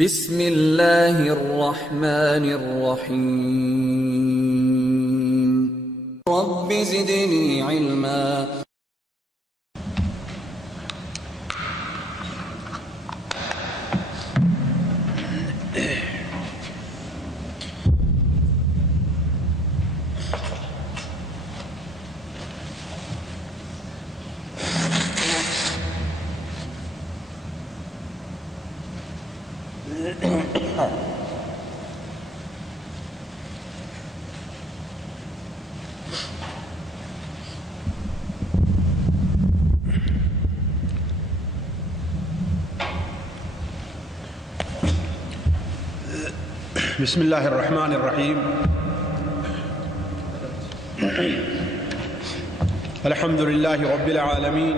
بسم اللہ الرحمن الرحیم رب زدنی علما۔ بسم اللہ الرحمن الرحیم الحمد للہ رب العالمین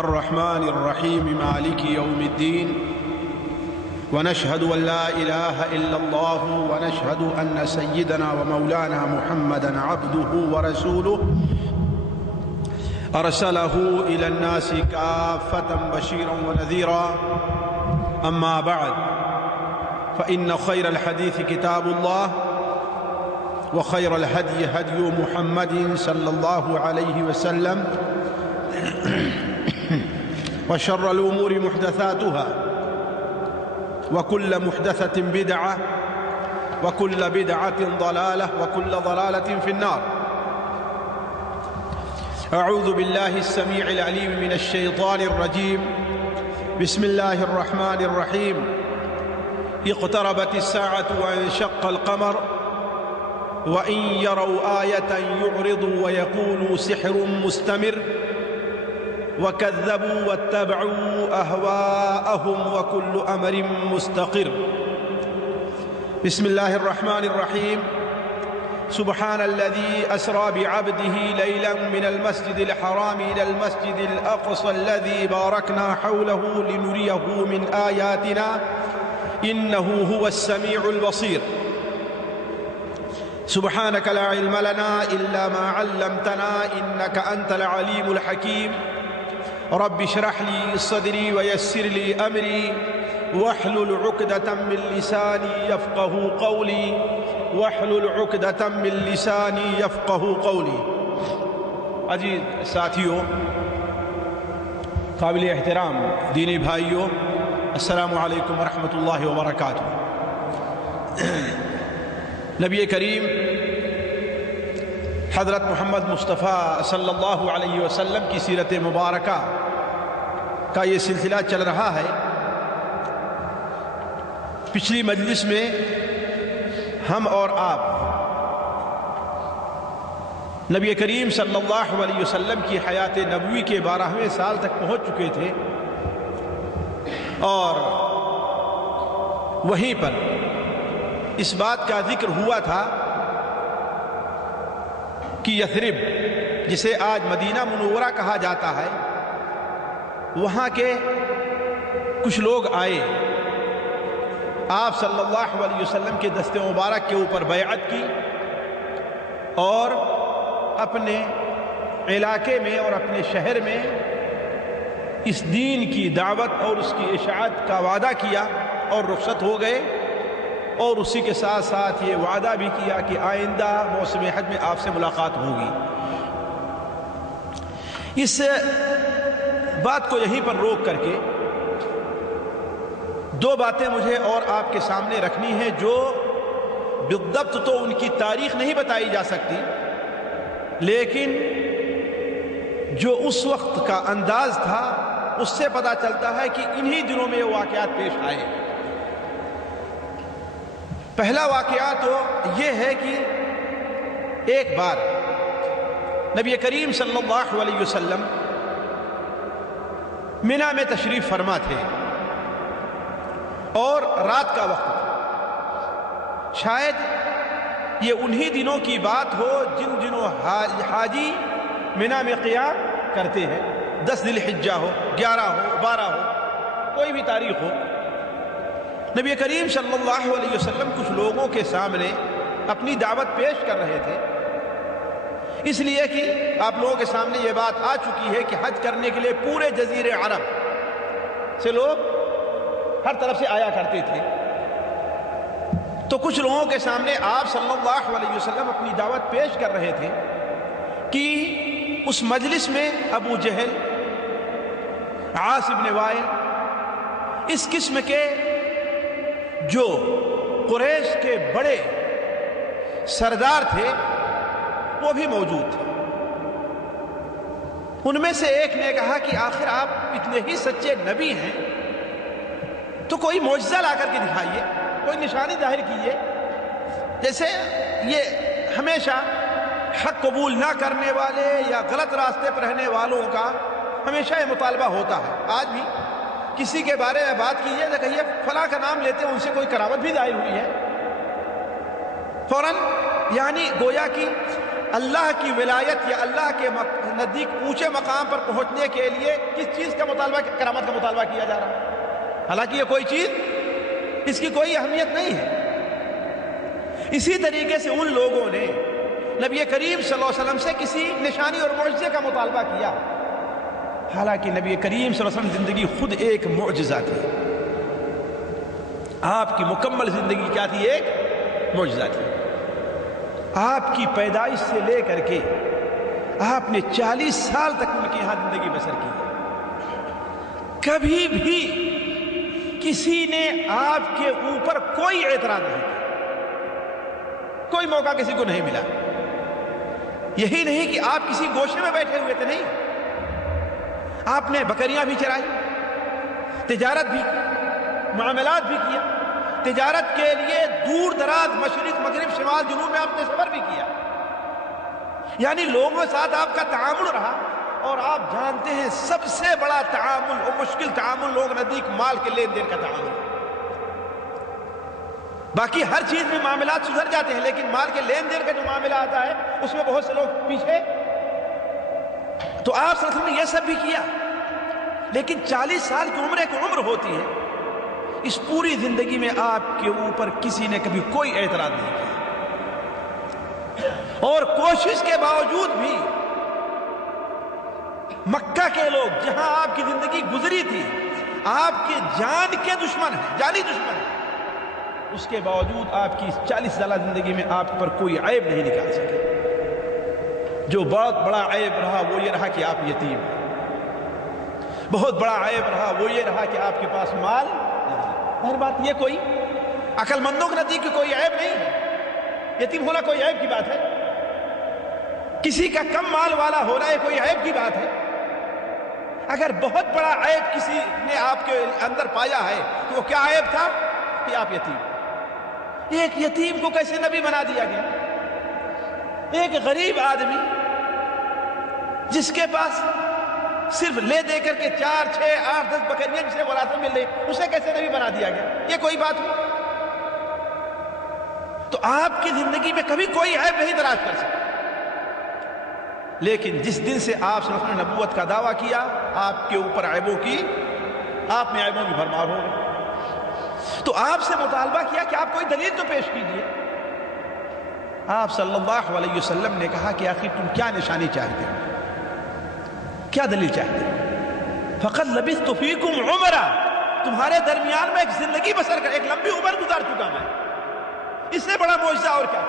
الرحمن الرحیم مالک یوم الدین ونشهد ان لا الہ الا اللہ ونشهد ان سیدنا ومولانا محمدا عبده ورسوله ارسلہ الى الناس کافۃ بشیرا ونذیرا اما بعد فإن خير الحديث كتاب الله وخير الهدي هدي محمد صلى الله عليه وسلم وشر الأمور محدثاتها وكل محدثة بدعة وكل بدعة ضلالة وكل ضلالة في النار. أعوذ بالله السميع العليم من الشيطان الرجيم. بسم الله الرحمن الرحيم. اقتربت الساعة وانشق القمر وإن يروا آية يعرضوا ويقولوا سحر مستمر وكذبوا واتبعوا أهواءهم وكل أمر مستقر. بسم الله الرحمن الرحيم. سبحان الذي أسرى بعبده ليلا من المسجد الحرام إلى المسجد الأقصى الذي باركنا حوله لنريه من آياتنا إنه هو السميع البصير. سبحانك لا علم لنا إلا ما علمتنا إنك أنت العليم الحكيم. رب اشرح لي صدري ويسر لي أمري واحلل عقدة من لساني يفقه قولي واحلل عقدة من لساني يفقه قولي. عزیز ساتھیوں، قابل احترام دینی بھائیوں، السلام علیکم ورحمۃ اللہ وبرکاتہ. نبی کریم حضرت محمد مصطفیٰ صلی اللہ علیہ وسلم کی سیرت مبارکہ کا یہ سلسلہ چل رہا ہے. پچھلی مجلس میں ہم اور آپ نبی کریم صلی اللہ علیہ وسلم کی حیات نبوی کے 12ویں سال تک پہنچ چکے تھے، اور وہیں پر اس بات کا ذکر ہوا تھا کہ یثرب، جسے آج مدینہ منورہ کہا جاتا ہے، وہاں کے کچھ لوگ آئے، آپ صلی اللہ علیہ وسلم کے دست مبارک کے اوپر بیعت کی اور اپنے علاقے میں اور اپنے شہر میں اس دین کی دعوت اور اس کی اشاعت کا وعدہ کیا اور رخصت ہو گئے. اور اسی کے ساتھ ساتھ یہ وعدہ بھی کیا کہ آئندہ موسم حج میں آپ سے ملاقات ہوگی. اس بات کو یہیں پر روک کر کے دو باتیں مجھے اور آپ کے سامنے رکھنی ہیں، جو بالضبط تو ان کی تاریخ نہیں بتائی جا سکتی، لیکن جو اس وقت کا انداز تھا اس سے پتہ چلتا ہے کہ انہی دنوں میں یہ واقعات پیش آئے. پہلا واقعہ تو یہ ہے کہ ایک بار نبی کریم صلی اللہ علیہ وسلم منی میں تشریف فرما تھے اور رات کا وقت تھا. شاید یہ انہی دنوں کی بات ہو جن دنوں حاجی منی میں قیام کرتے ہیں. 10 ذی الحجہ ہو، 11 ہو، 12 ہو، کوئی بھی تاریخ ہو. نبی کریم صلی اللہ علیہ وسلم کچھ لوگوں کے سامنے اپنی دعوت پیش کر رہے تھے، اس لیے کہ آپ لوگوں کے سامنے یہ بات آ چکی ہے کہ حج کرنے کے لیے پورے جزیرے عرب سے لوگ ہر طرف سے آیا کرتے تھے. تو کچھ لوگوں کے سامنے آپ صلی اللہ علیہ وسلم اپنی دعوت پیش کر رہے تھے کہ اس مجلس میں ابو جہل، عاص بن وائل، اس قسم کے جو قریش کے بڑے سردار تھے وہ بھی موجود تھے. ان میں سے ایک نے کہا کہ آخر آپ اتنے ہی سچے نبی ہیں تو کوئی معجزہ لا کر کے دکھائیے، کوئی نشانی ظاہر کیجیے. جیسے یہ ہمیشہ حق قبول نہ کرنے والے یا غلط راستے پر رہنے والوں کا ہمیشہ یہ مطالبہ ہوتا ہے. آج بھی کسی کے بارے میں بات کیجیے تو کہیے فلاں کا نام لیتے ہیں، ان سے کوئی کرامت بھی ظاہر ہوئی ہے، فوراً یعنی گویا کہ اللہ کی ولایت یا اللہ کے نزدیک اونچے مقام پر پہنچنے کے لیے کس چیز کا مطالبہ، کرامت کا مطالبہ کیا جا رہا ہے، حالانکہ یہ کوئی چیز، اس کی کوئی اہمیت نہیں ہے. اسی طریقے سے ان لوگوں نے نبی کریم صلی اللہ علیہ وسلم سے کسی نشانی اور معجزے کا مطالبہ کیا، حالانکہ نبی کریم صلی اللہ علیہ وسلم زندگی خود ایک معجزہ تھی. آپ کی مکمل زندگی کیا تھی؟ ایک معجزہ تھی. آپ کی پیدائش سے لے کر کے آپ نے 40 سال تک ان کے یہاں زندگی بسر کی. کبھی بھی کسی نے آپ کے اوپر کوئی اعتراض نہیں کیا، کوئی موقع کسی کو نہیں ملا. یہی نہیں کہ آپ کسی گوشے میں بیٹھے ہوئے تھے، نہیں، آپ نے بکریاں بھی چرائی، تجارت بھی کی، معاملات بھی کیا. تجارت کے لیے دور دراز مشرق مغرب شمال جنوب میں آپ نے سفر بھی کیا. یعنی لوگوں کے ساتھ آپ کا تعامل رہا. اور آپ جانتے ہیں سب سے بڑا تعامل اور مشکل تعامل لوگ نزدیک مال کے لین دین کا تعامل ہے. باقی ہر چیز میں معاملات سدھر جاتے ہیں، لیکن مال کے لین دین کا جو معاملہ آتا ہے اس میں بہت سے لوگ پیچھے. تو آپ صلی اللہ علیہ وسلم نے یہ سب بھی کیا، لیکن 40 سال کی عمر ایک عمر ہوتی ہے. اس پوری زندگی میں آپ کے اوپر کسی نے کبھی کوئی اعتراض نہیں کیا، اور کوشش کے باوجود بھی مکہ کے لوگ جہاں آپ کی زندگی گزری تھی، آپ کے جان کے دشمن ہیں، جانی دشمن ہیں، اس کے باوجود آپ کی 40 سالہ زندگی میں آپ پر کوئی عیب نہیں نکال سکے. جو بہت بڑا عیب رہا وہ یہ رہا کہ آپ یتیم ہیں. بہت بڑا عیب رہا وہ یہ رہا کہ آپ کے پاس مال. ہر بات یہ کوئی عقل مندوں کے نزدیک کوئی عیب نہیں ہے. یتیم ہونا کوئی عیب کی بات ہے؟ کسی کا کم مال والا ہونا یہ کوئی عیب کی بات ہے؟ اگر بہت بڑا عیب کسی نے آپ کے اندر پایا ہے تو وہ کیا عیب تھا؟ کہ آپ یتیم. ایک یتیم کو کیسے نبی بنا دیا گیا؟ ایک غریب آدمی جس کے پاس صرف لے دے کر کے 4 6 8 10 بکریاں جسے وراثت مل رہی، اسے کیسے نبی بنا دیا گیا؟ یہ کوئی بات ہو؟ تو آپ کی زندگی میں کبھی کوئی عیب نہیں تلاش کر سکتے. لیکن جس دن سے آپ صلی اللہ علیہ وسلم نے نبوت کا دعویٰ کیا، آپ کے اوپر عیبوں کی، آپ میں عیبوں کی بھرمار ہو گئی. تو آپ سے مطالبہ کیا کہ آپ کوئی دلیل تو پیش کیجئے. آپ صلی اللہ علیہ وسلم نے کہا کہ آخر تم کیا نشانی چاہتے ہو، کیا دلیل چاہتے ہو؟ فقط لبثت فیکم عمرا، تمہارے درمیان میں ایک زندگی بسر کر، ایک لمبی عمر گزار چکا میں، اس سے بڑا معجزہ اور کیا؟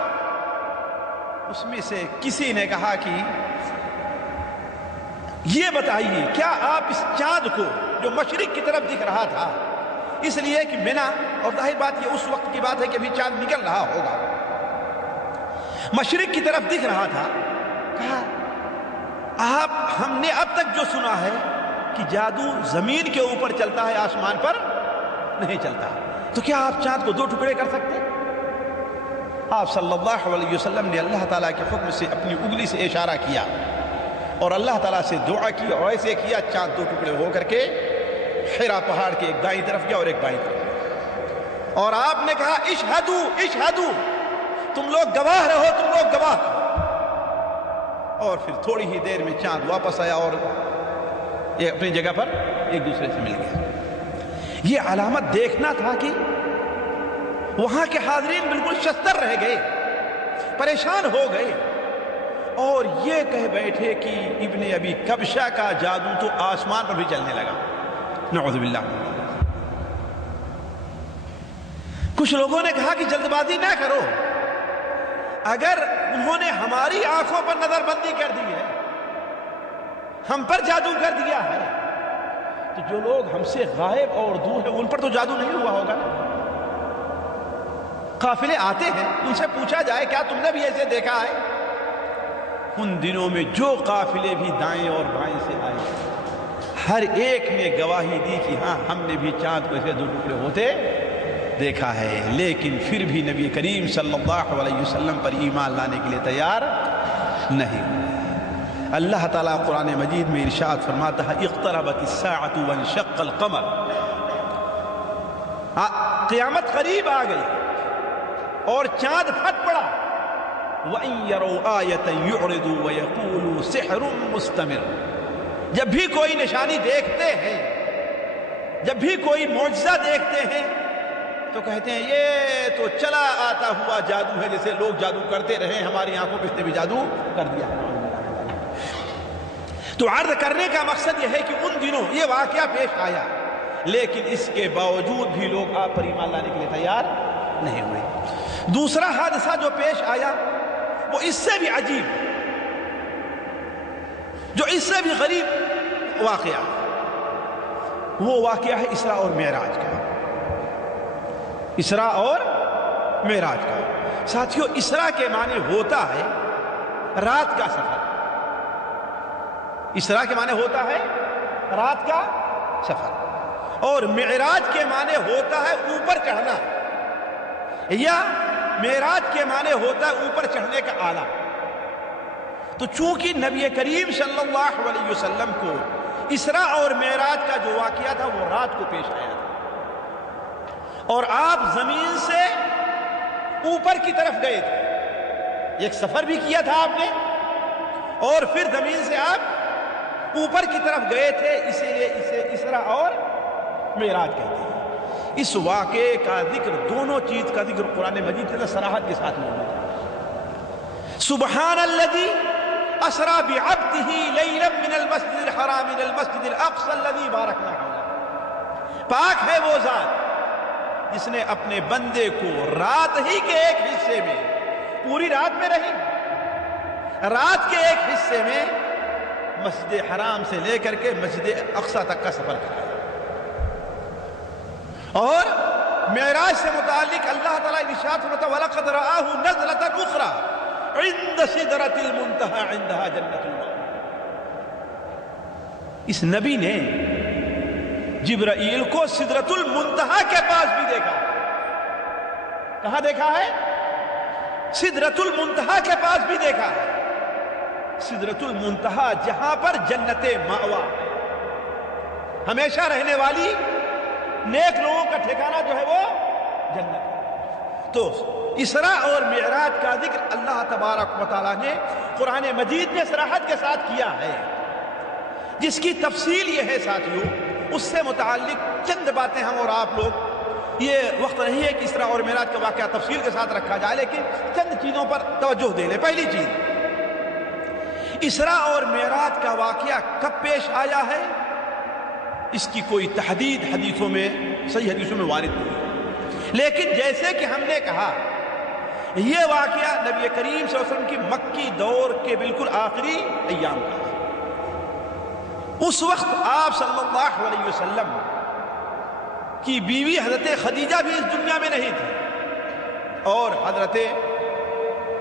اس میں سے کسی نے کہا کہ یہ بتائیے کیا آپ اس چاند کو جو مشرق کی طرف دکھ رہا تھا، اس لیے کہ منا، اور ظاہر بات یہ اس وقت کی بات ہے کہ ابھی چاند نکل رہا ہوگا، مشرق کی طرف دکھ رہا تھا، کہا آپ، ہم نے اب تک جو سنا ہے کہ جادو زمین کے اوپر چلتا ہے، آسمان پر نہیں چلتا، تو کیا آپ چاند کو 2 ٹکڑے کر سکتے؟ آپ صلی اللہ علیہ وسلم نے اللہ تعالیٰ کے حکم سے اپنی انگلی سے اشارہ کیا اور اللہ تعالیٰ سے دعا کی، اور ایسے کیا چاند 2 ٹکڑے ہو کر کے حرا پہاڑ کے ایک دائیں طرف گیا اور ایک بائیں طرف. اور آپ نے کہا اشہدو اشہدو، تم لوگ گواہ رہو، تم لوگ گواہ رہو. اور پھر تھوڑی ہی دیر میں چاند واپس آیا اور یہ اپنی جگہ پر ایک دوسرے سے مل گیا. یہ علامت دیکھنا تھا کہ وہاں کے حاضرین بالکل شستر رہ گئے، پریشان ہو گئے، اور یہ کہہ بیٹھے کہ ابن ابی کبشہ کا جادو تو آسمان پر بھی چلنے لگا. نعوذ باللہ۔ کچھ لوگوں نے کہا کہ جلد بازی نہ کرو، اگر انہوں نے ہماری آنکھوں پر نظر بندی کر دی ہے، ہم پر جادو کر دیا ہے، تو جو لوگ ہم سے غائب اور دور ہیں ان پر تو جادو نہیں ہوا ہوگا نا۔ قافلے آتے ہیں، ان سے پوچھا جائے کیا تم نے بھی ایسے دیکھا ہے؟ ان دنوں میں جو قافلے بھی دائیں اور بائیں سے آئے، ہر ایک نے گواہی دی کہ ہاں ہم نے بھی چاند کو ایسے دو ٹکڑے ہوتے دیکھا ہے، لیکن پھر بھی نبی کریم صلی اللہ علیہ وسلم پر ایمان لانے کے لیے تیار نہیں ہوئے۔ اللہ تعالیٰ قرآن مجید میں ارشاد فرماتا ہے اقتربت الساعۃ وانشق القمر، قیامت قریب آ گئی اور چاند پھٹ پڑا۔ وَإِن يَرَوْا آيَةً يُعْرِضُوا وَيَقُولُوا سِحْرٌ مُسْتَمِرٌ، جب بھی کوئی نشانی دیکھتے ہیں، جب بھی کوئی معجزہ دیکھتے ہیں تو کہتے ہیں یہ تو چلا آتا ہوا جادو ہے، جیسے لوگ جادو کرتے رہے، ہماری آنکھوں پہ اس نے بھی جادو کر دیا۔ تو عرض کرنے کا مقصد یہ ہے کہ ان دنوں یہ واقعہ پیش آیا، لیکن اس کے باوجود بھی لوگ آپ پر ایمان لانے کے لیے تیار نہیں ہوئے۔ دوسرا حادثہ جو پیش آیا وہ اس سے بھی عجیب، جو اس سے بھی غریب واقعہ، وہ واقعہ ہے اسراء اور معراج کا۔ اسراء اور معراج کا ساتھیوں، اسراء کے معنی ہوتا ہے رات کا سفر، اسراء کے معنی ہوتا ہے رات کا سفر، اور معراج کے معنی ہوتا ہے اوپر چڑھنا، یا معراج کے معنی ہوتا ہے اوپر چڑھنے کا آلہ۔ تو چونکہ نبی کریم صلی اللہ علیہ وسلم کو اسراء اور معراج کا جو واقعہ تھا وہ رات کو پیش آیا تھا، اور آپ زمین سے اوپر کی طرف گئے تھے، ایک سفر بھی کیا تھا آپ نے، اور پھر زمین سے آپ اوپر کی طرف گئے تھے، اسی لیے اسے اسراء اور معراج کہتے ہیں۔ اس واقعے کا ذکر، دونوں چیز کا ذکر قرآن مجید کے صراحت کے ساتھ موجود ہے۔ سبحان الذی اسری بعبدہ لیلا من المسجد الحرام الى المسجد الاقصى الذی بارکنا حولہ، پاک ہے وہ ذات جس نے اپنے بندے کو رات ہی کے ایک حصے میں، پوری رات میں نہیں، رات کے ایک حصے میں مسجد حرام سے لے کر کے مسجد اقصی تک کا سفر کرایا۔ اور معراج سے متعلق اللہ تعالیٰ ارشاد فرماتا ہے وَلَقَدْ رَآهُ نَزْلَةً أُخْرَى عِندَ سِدْرَةِ الْمُنتَهَى عِندَهَا جَنَّةُ الْمَأْوَىٰ، اس نبی نے جبرائیل کو سدرۃ المنتہا کے پاس بھی دیکھا۔ کہاں دیکھا ہے؟ سدرۃ المنتہا کے پاس بھی دیکھا ہے۔ سدرۃ المنتہا جہاں پر جنت مأوا، ہمیشہ رہنے والی نیک لوگوں کا ٹھکانہ جو ہے وہ جنت۔ تو اسراء اور معراج کا ذکر اللہ تبارک و تعالیٰ نے قرآن مجید میں صراحت کے ساتھ کیا ہے، جس کی تفصیل یہ ہے ساتھیوں، اس سے متعلق چند باتیں ہم اور آپ لوگ، یہ وقت نہیں ہے کہ اسراء اور معراج کا واقعہ تفصیل کے ساتھ رکھا جائے، لیکن چند چیزوں پر توجہ دے لیں۔ پہلی چیز، اسراء اور معراج کا واقعہ کب پیش آیا ہے، اس کی کوئی تحدید حدیثوں میں، صحیح حدیثوں میں وارد نہیں، لیکن جیسے کہ ہم نے کہا یہ واقعہ نبی کریم صلی اللہ علیہ وسلم کی مکی دور کے بالکل آخری ایام کا ہے۔ اس وقت آپ صلی اللہ علیہ وسلم کی بیوی حضرت خدیجہ بھی اس دنیا میں نہیں تھی، اور حضرت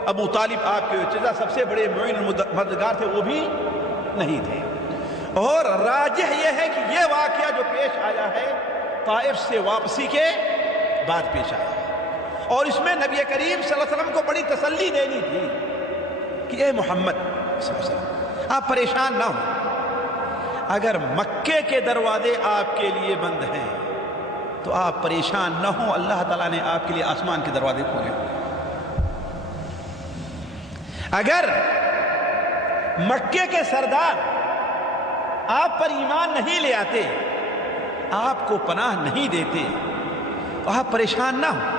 ابو طالب آپ کے چچا سب سے بڑے معین مددگار تھے، وہ بھی نہیں تھے۔ اور راجح یہ ہے کہ یہ واقعہ جو پیش آیا ہے طائف سے واپسی کے بعد پیش آیا ہے، اور اس میں نبی کریم صلی اللہ علیہ وسلم کو بڑی تسلی دینی تھی کہ اے محمد صلی اللہ علیہ وسلم آپ پریشان نہ ہوں، اگر مکے کے دروازے آپ کے لیے بند ہیں تو آپ پریشان نہ ہوں، اللہ تعالیٰ نے آپ کے لیے آسمان کے دروازے کھولے ہوئے۔ اگر مکے کے سردار آپ پر ایمان نہیں لے آتے، آپ کو پناہ نہیں دیتے، تو آپ پریشان نہ ہوں،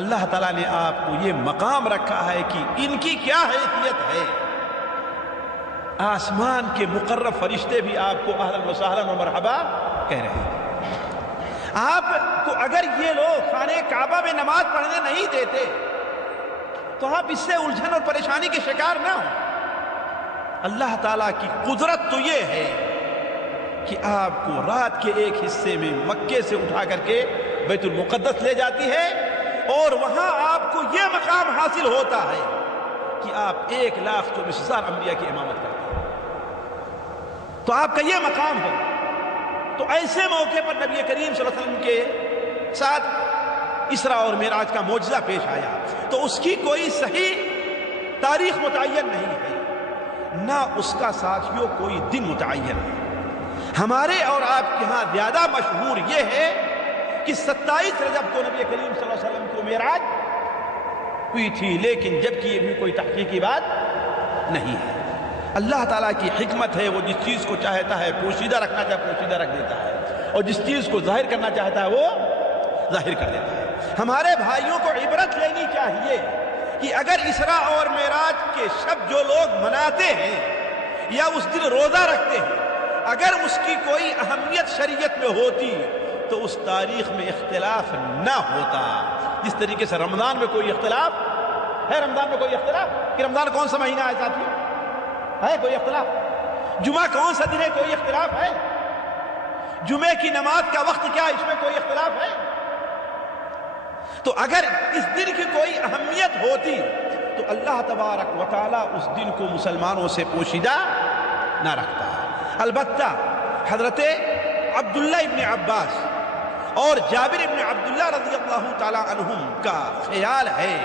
اللہ تعالیٰ نے آپ کو یہ مقام رکھا ہے کہ ان کی کیا حیثیت ہے، آسمان کے مقرب فرشتے بھی آپ کو اہلا و سہلا و مرحبا کہہ رہے ہیں۔ آپ کو اگر یہ لوگ خانہ کعبہ میں نماز پڑھنے نہیں دیتے تو آپ اس سے الجھن اور پریشانی کے شکار نہ ہوں۔ اللہ تعالیٰ کی قدرت تو یہ ہے کہ آپ کو رات کے ایک حصے میں مکے سے اٹھا کر کے بیت المقدس لے جاتی ہے، اور وہاں آپ کو یہ مقام حاصل ہوتا ہے کہ آپ 1,24,000 انبیاء کی امامت کرتے ہیں۔ تو آپ کا یہ مقام ہے۔ تو ایسے موقع پر نبی کریم صلی اللہ علیہ وسلم کے ساتھ اسراء اور معراج کا معجزہ پیش آیا، تو اس کی کوئی صحیح تاریخ متعین نہیں ہے، نہ اس کا ساتھیوں کوئی دن متعین ہے۔ ہمارے اور آپ کے ہاں زیادہ مشہور یہ ہے کہ 27 رجب کو نبی کریم صلی اللہ علیہ وسلم کو معراج ہوئی تھی، لیکن جبکہ یہ بھی کوئی تحقیقی بات نہیں ہے۔ اللہ تعالیٰ کی حکمت ہے، وہ جس چیز کو چاہتا ہے پوشیدہ رکھنا چاہے پوشیدہ رکھ دیتا ہے، اور جس چیز کو ظاہر کرنا چاہتا ہے وہ ظاہر کر دیتا ہے۔ ہمارے بھائیوں کو عبرت لینی چاہیے کہ اگر اسراء اور معراج کے شب جو لوگ مناتے ہیں یا اس دن روزہ رکھتے ہیں، اگر اس کی کوئی اہمیت شریعت میں ہوتی تو اس تاریخ میں اختلاف نہ ہوتا۔ جس طریقے سے رمضان میں کوئی اختلاف ہے، رمضان میں کوئی اختلاف کہ رمضان کون سا مہینہ ہے ساتھیوں؟ ہے کوئی اختلاف؟ جمعہ کون سا دن ہے؟ کوئی اختلاف ہے؟ جمعے کی نماز کا وقت کیا ہے؟ اس میں کوئی اختلاف ہے؟ تو اگر اس دن کی کوئی اہمیت ہوتی تو اللہ تبارک و تعالی اس دن کو مسلمانوں سے پوشیدہ نہ رکھتا۔ البتہ حضرت عبداللہ ابن عباس اور جابر ابن عبداللہ رضی اللہ تعالی عنہم کا خیال ہے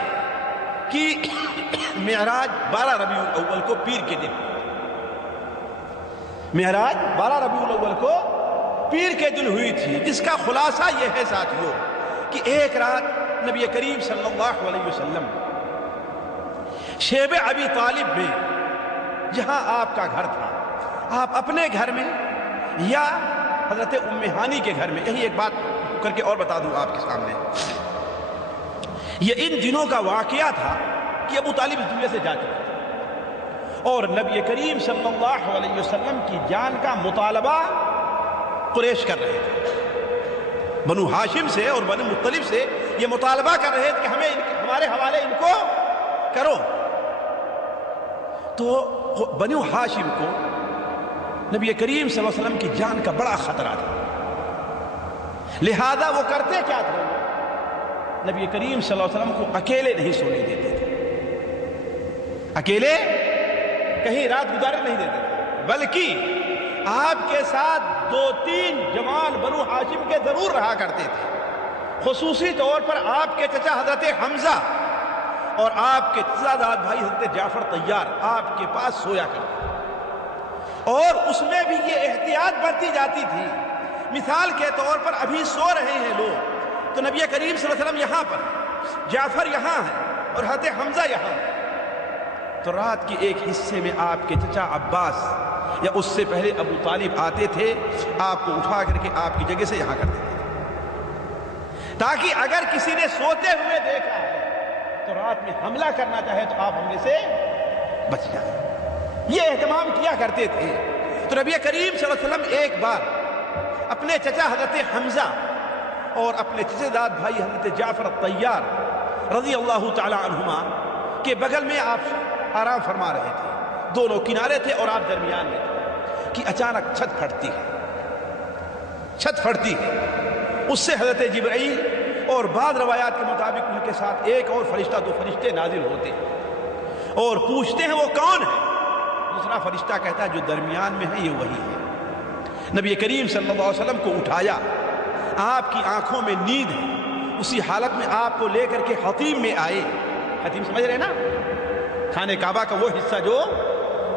کہ معراج 12 ربیع الاول کو پیر کے دن، معراج 12 ربیع الاول کو پیر کے دن ہوئی تھی، جس کا خلاصہ یہ ہے ساتھیوں کہ ایک رات نبی کریم صلی اللہ علیہ وسلم شیب ابی طالب میں، جہاں آپ کا گھر تھا، آپ اپنے گھر میں یا حضرت ام ہانی کے گھر میں، یہی ایک بات کر کے اور بتا دوں آپ کے سامنے، یہ ان دنوں کا واقعہ تھا کہ ابو طالب اس دنیا سے جا چکے تھے، اور نبی کریم صلی اللہ علیہ وسلم کی جان کا مطالبہ قریش کر رہے تھے، بنو ہاشم سے اور بنو مطلب سے یہ مطالبہ کر رہے تھے کہ ہمیں ہمارے حوالے ان کو کرو۔ تو بنو ہاشم کو نبی کریم صلی اللہ علیہ وسلم کی جان کا بڑا خطرہ تھا، لہذا وہ کرتے کیا تھے؟ نبی کریم صلی اللہ علیہ وسلم کو اکیلے نہیں سونے دیتے تھے، اکیلے کہیں رات گزارنے نہیں دیتے تھے، بلکہ آپ کے ساتھ 2-3 جوان بنو ہاشم کے ضرور رہا کرتے تھے۔ خصوصی طور پر آپ کے چچا حضرت حمزہ اور آپ کے چچا بھائی حضرت جعفر طیار آپ کے پاس سویا کرتے تھے، اور اس میں بھی یہ احتیاط برتی جاتی تھی۔ مثال کے طور پر ابھی سو رہے ہیں لوگ، تو نبی کریم صلی اللہ علیہ وسلم یہاں پر، جعفر یہاں ہے اور حضرت حمزہ یہاں ہے، تو رات کے ایک حصے میں آپ کے چچا عباس یا اس سے پہلے ابو طالب آتے تھے، آپ کو اٹھا کر کے آپ کی جگہ سے یہاں کرتے تھے، تاکہ اگر کسی نے سوتے ہوئے دیکھا ہے تو رات میں حملہ کرنا چاہے تو آپ حملے سے بچ جائیں۔ یہ اہتمام کیا کرتے تھے۔ تو نبی کریم صلی اللہ علیہ وسلم ایک بار اپنے چچا حضرت حمزہ اور اپنے چچا داد بھائی حضرت جعفر الطیار رضی اللہ تعالی عنہما کے بغل میں آپ آرام فرما رہے تھے، دونوں کنارے تھے اور آپ درمیان میں تھے، کہ اچانک چھت پھٹتی ہے، چھت پھٹتی ہے، اس سے حضرت جبرائیل اور بعض روایات کے مطابق ان کے ساتھ ایک اور فرشتہ، 2 فرشتے نازل ہوتے ہیں اور پوچھتے ہیں وہ کون ہے؟ دوسرا فرشتہ کہتا ہے جو درمیان میں ہے یہ وہی ہے۔ نبی کریم صلی اللہ علیہ وسلم کو اٹھایا، آپ کی آنکھوں میں نیند ہے، اسی حالت میں آپ کو لے کر کے حتیم میں آئے، حتیم سمجھ رہے نا، خانہ کعبہ کا وہ حصہ جو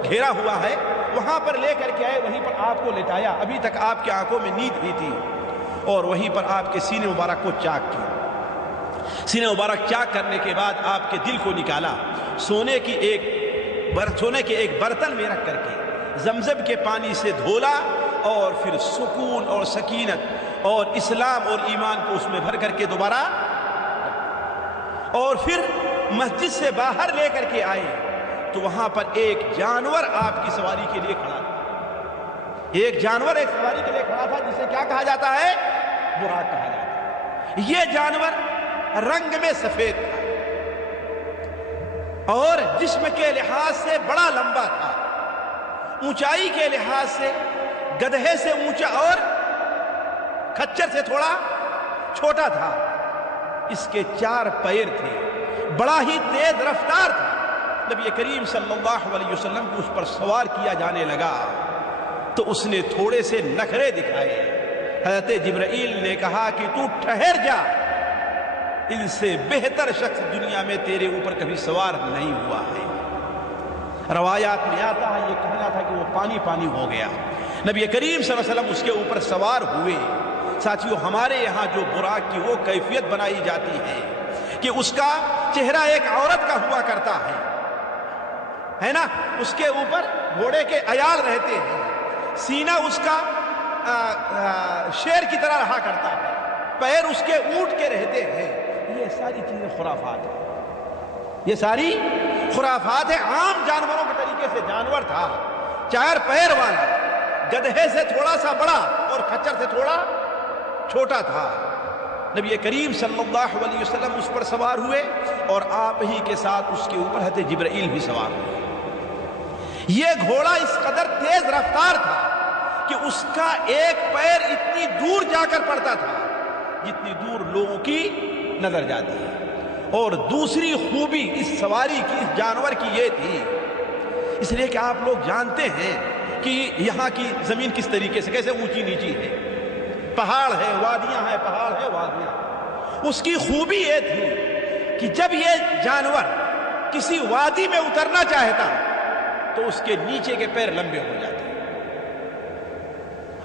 گھیرا ہوا ہے، وہاں پر لے کر کے آئے، وہیں پر آپ کو لٹایا، ابھی تک آپ کی آنکھوں میں نیند ہی تھی، اور وہیں پر آپ کے سینے مبارک کو چاک کیا، سینے مبارک چاک کرنے کے بعد آپ کے دل کو نکالا، سونے کے ایک برتن میں رکھ کر کے زمزم کے پانی سے دھولا، اور پھر سکون اور سکینت اور اسلام اور ایمان کو اس میں بھر کر کے دوبارہ، اور پھر مسجد سے باہر لے کر کے آئے تو وہاں پر ایک جانور آپ کی سواری کے لیے کھڑا تھا، ایک جانور ایک سواری کے لیے کھڑا تھا جسے کیا کہا جاتا ہے؟ براق کہا جاتا ہے۔ یہ جانور رنگ میں سفید تھا اور جسم کے لحاظ سے بڑا لمبا تھا، اونچائی کے لحاظ سے گدھے سے اونچا اور کھچر سے تھوڑا چھوٹا تھا۔ اس کے 4 پیر تھے، بڑا ہی تیز رفتار تھا۔ نبی کریم صلی اللہ علیہ وسلم کو اس پر سوار کیا جانے لگا تو اس نے تھوڑے سے نخرے دکھائے۔ حضرت جبرائیل نے کہا کہ تو ٹھہر جا، ان سے بہتر شخص دنیا میں تیرے اوپر کبھی سوار نہیں ہوا ہے۔ روایات میں آتا ہے یہ کہنا تھا کہ وہ پانی پانی ہو گیا۔ نبی کریم صلی اللہ علیہ وسلم اس کے اوپر سوار ہوئے۔ ساتھیو، ہمارے یہاں جو براق کی وہ کیفیت بنائی جاتی ہے کہ اس کا چہرہ ایک عورت کا ہوا کرتا ہے نا، اس کے اوپر گھوڑے کے عیال رہتے ہیں، سینہ اس کا شیر کی طرح رہا کرتا ہے، پیر اس کے اونٹ کے رہتے ہیں۔ یہ ساری چیزیں خرافات ہیں، یہ ساری خرافات ہیں۔ عام جانوروں کے طریقے سے جانور تھا، 4 پیر والا، گدھے سے تھوڑا سا بڑا اور کھچر سے تھوڑا چھوٹا تھا۔ نبی کریم صلی اللہ علیہ وسلم اس پر سوار ہوئے اور آپ ہی کے ساتھ اس کے اوپر حضرت جبرائیل بھی سوار ہوئے۔ یہ گھوڑا اس قدر تیز رفتار تھا کہ اس کا ایک پیر اتنی دور جا کر پڑتا تھا جتنی دور لوگوں کی نظر جاتی ہے۔ اور دوسری خوبی اس سواری کی، اس جانور کی یہ تھی، اس لیے کہ آپ لوگ جانتے ہیں کہ یہاں کی زمین کس طریقے سے، کیسے اونچی نیچی ہے، پہاڑ ہے، وادیاں ہیں، پہاڑ ہے، وادیاں۔ اس کی خوبی یہ تھی کہ جب یہ جانور کسی وادی میں اترنا چاہتا تو اس کے نیچے کے پیر لمبے ہو جاتے،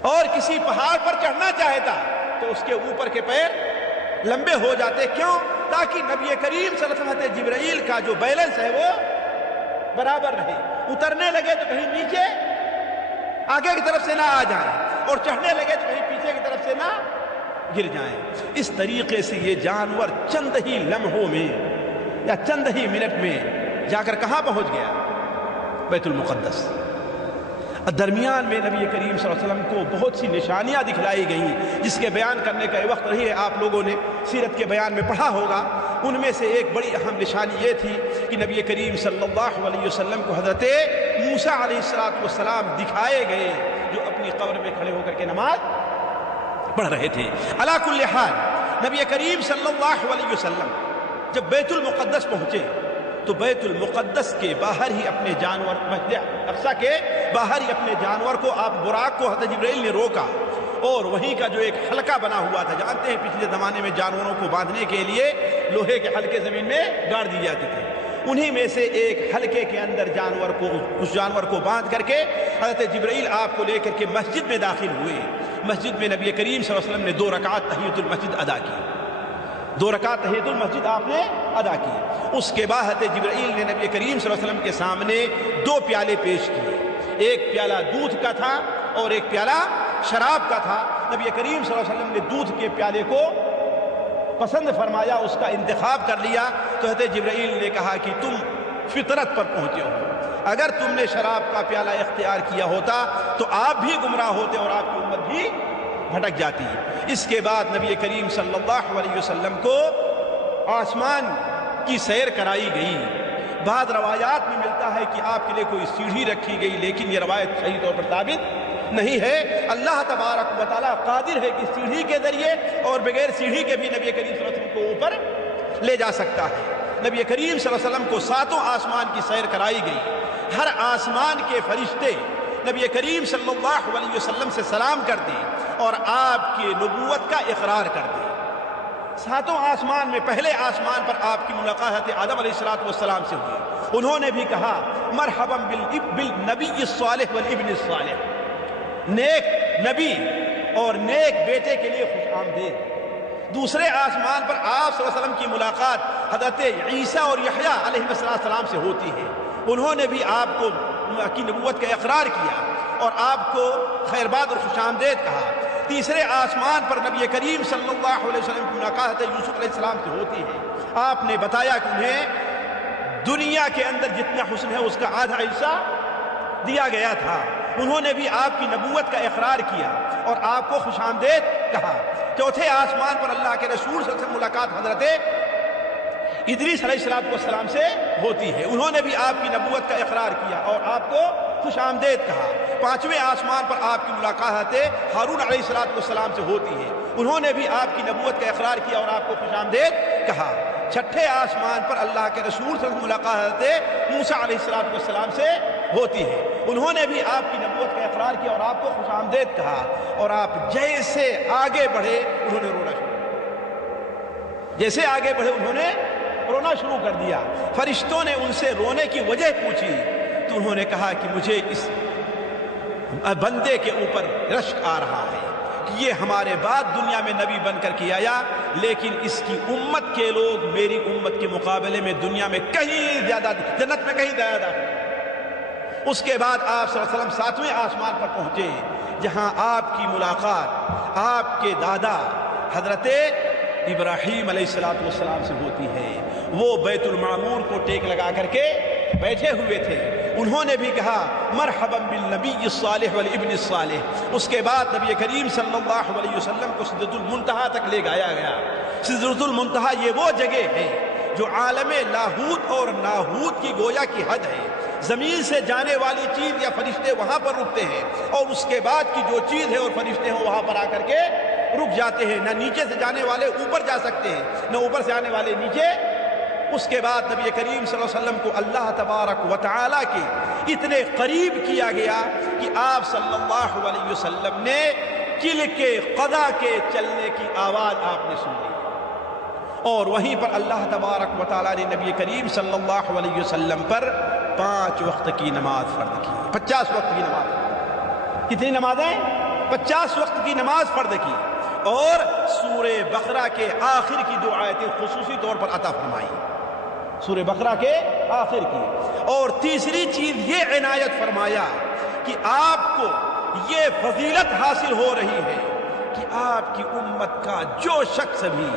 اور کسی پہاڑ پر چڑھنا چاہتا تو اس کے اوپر کے پیر لمبے ہو جاتے۔ کیوں؟ تاکہ نبی کریم صلی اللہ علیہ وسلم جبرائیل کا جو بیلنس ہے وہ برابر رہے، اترنے لگے تو کہیں نیچے آگے کی طرف سے نہ آ جائیں اور چڑھنے لگے تو کہیں پیچھے کی طرف سے نہ گر جائیں۔ اس طریقے سے یہ جانور چند ہی لمحوں میں یا چند ہی منٹ میں جا کر کہاں پہنچ گیا؟ بیت المقدس۔ درمیان میں نبی کریم صلی اللہ علیہ وسلم کو بہت سی نشانیاں دکھلائی گئیں جس کے بیان کرنے کا وقت نہیں ہے، آپ لوگوں نے سیرت کے بیان میں پڑھا ہوگا۔ ان میں سے ایک بڑی اہم نشانی یہ تھی کہ نبی کریم صلی اللہ علیہ وسلم کو حضرت موسیٰ علیہ السلام دکھائے گئے جو اپنی قبر میں کھڑے ہو کر کے نماز پڑھ رہے تھے۔ علی کل حال نبی کریم صلی اللہ علیہ وسلم جب بیت المقدس پہنچے تو بیت المقدس کے باہر ہی اپنے جانور، مسجد اقصی کے باہر ہی اپنے جانور کو، آپ براق کو حضرت جبرائیل نے روکا اور وہیں کا جو ایک حلقہ بنا ہوا تھا، جانتے ہیں پچھلے زمانے میں جانوروں کو باندھنے کے لیے لوہے کے حلقے زمین میں گاڑ دی جاتے تھے، انہی میں سے ایک حلقے کے اندر اس جانور کو باندھ کر کے حضرت جبرائیل آپ کو لے کر کے مسجد میں داخل ہوئے۔ مسجد میں نبی کریم صلی اللہ علیہ وسلم نے 2 رکعت تحیۃ المسجد ادا کی، 2 رکعت تحیۃ المسجد آپ نے ادا کی۔ اس کے بعد حضرت جبرائیل نے نبی کریم صلی اللہ علیہ وسلم کے سامنے 2 پیالے پیش کیے، ایک پیالہ دودھ کا تھا اور ایک پیالہ شراب کا تھا۔ نبی کریم صلی اللہ علیہ وسلم نے دودھ کے پیالے کو پسند فرمایا، اس کا انتخاب کر لیا، تو حضرت جبرائیل نے کہا کہ تم فطرت پر پہنچے ہو، اگر تم نے شراب کا پیالہ اختیار کیا ہوتا تو آپ بھی گمراہ ہوتے اور آپ کی امت بھی بھٹک جاتی۔ اس کے بعد نبی کریم صلی اللہ علیہ وسلم کو آسمان کی سیر کرائی گئی۔ بعض روایات میں ملتا ہے کہ آپ کے لیے کوئی سیڑھی رکھی گئی، لیکن یہ روایت صحیح طور پر ثابت نہیں ہے۔ اللہ تبارک و تعالیٰ قادر ہے کہ سیڑھی کے ذریعے اور بغیر سیڑھی کے بھی نبی کریم صلی اللہ علیہ وسلم کو اوپر لے جا سکتا ہے۔ نبی کریم صلی اللہ علیہ وسلم کو 7 آسمان کی سیر کرائی گئی، ہر آسمان کے فرشتے نبی کریم صلی اللہ علیہ وسلم سے سلام کرتے اور آپ کی نبوت کا اقرار کرتے۔ 7 آسمان میں پہلے آسمان پر آپ کی ملاقات آدم علیہ السلام سے ہوئی، انہوں نے بھی کہا مرحبا بالنبی الصالح والابن الصالح، نیک نبی اور نیک بیٹے کے لیے خوش آمدید۔ دوسرے آسمان پر آپ صلی اللہ علیہ وسلم کی ملاقات حضرت عیسیٰ اور یحییٰ علیہ السلام سے ہوتی ہے، انہوں نے بھی آپ کو کی نبوت کا اقرار کیا اور آپ کو خیرباد اور خوش آمدید کہا۔ تیسرے آسمان پر نبی کریم صلی اللہ علیہ وسلم کی ملاقات یوسف علیہ السلام سے ہوتی ہے، آپ نے بتایا کہ انہیں دنیا کے اندر جتنا حسن ہے اس کا آدھا حصہ دیا گیا تھا، انہوں نے بھی آپ کی نبوت کا اقرار کیا اور آپ کو خوش آمدید کہا۔ چوتھے آسمان پر اللہ کے رسول صلی اللہ علیہ وسلم ملاقات حضرت ادریس علیہ السلام سے ہوتی ہے، انہوں نے بھی آپ کی نبوت کا اقرار کیا اور آپ کو خوش آمدید کہا۔ پانچویں آسمان پر آپ کی ملاقات ہارون علیہ السلام سے ہوتی ہے، انہوں نے بھی آپ کی نبوت کا اقرار کیا اور آپ کو خوش آمدید کہا۔ چھٹے آسمان پر اللہ کے رسول صلی اللہ علیہ وسلم ملاقات موسیٰ علیہ السلام سے ہوتی ہے، انہوں نے بھی آپ کی نبوت کا اقرار کیا اور آپ کو خوش آمدید کہا۔ اور آپ جیسے آگے بڑھے انہوں نے رونا شروع کیا، جیسے آگے بڑھے انہوں نے رونا شروع کر دیا۔ فرشتوں نے ان سے رونے کی وجہ پوچھی تو انہوں نے کہا کہ مجھے اس بندے کے اوپر رشک آ رہا ہے کہ یہ ہمارے بعد دنیا میں نبی بن کر کے آیا، لیکن اس کی امت کے لوگ میری امت کے مقابلے میں دنیا میں کہیں زیادہ، جنت میں کہیں زیادہ۔ اس کے بعد آپ صلی اللہ علیہ وسلم ساتویں آسمان پر پہنچے جہاں آپ کی ملاقات آپ کے دادا حضرت ابراہیم علیہ السلام سے ہوتی ہے۔ وہ بیت المعمور کو ٹیک لگا کر کے بیٹھے ہوئے تھے، انہوں نے بھی کہا مرحبا بالنبی الصالح والابن الصالح۔ اس کے بعد نبی کریم صلی اللہ علیہ وسلم کو سدرۃ المنتہا تک لے گایا گیا۔ سدرۃ المنتہا یہ وہ جگہ ہے جو عالم لاہوت اور ناہوت کی گویا کی حد ہے، زمین سے جانے والی چیز یا فرشتے وہاں پر رکتے ہیں اور اس کے بعد کی جو چیز ہے اور فرشتے ہیں وہاں پر آ کر کے رک جاتے ہیں، نہ نیچے سے جانے والے اوپر جا سکتے ہیں نہ اوپر سے آنے والے نیچے۔ اس کے بعد نبی کریم صلی اللہ علیہ وسلم کو اللہ تبارک و تعالیٰ کے اتنے قریب کیا گیا کہ آپ صلی اللہ علیہ وسلم نے کل کے قضا کے چلنے کی آواز آپ نے سن لی، اور وہیں پر اللہ تبارک و تعالیٰ نے نبی کریم صلی اللہ علیہ وسلم پر 5 وقت کی نماز فرض کی، 50 وقت کی نماز۔ کتنی نمازیں؟ 50 وقت کی نماز فرض کی، اور سورہ بقرہ کے آخر کی 2 آیتیں خصوصی طور پر عطا فرمائی، سورہ بقرہ کے آخر کی۔ اور تیسری چیز یہ عنایت فرمایا کہ آپ کو یہ فضیلت حاصل ہو رہی ہے کہ آپ کی امت کا جو شخص بھی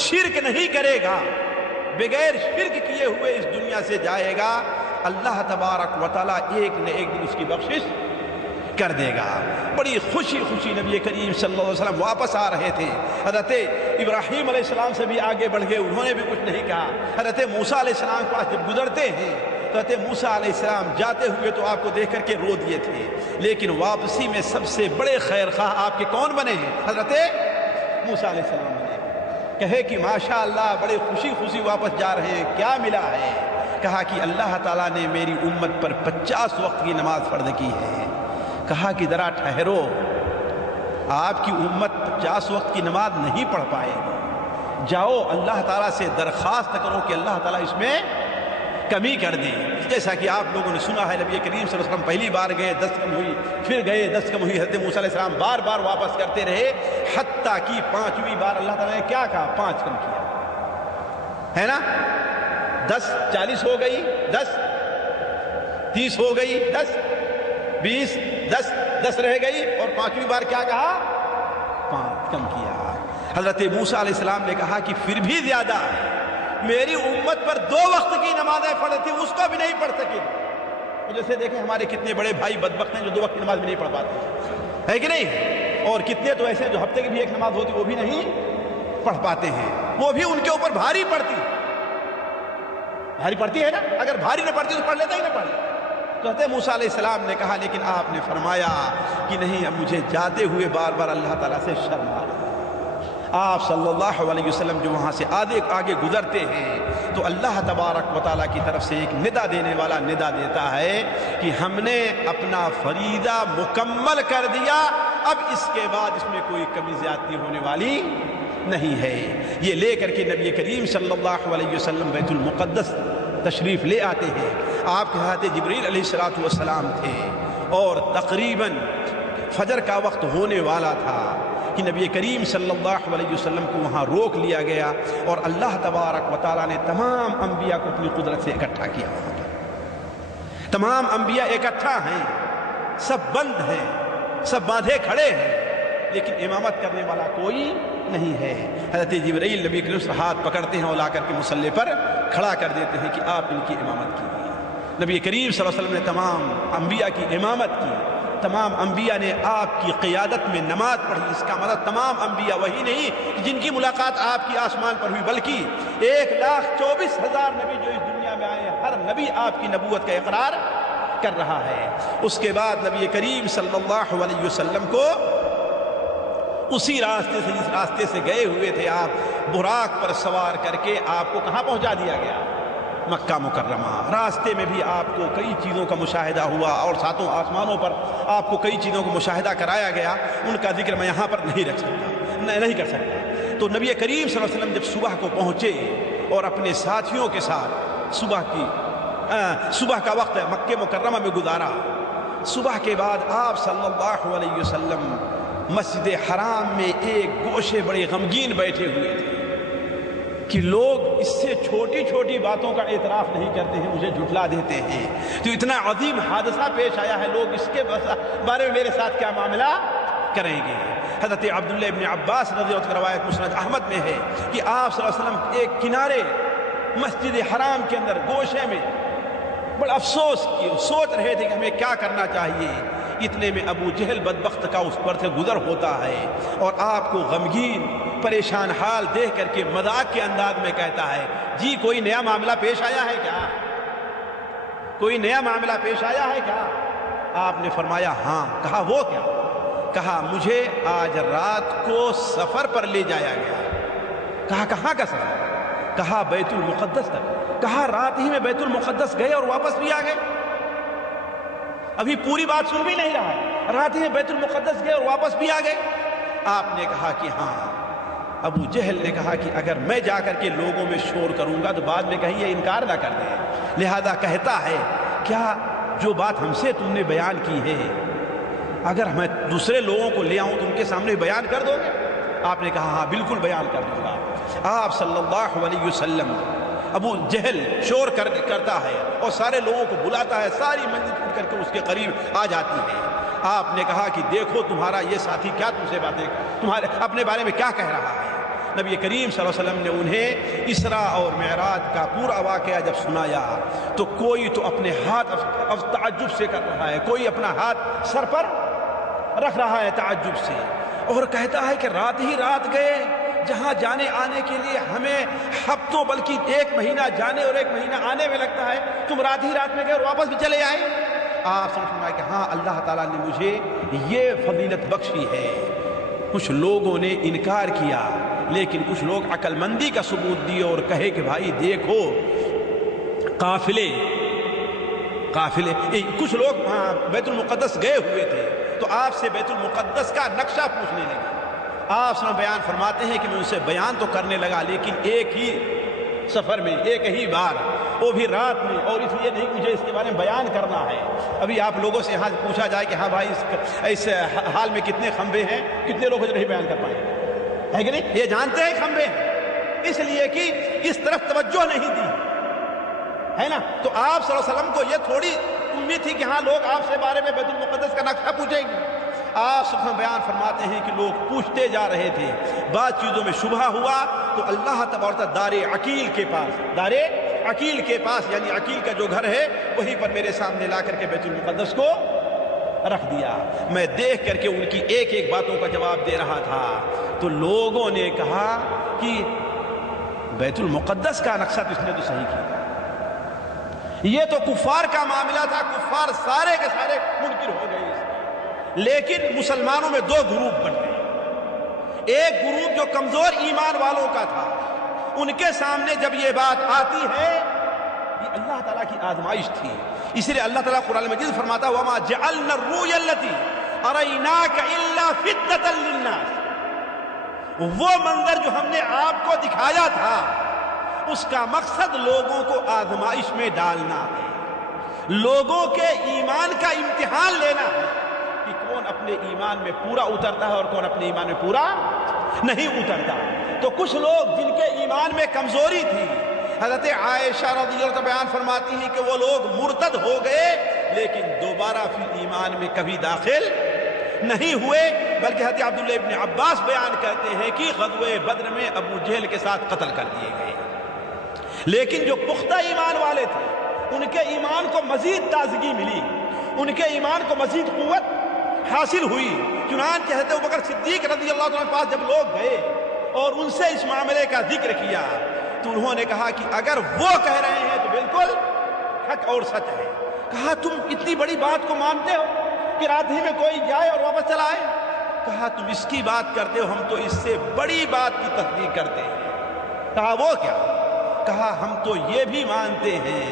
شرک نہیں کرے گا، بغیر شرک کیے ہوئے اس دنیا سے جائے گا، اللہ تبارک و تعالیٰ ایک نہ ایک دن اس کی بخشش کر دے گا۔ بڑی خوشی خوشی نبی کریم صلی اللہ علیہ وسلم واپس آ رہے تھے، حضرت ابراہیم علیہ السلام سے بھی آگے بڑھ گئے، انہوں نے بھی کچھ نہیں کہا۔ حضرت موسیٰ علیہ السلام کے پاس جب گزرتے ہیں تو حضرت موسیٰ علیہ السلام جاتے ہوئے تو آپ کو دیکھ کر کے رو دیے تھے، لیکن واپسی میں سب سے بڑے خیر خواہ آپ کے کون بنے ہیں؟ حضرت موسیٰ علیہ السلام بنے۔ کہے کہ ماشاءاللہ بڑے خوشی خوشی واپس جا رہے ہیں، کیا ملا ہے؟ کہا کہ اللہ تعالیٰ نے میری امت پر 50 وقت کی نماز فرض کی ہے۔ کہا کہ ذرا ٹھہرو، آپ کی امت 50 وقت کی نماز نہیں پڑھ پائے، جاؤ اللہ تعالیٰ سے درخواست کرو کہ اللہ تعالیٰ اس میں کمی کر دیں۔ جیسا کہ آپ لوگوں نے سنا ہے نبی کریم صلی اللہ علیہ وسلم پہلی بار گئے 10 کم ہوئی، پھر گئے 10 کم ہوئی، حضرت موسیٰ علیہ السلام بار بار واپس کرتے رہے، حتیٰ کہ 5ویں بار اللہ تعالیٰ نے کیا کہا؟ 5 کم کیا ہے نا۔ 10 40 ہو گئی، 10 30 ہو گئی، 10 20 10 رہ گئی، اور 5ویں بار کیا کہا؟ 5 کم کیا۔ حضرت موسیٰ علیہ السلام نے کہا کہ پھر بھی زیادہ ہے، میری امت پر 2 وقت کی نمازیں پڑھی تھی، اس کو بھی نہیں پڑھ سکے۔ جیسے دیکھیں ہمارے کتنے بڑے بھائی بدبخت ہیں جو 2 وقت کی نماز بھی نہیں پڑھ پاتے، ہے کہ نہیں؟ اور کتنے تو ایسے جو ہفتے کی بھی 1 نماز ہوتی وہ بھی نہیں پڑھ پاتے ہیں، وہ بھی ان کے اوپر بھاری پڑتی ہے نا، اگر بھاری نہ پڑتی تو پڑھ لیتا ہی نہ پڑھ۔ تو حضرت موسیٰ علیہ السلام نے کہا لیکن آپ نے فرمایا کہ نہیں، اب مجھے جاتے ہوئے بار بار اللہ تعالیٰ سے شرم آ رہی ہے۔ آپ صلی اللہ علیہ وسلم جو وہاں سے آگے گزرتے ہیں تو اللہ تبارک و تعالیٰ کی طرف سے ایک ندا دینے والا ندا دیتا ہے کہ ہم نے اپنا فریضہ مکمل کر دیا، اب اس کے بعد اس میں کوئی کمی زیادتی ہونے والی نہیں ہے۔ یہ لے کر کے نبی کریم صلی اللہ علیہ وسلم بیت المقدس تشریف لے آتے ہیں۔ آپ کے ساتھ جبریل علیہ السلام تھے، اور تقریباً فجر کا وقت ہونے والا تھا کہ نبی کریم صلی اللہ علیہ وسلم کو وہاں روک لیا گیا، اور اللہ تبارک و تعالیٰ نے تمام انبیاء کو اپنی قدرت سے اکٹھا کیا۔ تمام انبیاء اکٹھا ہیں، سب بند ہیں، سب باندھے کھڑے ہیں، لیکن امامت کرنے والا کوئی نہیں ہے۔ حضرت جبرائیل نبی کریم سے ہاتھ پکڑتے ہیں اور لا کر کے مصلی پر کھڑا کر دیتے ہیں کہ آپ ان کی امامت کیجیے۔ نبی کریم صلی اللہ علیہ وسلم نے تمام انبیاء کی امامت کی، تمام انبیاء نے آپ کی قیادت میں نماز پڑھی۔ اس کا مطلب تمام انبیاء وہی نہیں جن کی ملاقات آپ کی آسمان پر ہوئی، بلکہ 1,24,000 نبی جو اس دنیا میں آئے، ہر نبی آپ کی نبوت کا اقرار کر رہا ہے۔ اس کے بعد نبی کریم صلی اللہ علیہ وسلم کو اسی راستے سے جس راستے سے گئے ہوئے تھے آپ، براق پر سوار کر کے آپ کو کہاں پہنچا دیا گیا؟ مکہ مکرمہ۔ راستے میں بھی آپ کو کئی چیزوں کا مشاہدہ ہوا اور ساتوں آسمانوں پر آپ کو کئی چیزوں کا مشاہدہ کرایا گیا، ان کا ذکر میں یہاں پر نہیں کر سکتا۔ تو نبی کریم صلی اللہ علیہ وسلم جب صبح کو پہنچے اور اپنے ساتھیوں کے ساتھ صبح کا وقت مکہ مکرمہ میں گزارا، صبح کے بعد آپ صلی اللہ علیہ وسلم مسجد حرام میں ایک گوشے بڑے غمگین بیٹھے ہوئے تھے کہ لوگ اس سے چھوٹی چھوٹی باتوں کا اعتراف نہیں کرتے ہیں، مجھے جھٹلا دیتے ہیں، تو اتنا عظیم حادثہ پیش آیا ہے، لوگ اس کے بارے میں میرے ساتھ کیا معاملہ کریں گے؟ حضرت عبداللہ ابن عباس رضی اللہ عنہ کی روایت مسند احمد میں ہے کہ آپ صلی اللہ علیہ وسلم ایک کنارے مسجد حرام کے اندر گوشے میں بڑا افسوس کی سوچ رہے تھے کہ ہمیں کیا کرنا چاہیے۔ اتنے میں ابو جہل بدبخت کا اس پر سے گزر ہوتا ہے اور آپ کو غمگین پریشان حال دیکھ کر کے مذاق کے انداز میں کہتا ہے، جی کوئی نیا معاملہ پیش آیا ہے کیا؟ کوئی نیا معاملہ پیش آیا ہے کیا؟ آپ نے فرمایا ہاں۔ کہا وہ کیا؟ کہا مجھے آج رات کو سفر پر لے جایا گیا۔ کہا کہاں کا سفر؟ کہا بیت المقدس تک۔ کہا رات ہی میں بیت المقدس گئے اور واپس بھی آ گئے؟ ابھی پوری بات سن بھی نہیں رہا ہے، رات ہی میں بیت المقدس گئے اور واپس بھی آ گئے؟ آپ نے کہا کہ ہاں۔ ابو جہل نے کہا کہ اگر میں جا کر کے لوگوں میں شور کروں گا تو بعد میں کہیں یہ انکار نہ کر دیں، لہذا کہتا ہے کیا جو بات ہم سے تم نے بیان کی ہے اگر میں دوسرے لوگوں کو لے آؤں تو ان کے سامنے بیان کر دو گے؟ آپ نے کہا ہاں بالکل بیان کر دوں گا۔ آپ صلی اللہ علیہ وسلم، ابو جہل شور کرتا ہے اور سارے لوگوں کو بلاتا ہے، ساری منزل اٹھ کر کے اس کے قریب آ جاتی ہے۔ آپ نے کہا کہ دیکھو تمہارا یہ ساتھی کیا تم سے باتیں تمہارے اپنے بارے میں کیا کہہ رہا ہے۔ نبی کریم صلی اللہ علیہ وسلم نے انہیں اسراء اور معراج کا پورا واقعہ جب سنایا تو کوئی تو اپنے ہاتھ تعجب سے کر رہا ہے، کوئی اپنا ہاتھ سر پر رکھ رہا ہے تعجب سے، اور کہتا ہے کہ رات ہی رات گئے جہاں جانے آنے کے لیے ہمیں ہفتوں بلکہ 1 مہینہ جانے اور 1 مہینہ آنے میں لگتا ہے، تم رات ہی رات میں گئے اور واپس بھی چلے آئے؟ آپ سمجھنا کہ ہاں اللہ تعالیٰ نے مجھے یہ فضیلت بخشی ہے۔ کچھ لوگوں نے انکار کیا لیکن کچھ لوگ عقل مندی کا ثبوت دیے اور کہے کہ بھائی دیکھو قافلے کچھ لوگ بیت المقدس گئے ہوئے تھے تو آپ سے بیت المقدس کا نقشہ پوچھنے لگے۔ آپ صلی اللہ علیہ وسلم بیان فرماتے ہیں کہ میں ان سے بیان تو کرنے لگا لیکن ایک ہی سفر میں ایک ہی بار، وہ بھی رات میں، اور اس لیے نہیں مجھے اس کے بارے میں بیان کرنا ہے۔ ابھی آپ لوگوں سے یہاں پوچھا جائے کہ ہاں بھائی اس حال میں کتنے کھمبے ہیں، کتنے لوگ نہیں بیان کر پائیں گے، ہے کہ نہیں؟ یہ جانتے ہیں کھمبے ہیں، اس لیے کہ اس طرف توجہ نہیں دی ہے نا۔ تو آپ صلی اللہ علیہ وسلم کو یہ تھوڑی امید تھی کہ ہاں لوگ آپ سے بارے میں بیت المقدس کا نقشہ پوچھیں گے۔ آپ صلی اللہ علیہ وسلم بیان فرماتے ہیں کہ لوگ پوچھتے جا رہے تھے، بعض چیزوں میں شبہ ہوا تو اللہ تبارک و تعالیٰ دار عقیل کے پاس یعنی عقیل کا جو گھر ہے وہیں پر میرے سامنے لا کر کے بیت المقدس کو رکھ دیا۔ میں دیکھ کر کے ان کی ایک ایک باتوں کا جواب دے رہا تھا تو لوگوں نے کہا کہ بیت المقدس کا نقشہ تو اس نے تو صحیح کیا، یہ تو کفار کا معاملہ تھا، کفار سارے کے سارے منکر ہو گئے اس میں، لیکن مسلمانوں میں 2 گروپ بن گئے۔ ایک گروپ جو کمزور ایمان والوں کا تھا، ان کے سامنے جب یہ بات آتی ہے یہ اللہ تعالیٰ کی آزمائش تھی، اس لیے اللہ تعالیٰ قرآن مجید فرماتا ہے وَمَا جَعَلْنَا الرُّؤْيَا الَّتِي أَرَيْنَاكَ إِلَّا فِتْنَةً لِلنَّاسِ، وہ منظر جو ہم نے آپ کو دکھایا تھا اس کا مقصد لوگوں کو آزمائش میں ڈالنا ہے، لوگوں کے ایمان کا امتحان لینا ہے کہ کون اپنے ایمان میں پورا اترتا ہے اور کون اپنے ایمان میں پورا نہیں اترتا۔ تو کچھ لوگ جن کے ایمان میں کمزوری تھی، حضرت عائشہ رضی اللہ عنہا بیان فرماتی ہیں کہ وہ لوگ مرتد ہو گئے لیکن دوبارہ پھر ایمان میں کبھی داخل نہیں ہوئے، بلکہ حضرت عبداللہ ابن عباس بیان کرتے ہیں کہ غزوہ بدر میں ابو جہل کے ساتھ قتل کر دیے گئے۔ لیکن جو پختہ ایمان والے تھے ان کے ایمان کو مزید تازگی ملی، ان کے ایمان کو مزید قوت حاصل ہوئی۔ چنانچہ حضرت ابوبکر صدیق رضی اللہ عنہ کے پاس جب لوگ گئے اور ان سے اس معاملے کا ذکر کیا تو انہوں نے کہا کہ اگر وہ کہہ رہے ہیں تو بالکل حق اور سچ ہے۔ کہا تم اتنی بڑی بات کو مانتے ہو کہ رات ہی میں کوئی جائے اور واپس چلا آئے؟ کہا تم اس کی بات کرتے ہو، ہم تو اس سے بڑی بات کی تصدیق کرتے ہیں۔ کہا وہ کیا؟ کہا ہم تو یہ بھی مانتے ہیں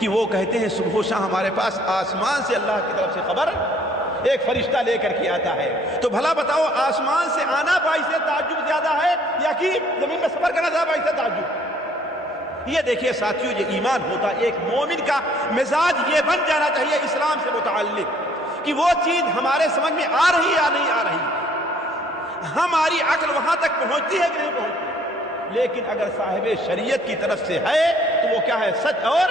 کہ وہ کہتے ہیں صبح و شام ہمارے پاس آسمان سے اللہ کی طرف سے خبر ایک فرشتہ لے کر کے آتا ہے۔ تو بھلا بتاؤ آسمان سے آنا باعث تعجب زیادہ ہے یا کہ زمین میں سفر کرنا زیادہ باعث تعجب؟ یہ دیکھیے ساتھیو، یہ ایمان ہوتا ہے، ایک مومن کا مزاج یہ بن جانا چاہیے اسلام سے متعلق کہ وہ چیز ہمارے سمجھ میں آ رہی یا نہیں آ رہی، ہماری عقل وہاں تک پہنچتی ہے کہ نہیں پہنچتی، لیکن اگر صاحب شریعت کی طرف سے ہے تو وہ کیا ہے؟ سچ اور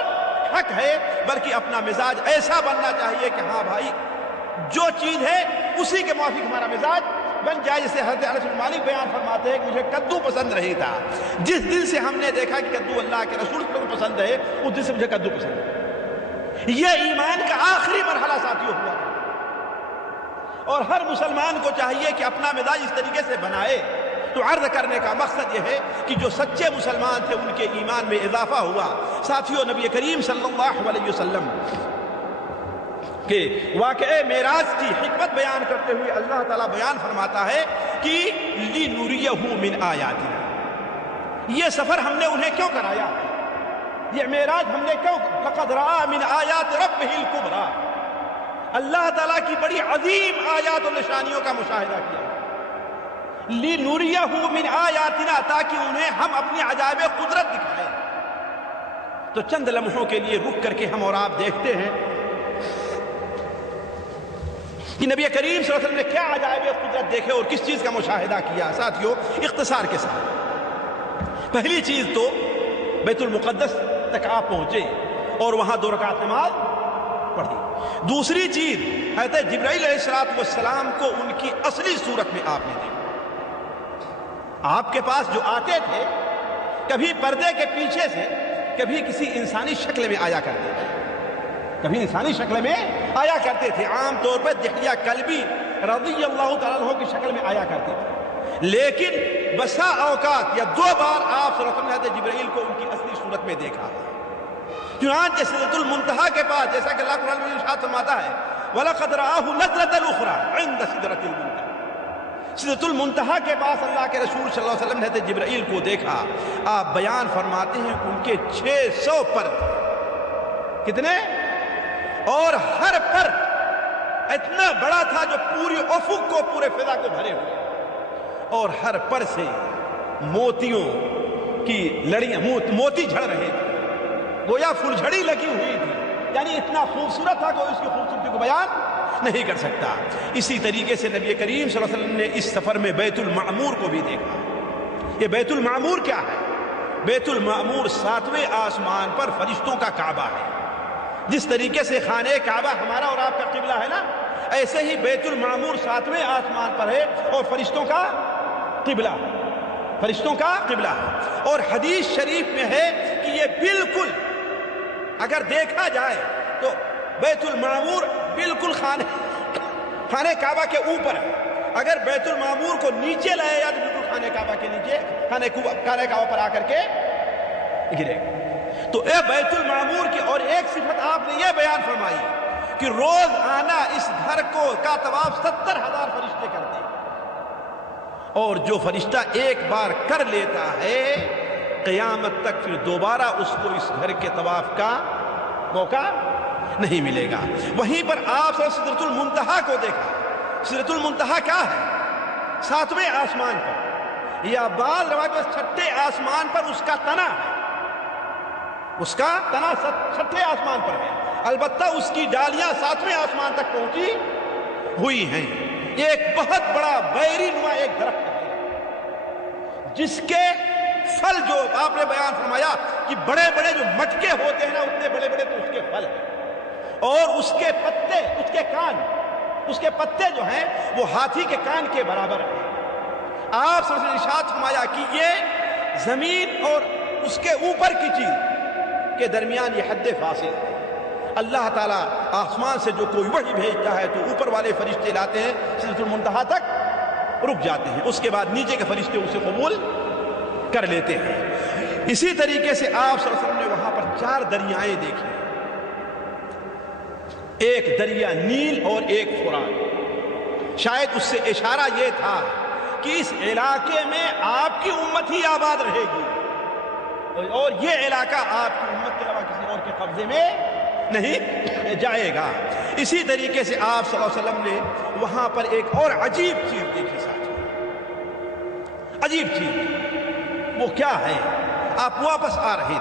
حق ہے۔ بلکہ اپنا مزاج ایسا بننا چاہیے کہ ہاں بھائی جو چیز ہے اسی کے موافق ہمارا مزاج بن جائے۔ جیسے حضرت انس بن مالک بیان فرماتے ہیں کہ مجھے کدو پسند نہیں تھا، جس دن سے ہم نے دیکھا کہ کدو اللہ کے رسول کو پسند ہے اس دن سے مجھے کدو پسند ہے۔ یہ ایمان کا آخری مرحلہ ساتھیوں ہوا، اور ہر مسلمان کو چاہیے کہ اپنا مزاج اس طریقے سے بنائے۔ تو عرض کرنے کا مقصد یہ ہے کہ جو سچے مسلمان تھے ان کے ایمان میں اضافہ ہوا۔ ساتھیوں، نبی کریم صلی اللہ علیہ وسلم کہ واقعہ معراج کی حکمت بیان کرتے ہوئے اللہ تعالیٰ بیان فرماتا ہے کہ لِنُرِيَهُ مِنْ آیَاتِنَا، یہ سفر ہم نے انہیں کیوں کرایا، یہ معراج ہم نے کیوں؟ لَقَدْ رَأَىٰ مِنْ آیَاتِ رَبِّهِ الْكُبْرَىٰ، اللہ تعالیٰ کی بڑی عظیم آیات و نشانیوں کا مشاہدہ کیا۔ لِنُرِيَهُ مِنْ آیَاتِنَا، تاکہ انہیں ہم اپنی عجائب قدرت دکھائیں۔ تو چند لمحوں کے لیے رک کر کے ہم اور آپ دیکھتے ہیں کہ نبی کریم صلی اللہ علیہ وسلم نے کیا عجائب قدرت دیکھے اور کس چیز کا مشاہدہ کیا۔ ساتھیوں، اختصار کے ساتھ پہلی چیز تو بیت المقدس تک آپ پہنچے اور وہاں 2 رکعت نماز پڑھی۔ دوسری چیز، حضرت جبرائیل علیہ السلام کو ان کی اصلی صورت میں آپ نے دیکھا۔ آپ کے پاس جو آتے تھے کبھی پردے کے پیچھے سے، کبھی کسی انسانی شکل میں آیا کرتے تھے، کبھی انسانی شکل میں آیا کرتے تھے۔ عام طور پر دحیہ کلبی رضی اللہ تعالیٰ عنہ کی شکل میں آیا کرتے تھے، لیکن بسا اوقات یا 2 بار آپ صلی اللہ علیہ وسلم نے جبرائیل کو ان کی اصلی صورت میں دیکھا۔ چنانچہ سدرۃ المنتہا کے پاس، جیسا کہ اللہ قرآن میں ارشاد فرماتا ہے وَلَقَدْ رَآهُ نَزْلَةً أُخْرَىٰ عِندَ سِدْرَةِ الْمُنتَهَا، سدرۃ المنتہا کے پاس اللہ کے رسول صلی اللہ علیہ وسلم نے جبرائیل کو دیکھا۔ آپ بیان فرماتے ہیں ان کے 600 پر تھے۔ کتنے؟ اور ہر پر اتنا بڑا تھا جو پوری افق کو، پورے فضا کو بھرے ہوئے، اور ہر پر سے موتیوں کی لڑیاں، موتی جھڑ رہے تھے، گویا پھلجھڑی لگی ہوئی تھی۔ یعنی اتنا خوبصورت تھا کہ اس کی خوبصورتی کو بیان نہیں کر سکتا۔ اسی طریقے سے نبی کریم صلی اللہ علیہ وسلم نے اس سفر میں بیت المعمور کو بھی دیکھا۔ یہ بیت المعمور کیا ہے؟ بیت المعمور 7ویں آسمان پر فرشتوں کا کعبہ ہے۔ جس طریقے سے خانہ کعبہ ہمارا اور آپ کا قبلہ ہے نا، ایسے ہی بیت المعمور 7ویں آسمان پر ہے اور فرشتوں کا قبلہ، فرشتوں کا قبلہ ہے۔ اور حدیث شریف میں ہے کہ یہ بالکل اگر دیکھا جائے تو بیت المعمور بالکل خانہ کعبہ کے اوپر ہے۔ اگر بیت المعمور کو نیچے لائے یا تو بالکل خانہ کعبہ کے نیچے، خانہ کعبہ پر آ کر کے گرے گا۔ تو اے بیت المعمور کی اور ایک صفت آپ نے یہ بیان فرمائی کہ روز آنا اس گھر کو کا طواف 70,000 فرشتے کرتے ہیں، اور جو فرشتہ ایک بار کر لیتا ہے قیامت تک پھر دوبارہ اس کو اس گھر کے طواف کا موقع نہیں ملے گا۔ وہیں پر آپ سدرۃ المنتہا کو دیکھا۔ سدرۃ المنتہا کیا ہے؟ 7ویں آسمان پر، یا بعض روایت میں 6ٹھے آسمان پر اس کا تنا ہے، اس کا تنا 6ٹھے آسمان پر ہے، البتہ اس کی ڈالیاں 7ویں آسمان تک پہنچی ہوئی ہیں۔ یہ ایک بہت بڑا بیری نما ایک درخت ہے جس کے پھل جو آپ نے بیان فرمایا کہ بڑے بڑے جو مٹکے ہوتے ہیں نا، اتنے بڑے بڑے تو اس کے پھل ہیں، اور اس کے پتے، اس کے کان، اس کے پتے جو ہیں وہ ہاتھی کے کان کے برابر ہیں۔ آپ صلی اللہ علیہ وسلم نے ارشاد فرمایا کہ یہ زمین اور اس کے اوپر کی چیز کے درمیان یہ حد فاصل ہے۔ اللہ تعالیٰ آسمان سے جو کوئی وحی بھیجتا ہے تو اوپر والے فرشتے لاتے ہیں سدرۃ المنتہا تک رک جاتے ہیں، اس کے بعد نیچے کے فرشتے اسے قبول کر لیتے ہیں۔ اسی طریقے سے آپ صلی اللہ علیہ وسلم نے وہاں پر 4 دریائیں دیکھی، ایک دریا نیل اور ایک فرات۔ شاید اس سے اشارہ یہ تھا کہ اس علاقے میں آپ کی امت ہی آباد رہے گی اور یہ علاقہ آپ کی امت کے علاوہ کسی اور کے قبضے میں نہیں جائے گا۔ اسی طریقے سے آپ صلی اللہ علیہ وسلم نے وہاں پر ایک اور عجیب چیز دیکھی ساتھ، عجیب چیز۔ وہ کیا ہے؟ آپ واپس آ رہے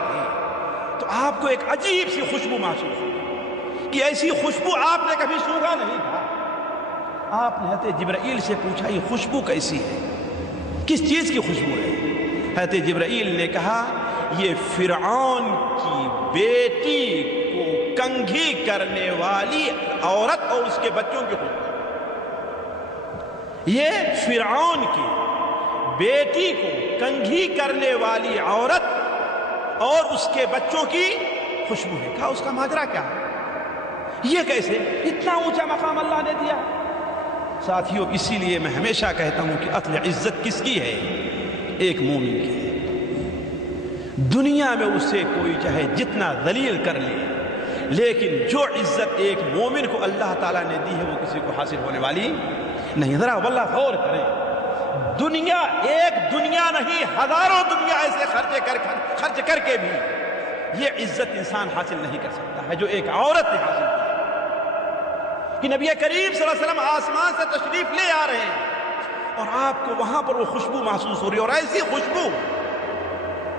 تھے تو آپ کو ایک عجیب سی خوشبو محسوس ہوئی کہ ایسی خوشبو آپ نے کبھی سونگھا نہیں تھا۔ آپ نے حضرت جبرائیل سے پوچھا یہ خوشبو کیسی ہے، کس چیز کی خوشبو ہے؟ حضرت جبرائیل نے کہا یہ فرعون کی بیٹی کو کنگھی کرنے والی عورت اور اس کے بچوں کی خوشبو۔ یہ فرعون کی بیٹی کو کنگھی کرنے والی عورت اور اس کے بچوں کی خوشبو ہے۔ کہا اس کا ماجرا کیا ہے؟ یہ کیسے؟ اتنا اونچا مقام اللہ نے دیا۔ ساتھیوں اسی لیے میں ہمیشہ کہتا ہوں کہ اصل عزت کس کی ہے؟ ایک مومن کی ہے۔ دنیا میں اسے کوئی چاہے جتنا ذلیل کر لے، لیکن جو عزت ایک مومن کو اللہ تعالیٰ نے دی ہے وہ کسی کو حاصل ہونے والی نہیں۔ ذرا واللہ غور کریں، دنیا ایک دنیا نہیں ہزاروں دنیا ایسے خرچ کر کے بھی یہ عزت انسان حاصل نہیں کر سکتا ہے جو ایک عورت نے حاصل کی کہ نبی کریم صلی اللہ علیہ وسلم آسمان سے تشریف لے آ رہے ہیں اور آپ کو وہاں پر وہ خوشبو محسوس ہو رہی ہے، اور ایسی خوشبو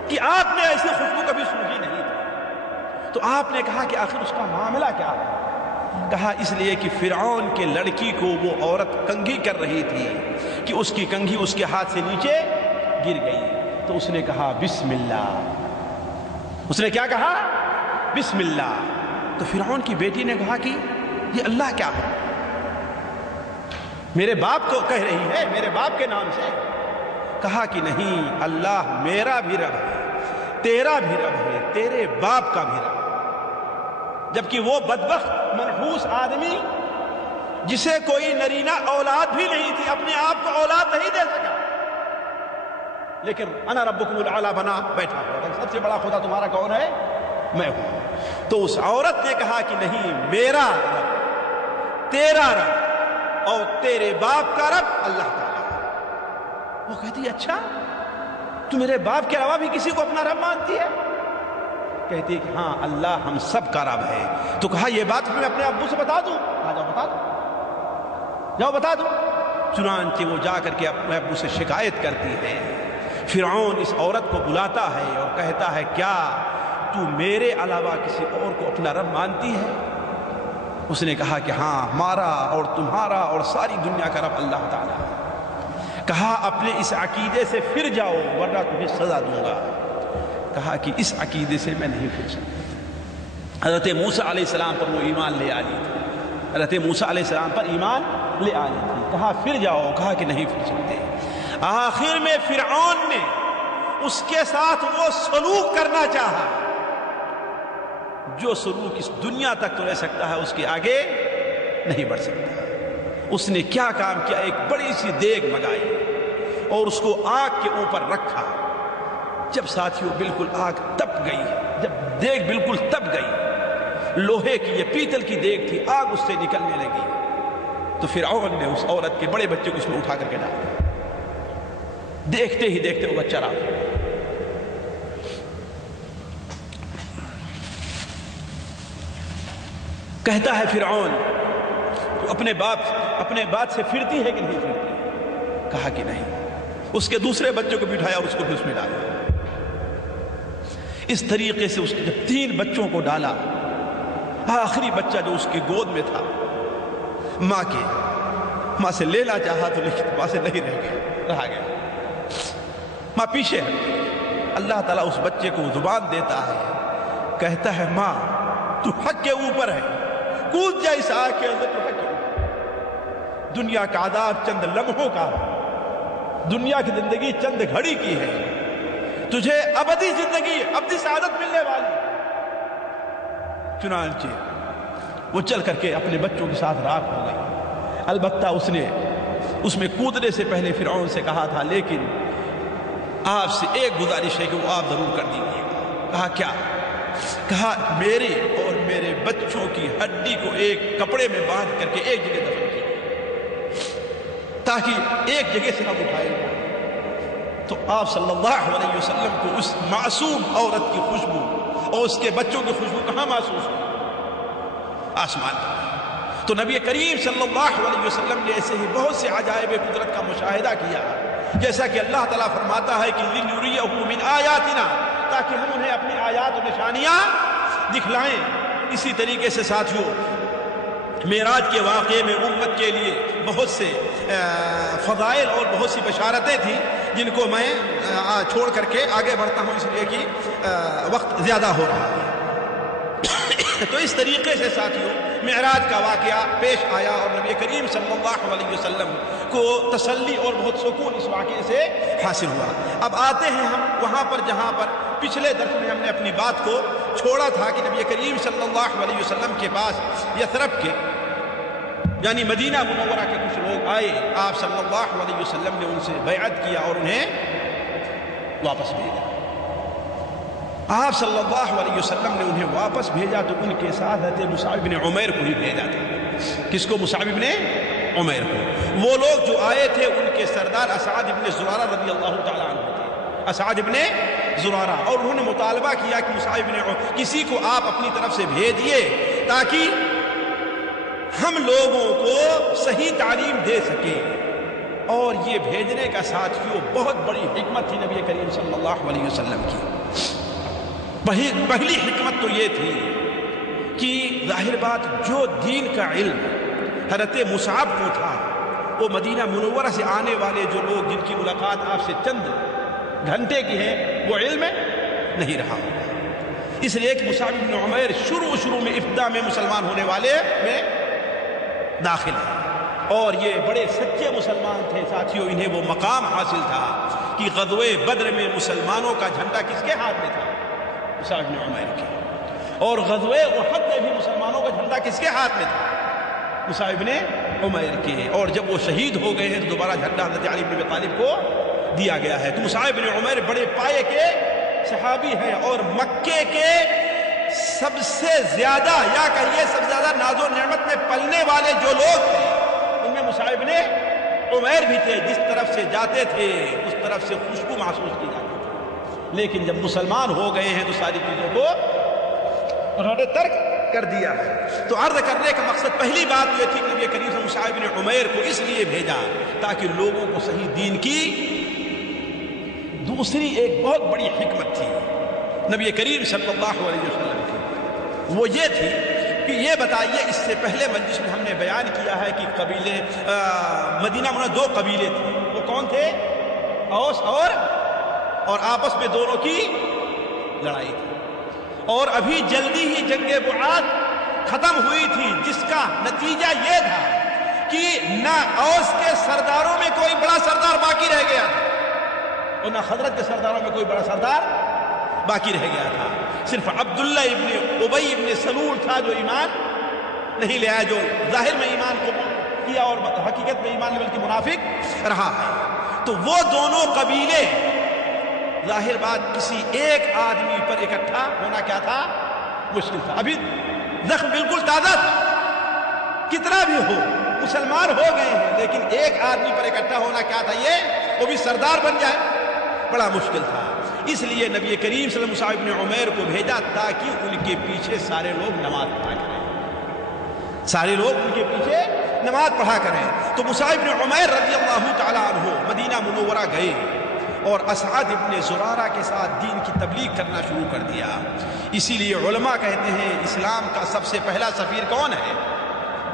کہ آپ نے ایسی خوشبو کبھی سونگھی نہیں تھی۔ تو آپ نے کہا کہ آخر اس کا معاملہ کیا ہے؟ کہا اس لیے کہ فرعون کے لڑکی کو وہ عورت کنگھی کر رہی تھی کہ اس کی کنگھی اس کے ہاتھ سے نیچے گر گئی، تو اس نے کہا بسم اللہ۔ اس نے کیا کہا؟ بسم اللہ۔ تو فرعون کی بیٹی نے کہا کہ یہ اللہ کیا ہے؟ میرے باپ کو کہہ رہی ہے، میرے باپ کے نام سے۔ کہا کہ نہیں، اللہ میرا بھی رب ہے، تیرا بھی رب ہے، تیرے باپ کا بھی رب۔ جبکہ وہ بدبخت منحوس آدمی جسے کوئی نرینہ اولاد بھی نہیں تھی، اپنے آپ کو اولاد نہیں دے سکا، لیکن انا ربکم الاعلی بنا بیٹھا ہوا، سب سے بڑا خدا تمہارا کون ہے؟ میں ہوں۔ تو اس عورت نے کہا کہ نہیں، میرا رب، تیرا رب اور تیرے باپ کا رب اللہ تعالیٰ ہے۔ وہ کہتی اچھا تو میرے باپ کے علاوہ بھی کسی کو اپنا رب مانتی ہے؟ کہتی ہے کہ ہاں اللہ ہم سب کا رب ہے۔ تو کہا یہ بات میں اپنے ابو سے بتا دوں؟ کہا جاؤ بتا دو، جاؤ بتا دو۔ چنانچہ وہ جا کر کے اپنے ابو سے شکایت کرتی ہے۔ فرعون اس عورت کو بلاتا ہے اور کہتا ہے کیا تو میرے علاوہ کسی اور کو اپنا رب مانتی ہے؟ اس نے کہا کہ ہاں، ہمارا اور تمہارا اور ساری دنیا کا رب اللہ تعالیٰ ہے۔ کہا اپنے اس عقیدے سے پھر جاؤ ورنہ تمہیں سزا دوں گا۔ کہا کہ اس عقیدے سے میں نہیں پھر سکتا۔ حضرت موسیٰ علیہ السلام پر وہ ایمان لے آئی تھی، حضرت موسیٰ علیہ السلام پر ایمان لے آئی تھی۔ کہا پھر جاؤ، کہا کہ نہیں پھر سکتے۔ آخر میں فرعون نے اس کے ساتھ وہ سلوک کرنا چاہا جو سلوک اس دنیا تک تو رہ سکتا ہے، اس کے آگے نہیں بڑھ سکتا۔ اس نے کیا کام کیا؟ ایک بڑی سی دیگ منگائی اور اس کو آگ کے اوپر رکھا۔ جب ساتھیوں بالکل آگ تپ گئی، جب دیگ بالکل تپ گئی، لوہے کی یہ پیتل کی دیگ تھی، آگ اس سے نکلنے لگی، تو فرعون نے اس عورت کے بڑے بچے کو اس میں اٹھا کر کے ڈالا۔ دیکھتے ہی دیکھتے وہ بچہ رہا۔ کہتا ہے فرعون تو اپنے باپ سے پھرتی ہے کہ نہیں پھرتی؟ کہا کہ نہیں۔ اس کے دوسرے بچوں کو بٹھایا اور اس کو بھی اس میں ڈالا۔ اس طریقے سے اس نے جب 3 بچوں کو ڈالا، آخری بچہ جو اس کی گود میں تھا ماں سے لینا چاہا تو لیکن ماں سے نہیں رہا گیا، ماں پیچھے ہے۔ اللہ تعالیٰ اس بچے کو زبان دیتا ہے، کہتا ہے ماں تو حق کے اوپر ہے، کود جا اس آگ کے اندر، تو حق کے اوپر۔ دنیا کا عذاب چند لمحوں کا ہے، دنیا کی زندگی چند گھڑی کی ہے، تجھے ابدی زندگی، ابدی سعادت ملنے والی، چنانچہ وہ چل کر کے اپنے بچوں کے ساتھ راکھ ہو گئی۔ البتہ اس نے اس میں کودنے سے پہلے فرعون سے کہا تھا لیکن آپ سے ایک گزارش ہے کہ وہ آپ ضرور کر دیجیے گا۔ کہا کیا؟ کہا میرے اور میرے بچوں کی ہڈی کو ایک کپڑے میں باندھ کر کے ایک جگہ دفن کیجیے تاکہ ایک جگہ سے ہم اٹھائے جائیں۔ تو آپ صلی اللہ علیہ وسلم کو اس معصوم عورت کی خوشبو اور اس کے بچوں کی خوشبو کہاں محسوس ہوئی؟ آسمان پر۔ تو نبی کریم صلی اللہ علیہ وسلم نے ایسے ہی بہت سے عجائب قدرت کا مشاہدہ کیا، جیسا کہ اللہ تعالیٰ فرماتا ہے کہ لِنُرِيَهُ مِنْ آیَاتِنَا، تاکہ ہم انہیں اپنی آیات و نشانیاں دکھلائیں۔ اسی طریقے سے ساتھیوں معراج کے واقعے میں امت کے لیے بہت سے فضائل اور بہت سی بشارتیں تھیں جن کو میں چھوڑ کر کے آگے بڑھتا ہوں اس لیے کہ وقت زیادہ ہو رہا ہے۔ تو اس طریقے سے ساتھیوں معراج کا واقعہ پیش آیا اور نبی کریم صلی اللہ علیہ وسلم کو تسلی اور بہت سکون اس واقعے سے حاصل ہوا۔ اب آتے ہیں ہم وہاں پر جہاں پر پچھلے درس میں ہم نے اپنی بات کو چھوڑا تھا کہ نبی کریم صلی اللہ علیہ وسلم کے پاس یثرب کے یعنی مدینہ منورہ کے کچھ لوگ آئے، آپ صلی اللہ علیہ وسلم نے ان سے بیعت کیا اور انہیں واپس بھیجا۔ آپ صلی اللہ علیہ وسلم نے انہیں واپس بھیجا تو ان کے ساتھ حضرت مصعب بن عمیر کو ہی بھیجا تھا۔ کس کو؟ مصعب بن عمیر کو۔ وہ لوگ جو آئے تھے ان کے سردار اسعد بن زرارہ رضی اللہ تعالیٰ عنہ تھے، اسعد بن زرارہ، اور انہوں نے مطالبہ کیا کہ مصعب بن عمیر کسی کو آپ اپنی طرف سے بھیجیے تاکہ ہم لوگوں کو صحیح تعلیم دے سکیں۔ اور یہ بھیجنے کا ساتھیوں بہت بڑی حکمت تھی نبی کریم صلی اللہ علیہ وسلم کی۔ پہلی حکمت تو یہ تھی کہ ظاہر بات جو دین کا علم حضرت مصعب کو تھا وہ مدینہ منورہ سے آنے والے جو لوگ جن کی ملاقات آپ سے چند گھنٹے کی ہے وہ علم نہیں رہا ہوگا۔ اس لیے کہ مصعب بن عمیر شروع میں ابتدا میں مسلمان ہونے والے میں داخل ہیں اور یہ بڑے سچے مسلمان تھے ساتھیوں۔ انہیں وہ مقام حاصل تھا کہ غزوہ بدر میں مسلمانوں کا جھنڈا کس کے ہاتھ میں تھا؟ مصعب بن عمیر کے۔ اور غزوہ احد میں بھی مسلمانوں کا جھنڈا کس کے ہاتھ میں تھا؟ مصعب بن عمیر کے۔ اور جب وہ شہید ہو گئے ہیں تو دوبارہ جھنڈا حضرت علی بن ابی طالب کو دیا گیا ہے۔ تو مصعب بن عمیر بڑے پائے کے صحابی ہیں اور مکے کے سب سے زیادہ یا کہیے سب سے زیادہ ناز و نعمت میں پلنے والے جو لوگ تھے ان میں مصعب بن عمیر بھی تھے۔ جس طرف سے جاتے تھے اس طرف سے خوشبو محسوس کی جاتی تھی، لیکن جب مسلمان ہو گئے ہیں تو ساری چیزوں کو انہوں نے ترک کر دیا ہے۔ تو عرض کرنے کا مقصد پہلی بات یہ تھی کہ نبی کریم صلی اللہ علیہ وسلم مصعب بن عمیر کو اس لیے بھیجا تاکہ لوگوں کو صحیح دین کی۔ دوسری ایک بہت بڑی حکمت تھی نبی کریم صلی اللہ علیہ وسلم کی، وہ یہ تھی کہ یہ بتائیے، اس سے پہلے مجلس میں ہم نے بیان کیا ہے کہ قبیلے مدینہ میں دو قبیلے تھے، وہ کون تھے؟ اوس اور آپس میں دونوں کی لڑائی تھی، اور ابھی جلدی ہی جنگ بعاد ختم ہوئی تھی جس کا نتیجہ یہ تھا کہ نہ اوس کے سرداروں میں کوئی بڑا سردار باقی رہ گیا تھا اور نہ خزرج کے سرداروں میں کوئی بڑا سردار باقی رہ گیا تھا۔ صرف عبداللہ ابن ابی ابن سلول تھا جو ایمان نہیں لے آیا، جو ظاہر میں ایمان قبول کیا اور حقیقت میں ایمان بلکہ منافق رہا ہے۔ تو وہ دونوں قبیلے ظاہر بات کسی ایک آدمی پر اکٹھا ہونا کیا تھا؟ مشکل تھا۔ ابھی زخم بالکل تازہ تھا، کتنا بھی ہو مسلمان ہو گئے ہیں لیکن ایک آدمی پر اکٹھا ہونا کیا تھا؟ یہ وہ بھی سردار بن جائے، بڑا مشکل تھا۔ اس لیے نبی کریم صلی اللہ علیہ وسلم مصعب بن عمیر کو بھیجا تاکہ ان کے پیچھے سارے لوگ نماز پڑھا کریں، سارے لوگ ان کے پیچھے نماز پڑھا کریں۔ تو مصعب بن عمیر رضی اللہ تعالیٰ عنہ مدینہ منورہ گئے اور اسعد ابن زرارہ کے ساتھ دین کی تبلیغ کرنا شروع کر دیا۔ اسی لیے علماء کہتے ہیں اسلام کا سب سے پہلا سفیر کون ہے؟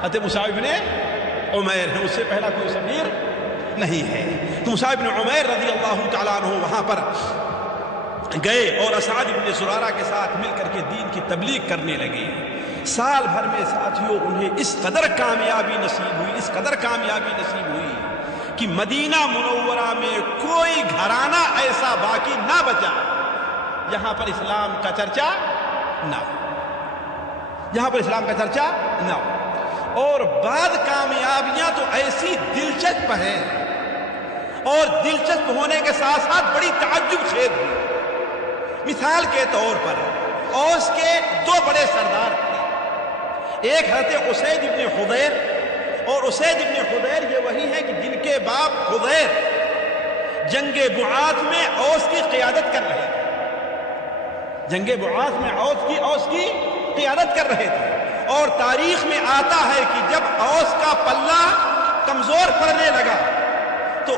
حضرت مصعب بن عمیر ہے، اس سے پہلا کوئی سفیر نہیں ہے۔ تو مصعب بن عمیر رضی اللہ تعالیٰ عنہ وہاں پر گئے اور اسعد ابن زرارہ کے ساتھ مل کر کے دین کی تبلیغ کرنے لگے۔ سال بھر میں ساتھیوں انہیں اس قدر کامیابی نصیب ہوئی کہ مدینہ منورہ میں کوئی گھرانہ ایسا باقی نہ بچا جہاں پر اسلام کا چرچا نہ ہو۔ جہاں پر اسلام کا چرچا نہ ہو۔ اور بعض کامیابیاں تو ایسی دلچسپ ہیں اور دلچسپ ہونے کے ساتھ ساتھ بڑی تعجب خیز بھی۔ مثال کے طور پر اوس کے دو بڑے سردار تھے، ایک حضرت اسید ابن حضیر، اور اسید ابن حضیر یہ وہی ہیں کہ جن کے باپ حضیر جنگ بعاث میں اوس کی قیادت کر رہے تھے، جنگ بعاث میں اوس کی قیادت کر رہے تھے۔ اور تاریخ میں آتا ہے کہ جب اوس کا پلہ کمزور پڑنے لگا تو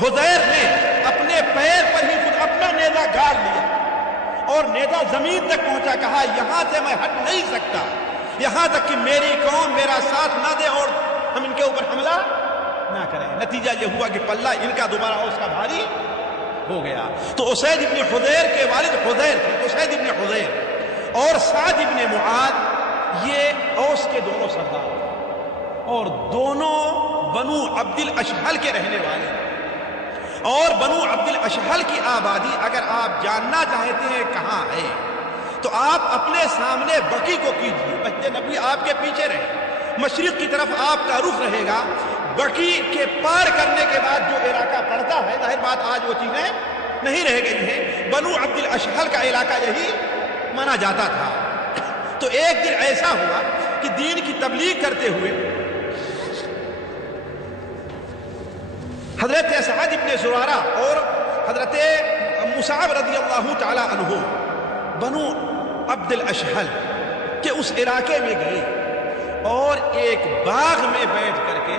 حضیر نے اپنے پیر پر ہی خود اپنا نیزہ گاڑ لیا اور نیزہ زمین تک پہنچا، کہا یہاں سے میں ہٹ نہیں سکتا یہاں تک کہ میری قوم میرا ساتھ نہ دے اور ہم ان کے اوپر حملہ نہ کریں۔ نتیجہ یہ ہوا کہ پلہ ان کا دوبارہ اوس کا بھاری ہو گیا۔ تو اسید ابن حضیر کے والد حضیر تھے، اسید ابن حضیر اور سعد ابن معاذ یہ اوس کے دونوں سردار تھے اور دونوں بنو عبد الاشہل کے رہنے والے ہیں۔ اور بنو عبد الاشہل کی آبادی اگر آپ جاننا چاہتے ہیں کہاں ہے تو آپ اپنے سامنے بقی کو کیجیے، مسجد نبوی آپ کے پیچھے رہے، مشرق کی طرف آپ کا رخ رہے گا، بقی کے پار کرنے کے بعد جو علاقہ پڑتا ہے، ظاہر بات آج وہ چیزیں نہیں رہ گئی ہیں، بنو عبد الاشہل کا علاقہ یہی مانا جاتا تھا۔ تو ایک دن ایسا ہوا کہ دین کی تبلیغ کرتے ہوئے حضرت سعد ابن زرارہ اور حضرت مصعب رضی اللہ تعالی عنہ بنو عبد الاشہل کے اس علاقے میں گئے اور ایک باغ میں بیٹھ کر کے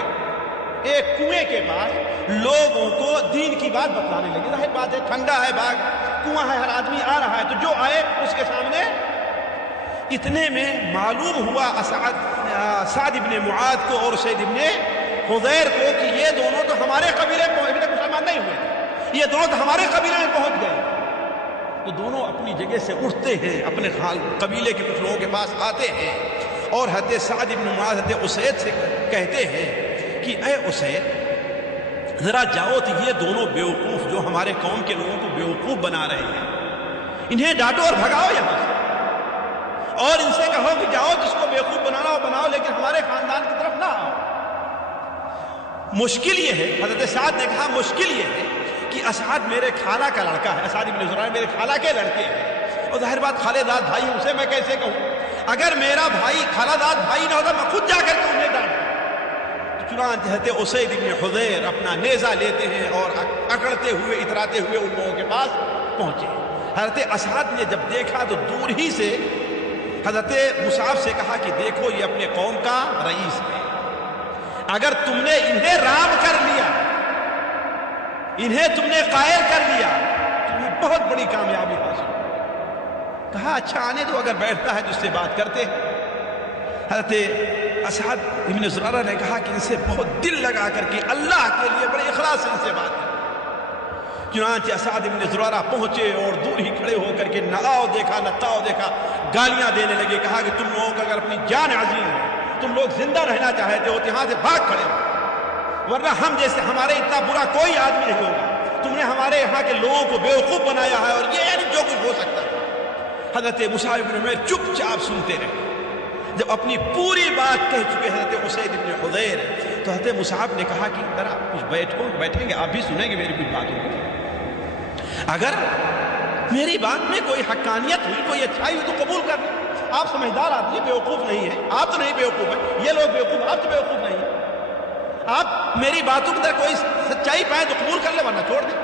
ایک کنویں کے پاس لوگوں کو دین کی بات بتلانے لگے۔ ظاہر بات ہے ٹھنڈا ہے باغ، کنواں ہے، ہر آدمی آ رہا ہے تو جو آئے اس کے سامنے۔ اتنے میں معلوم ہوا سعد ابن معاذ کو اور اسید ابن حضیر کو کہ یہ دونوں تو ہمارے قبیلے میں ابھی تک مسلمان نہیں ہوئے تھے، یہ دونوں تو ہمارے قبیلے میں پہنچ گئے۔ تو دونوں اپنی جگہ سے اٹھتے ہیں، اپنے قبیلے کے کچھ لوگوں کے پاس آتے ہیں اور حضرت سعد ابن معاذ حضرت اسید سے کہتے ہیں کہ اے اسید ذرا جاؤ تو یہ دونوں بیوقوف جو ہمارے قوم کے لوگوں کو بیوقوف بنا رہے ہیں انہیں ڈانٹو اور بھگاؤ یہاں سے، اور ان سے کہو کہ جاؤ جس کو بیوقوف بنانا ہو بناؤ لیکن ہمارے خاندان کی طرف نہ آؤ۔ مشکل یہ ہے، حضرت سعد نے کہا مشکل یہ ہے کہ اسعد میرے خالہ کا لڑکا ہے، اسعد ابن زرارہ میرے خالہ کے لڑکے ہیں اور ظاہر بات خالہ داد بھائی اسے میں کیسے کہوں، اگر میرا بھائی خالہ داد بھائی نہ ہوتا میں خود جا کر کے انہیں ڈانٹتا۔ چنانچہ حضرت اسید ابن حضیر اپنا نیزہ لیتے ہیں اور اکڑتے ہوئے اتراتے ہوئے ان لوگوں کے پاس پہنچے۔ حضرت اسعد نے جب دیکھا تو دور ہی سے حضرت مصعب سے کہا کہ دیکھو یہ اپنے قوم کا رئیس ہے، اگر تم نے انہیں رام کر لیا، انہیں تم نے قائل کر لیا تمہیں بہت بڑی کامیابی حاصل۔ کہا اچھا آنے دو، اگر بیٹھتا ہے تو اس سے بات کرتے ہیں۔ حضرت اسعد ابن زرارہ نے کہا کہ ان سے بہت دل لگا کر کے اللہ کے لیے بڑے اخلاص سے ان سے بات کریں۔ چنانچہ اسعد ابن زرارہ پہنچے اور دور ہی کھڑے ہو کر کے نہ آؤ دیکھا نہ تاؤ دیکھا، گالیاں دینے لگے۔ کہا کہ تم لوگوں کا اگر اپنی جان عزیز ہے، تم لوگ زندہ رہنا چاہتے ہو تو یہاں سے بھاگ کھڑے ہو، ورنہ ہم جیسے ہمارے اتنا برا کوئی آدمی نہیں ہوگا، تم نے ہمارے یہاں کے لوگوں کو بیوقوف بنایا ہے اور یہ یعنی جو کچھ ہو سکتا ہے۔ حضرت مصعب بن عمیر چپ چاپ سنتے رہے۔ جب اپنی پوری بات کہہ چکے حضرت اسید بن حضیر تو حضرت مصعب نے کہا کہ ذرا کچھ بیٹھیں گے، آپ بھی سنیں گے میری کچھ بات ہوگی، اگر میری بات میں کوئی حقانیت ہوئی، کوئی اچھائی ہوئی تو قبول کر لیں۔ آپ سمجھدار آدمی، بیوقوف نہیں ہے، آپ تو نہیں بیوقوف ہیں، یہ لوگ بیوقوف، آپ تو بیوقوف نہیں ہیں، آپ میری باتوں کے اندر کوئی سچائی پائیں تو قبول کر لیں ورنہ چھوڑ دیں۔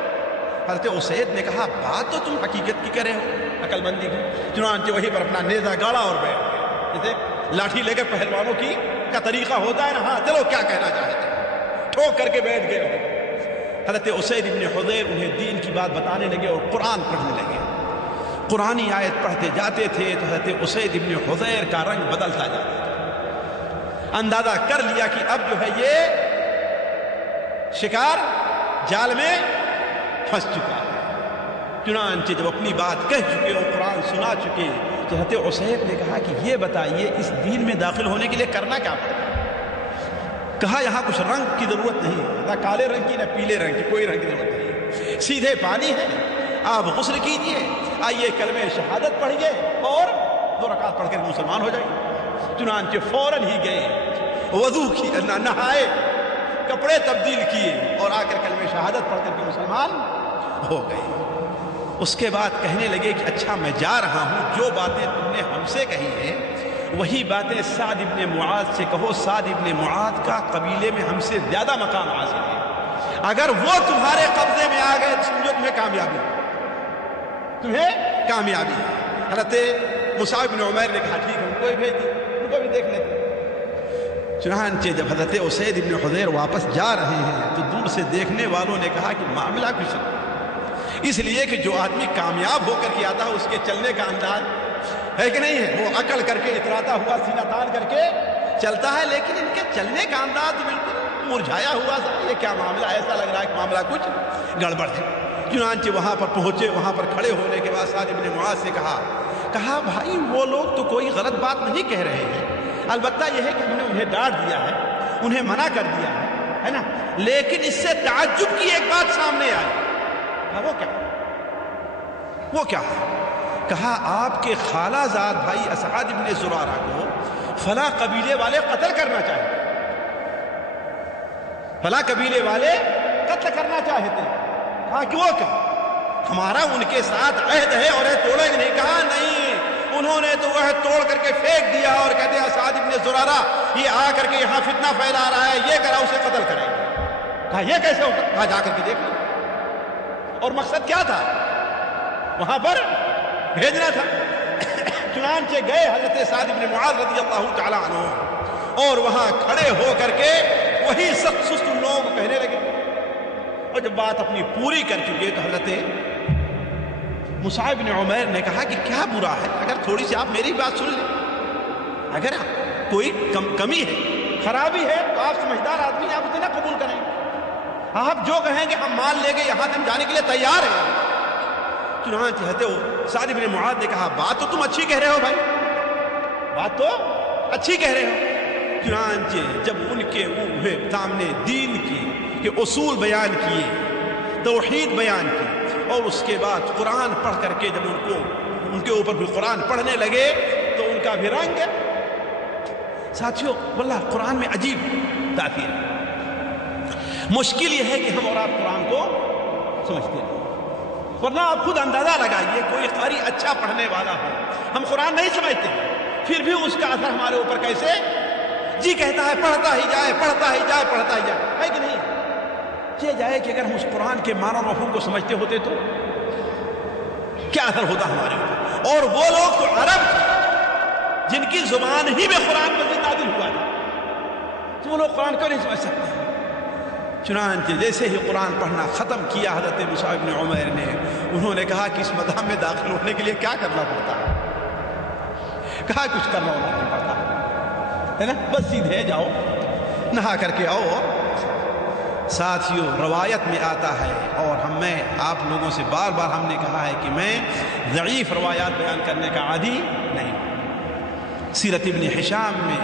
حضرت اسید نے کہا بات تو تم حقیقت کی کرے ہو، عقل مندی کی۔ چنانچہ وہیں پر اپنا نیزہ گاڑا اور بیٹھ گئے، جیسے لاٹھی لے کر پہلوانوں کی کا طریقہ ہوتا ہے نا، ہاں چلو کیا کہنا چاہتے ہیں، ٹھوک کر کے بیٹھ گئے۔ حضرت اسید ابن حضیر انہیں دین کی بات بتانے لگے اور قرآن پڑھنے لگے۔ قرآنی آیت پڑھتے جاتے تھے تو حضرت اسید ابن حضیر کا رنگ بدلتا جاتا تھا۔ اندازہ کر لیا کہ اب جو ہے یہ شکار جال میں پھنس چکا ہے۔ چنانچہ جب اپنی بات کہہ چکے اور قرآن سنا چکے تو حضرت اسید نے کہا کہ یہ بتائیے اس دین میں داخل ہونے کے لیے کرنا کیا پڑے گا؟ کہا یہاں کچھ رنگ کی ضرورت نہیں، نہ کالے رنگ کی نہ پیلے رنگ کی، کوئی رنگ کی ضرورت نہیں، سیدھے پانی ہے، آپ غسل کیجئے، آئیے کلمہ شہادت پڑھیے اور 2 رکعت پڑھ کر مسلمان ہو جائیے۔ چنانچہ فوراً ہی گئے، وضو کی، نہائے، کپڑے تبدیل کیے اور آ کر کلمہ شہادت پڑھ کر کے مسلمان ہو گئے۔ اس کے بعد کہنے لگے کہ اچھا میں جا رہا ہوں، جو باتیں تم نے ہم سے کہی ہیں وہی باتیں سعد ابن معاذ سے کہو، سعد ابن معاذ کا قبیلے میں ہم سے زیادہ مقام حاصل ہے، اگر وہ تمہارے قبضے میں آ گئے سمجھو تمہیں کامیابی، تمہیں کامیابی ہے۔ حضرت مصعب بن عمیر نے کہا ٹھیک ہے، ان کو بھی بھیج دیں، ان کو بھی دیکھ لیتے۔ چنانچہ جب حضرت اسید بن حضیر واپس جا رہے ہیں تو دور سے دیکھنے والوں نے کہا کہ معاملہ کچھ نہیں، اس لیے کہ جو آدمی کامیاب ہو کر کے آتا ہے اس کے چلنے کا انداز ہے کہ نہیں ہے، وہ اکڑ کر کے اتراتا ہوا سینہ تان کر کے چلتا ہے، لیکن ان کے چلنے کا انداز بالکل مرجھایا ہوا تھا۔ یہ کیا معاملہ، ایسا لگ رہا ہے کہ معاملہ کچھ گڑبڑ ہے۔ چنانچہ وہاں پر پہنچے، وہاں پر کھڑے ہونے کے بعد سعد بن معاذ سے کہا بھائی وہ لوگ تو کوئی غلط بات نہیں کہہ رہے ہیں، البتہ یہ ہے کہ ہم نے انہیں ڈانٹ دیا ہے، انہیں منع کر دیا ہے نا، لیکن اس سے تعجب کی ایک بات سامنے آئی۔ وہ کیا ہے؟ کہا آپ کے خالہ زاد بھائی اسعد بن زرارہ کو فلاں قبیلے والے قتل کرنا چاہتے، فلاں قبیلے والے قتل کرنا چاہتے ہیں۔ کہا کہ وہ کیا؟ ہمارا ان کے ساتھ عہد ہے اور عہد توڑیں گے نہیں۔ کہا نہیں، انہوں نے تو عہد توڑ کر کے پھینک دیا اور کہتے ہیں اسعد بن زرارہ یہ آ کر کے یہاں فتنہ پھیلا رہا ہے، یہ کرا اسے قتل کریں گے۔ کہا یہ کیسے ہوگا؟ کہا جا کر کے دیکھ لو۔ اور مقصد کیا تھا؟ وہاں پر بھیجنا تھا۔ چنانچہ گئے حضرت سعد بن معاذ رضی اللہ تعالی عنہ اور وہاں کھڑے ہو کر کے وہی سخت سست ان لوگوں کو کہنے لگے، اور جب بات اپنی پوری کر چکے تو حضرت مصعب بن عمیر نے کہا کہ کیا برا ہے اگر تھوڑی سی آپ میری بات سن لیں، اگر کوئی کمی ہے، خرابی ہے تو آپ سمجھدار آدمی ہیں، آپ اتنا قبول کریں، آپ جو کہیں گے ہم مان لیں گے، یہاں سے ہم جانے کے لیے تیار ہیں۔ چنانچہ حضرت سعد بن معاذ نے کہا بات تو تم اچھی کہہ رہے ہو بھائی، بات تو اچھی کہہ رہے ہو۔ چنانچہ جب ان کے سامنے دین کے اصول بیان کیے، توحید بیان کی، اور اس کے بعد قرآن پڑھ کر کے جب ان کے اوپر بھی قرآن پڑھنے لگے تو ان کا بھی رنگ، ساتھیوں واللہ قرآن میں عجیب تاثیر ہے۔ مشکل یہ ہے کہ ہم اور آپ قرآن کو سمجھتے ہیں، ورنہ آپ خود اندازہ لگائیے کوئی قاری اچھا پڑھنے والا ہو، ہم قرآن نہیں سمجھتے پھر بھی اس کا اثر ہمارے اوپر کیسے جی کہتا ہے پڑھتا ہی جائے، پڑھتا ہی جائے، پڑھتا ہی جائے، ہے کہ نہیں؟ یہ جائے کہ اگر ہم اس قرآن کے معنی و مفہوم کو سمجھتے ہوتے تو کیا اثر ہوتا ہمارے اوپر۔ اور وہ لوگ تو عرب تھے جن کی زبان ہی میں قرآن مزید نازل ہوا تھا، تو وہ لوگ قرآن کو نہیں سمجھ سکتے۔ چنانچہ جیسے ہی قرآن پڑھنا ختم کیا حضرت مصعب بن عمیر نے، انہوں نے کہا کہ اس مذہب میں داخل ہونے کے لیے کیا کرنا پڑتا ہے؟ کہا کچھ کرنا نہیں پڑتا ہے نا، بس سیدھے جاؤ، نہا کر کے آؤ۔ ساتھیوں روایت میں آتا ہے، اور میں آپ لوگوں سے بار بار ہم نے کہا ہے کہ میں ضعیف روایات بیان کرنے کا عادی نہیں۔ سیرت ابن ہشام میں،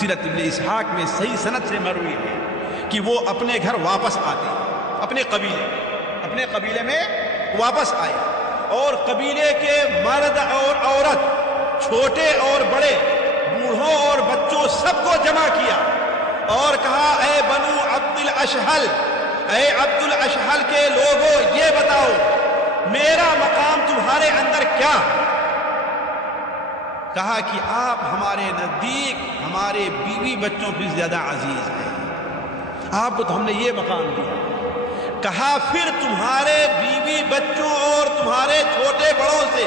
سیرت ابن اسحاق میں صحیح سند سے مروی ہے کہ وہ اپنے گھر واپس آتے، اپنے قبیلے میں واپس آئے، اور قبیلے کے مرد اور عورت، چھوٹے اور بڑے، بوڑھوں اور بچوں سب کو جمع کیا اور کہا اے بنو عبد الاشہل، اے عبد الاشہل کے لوگوں یہ بتاؤ میرا مقام تمہارے اندر کیا ہے؟ کہا کہ آپ ہمارے نزدیک ہمارے بیوی بچوں سے زیادہ عزیز ہیں، آپ کو تو ہم نے یہ مقام دیا۔ کہا پھر تمہارے بیوی بچوں اور تمہارے چھوٹے بڑوں سے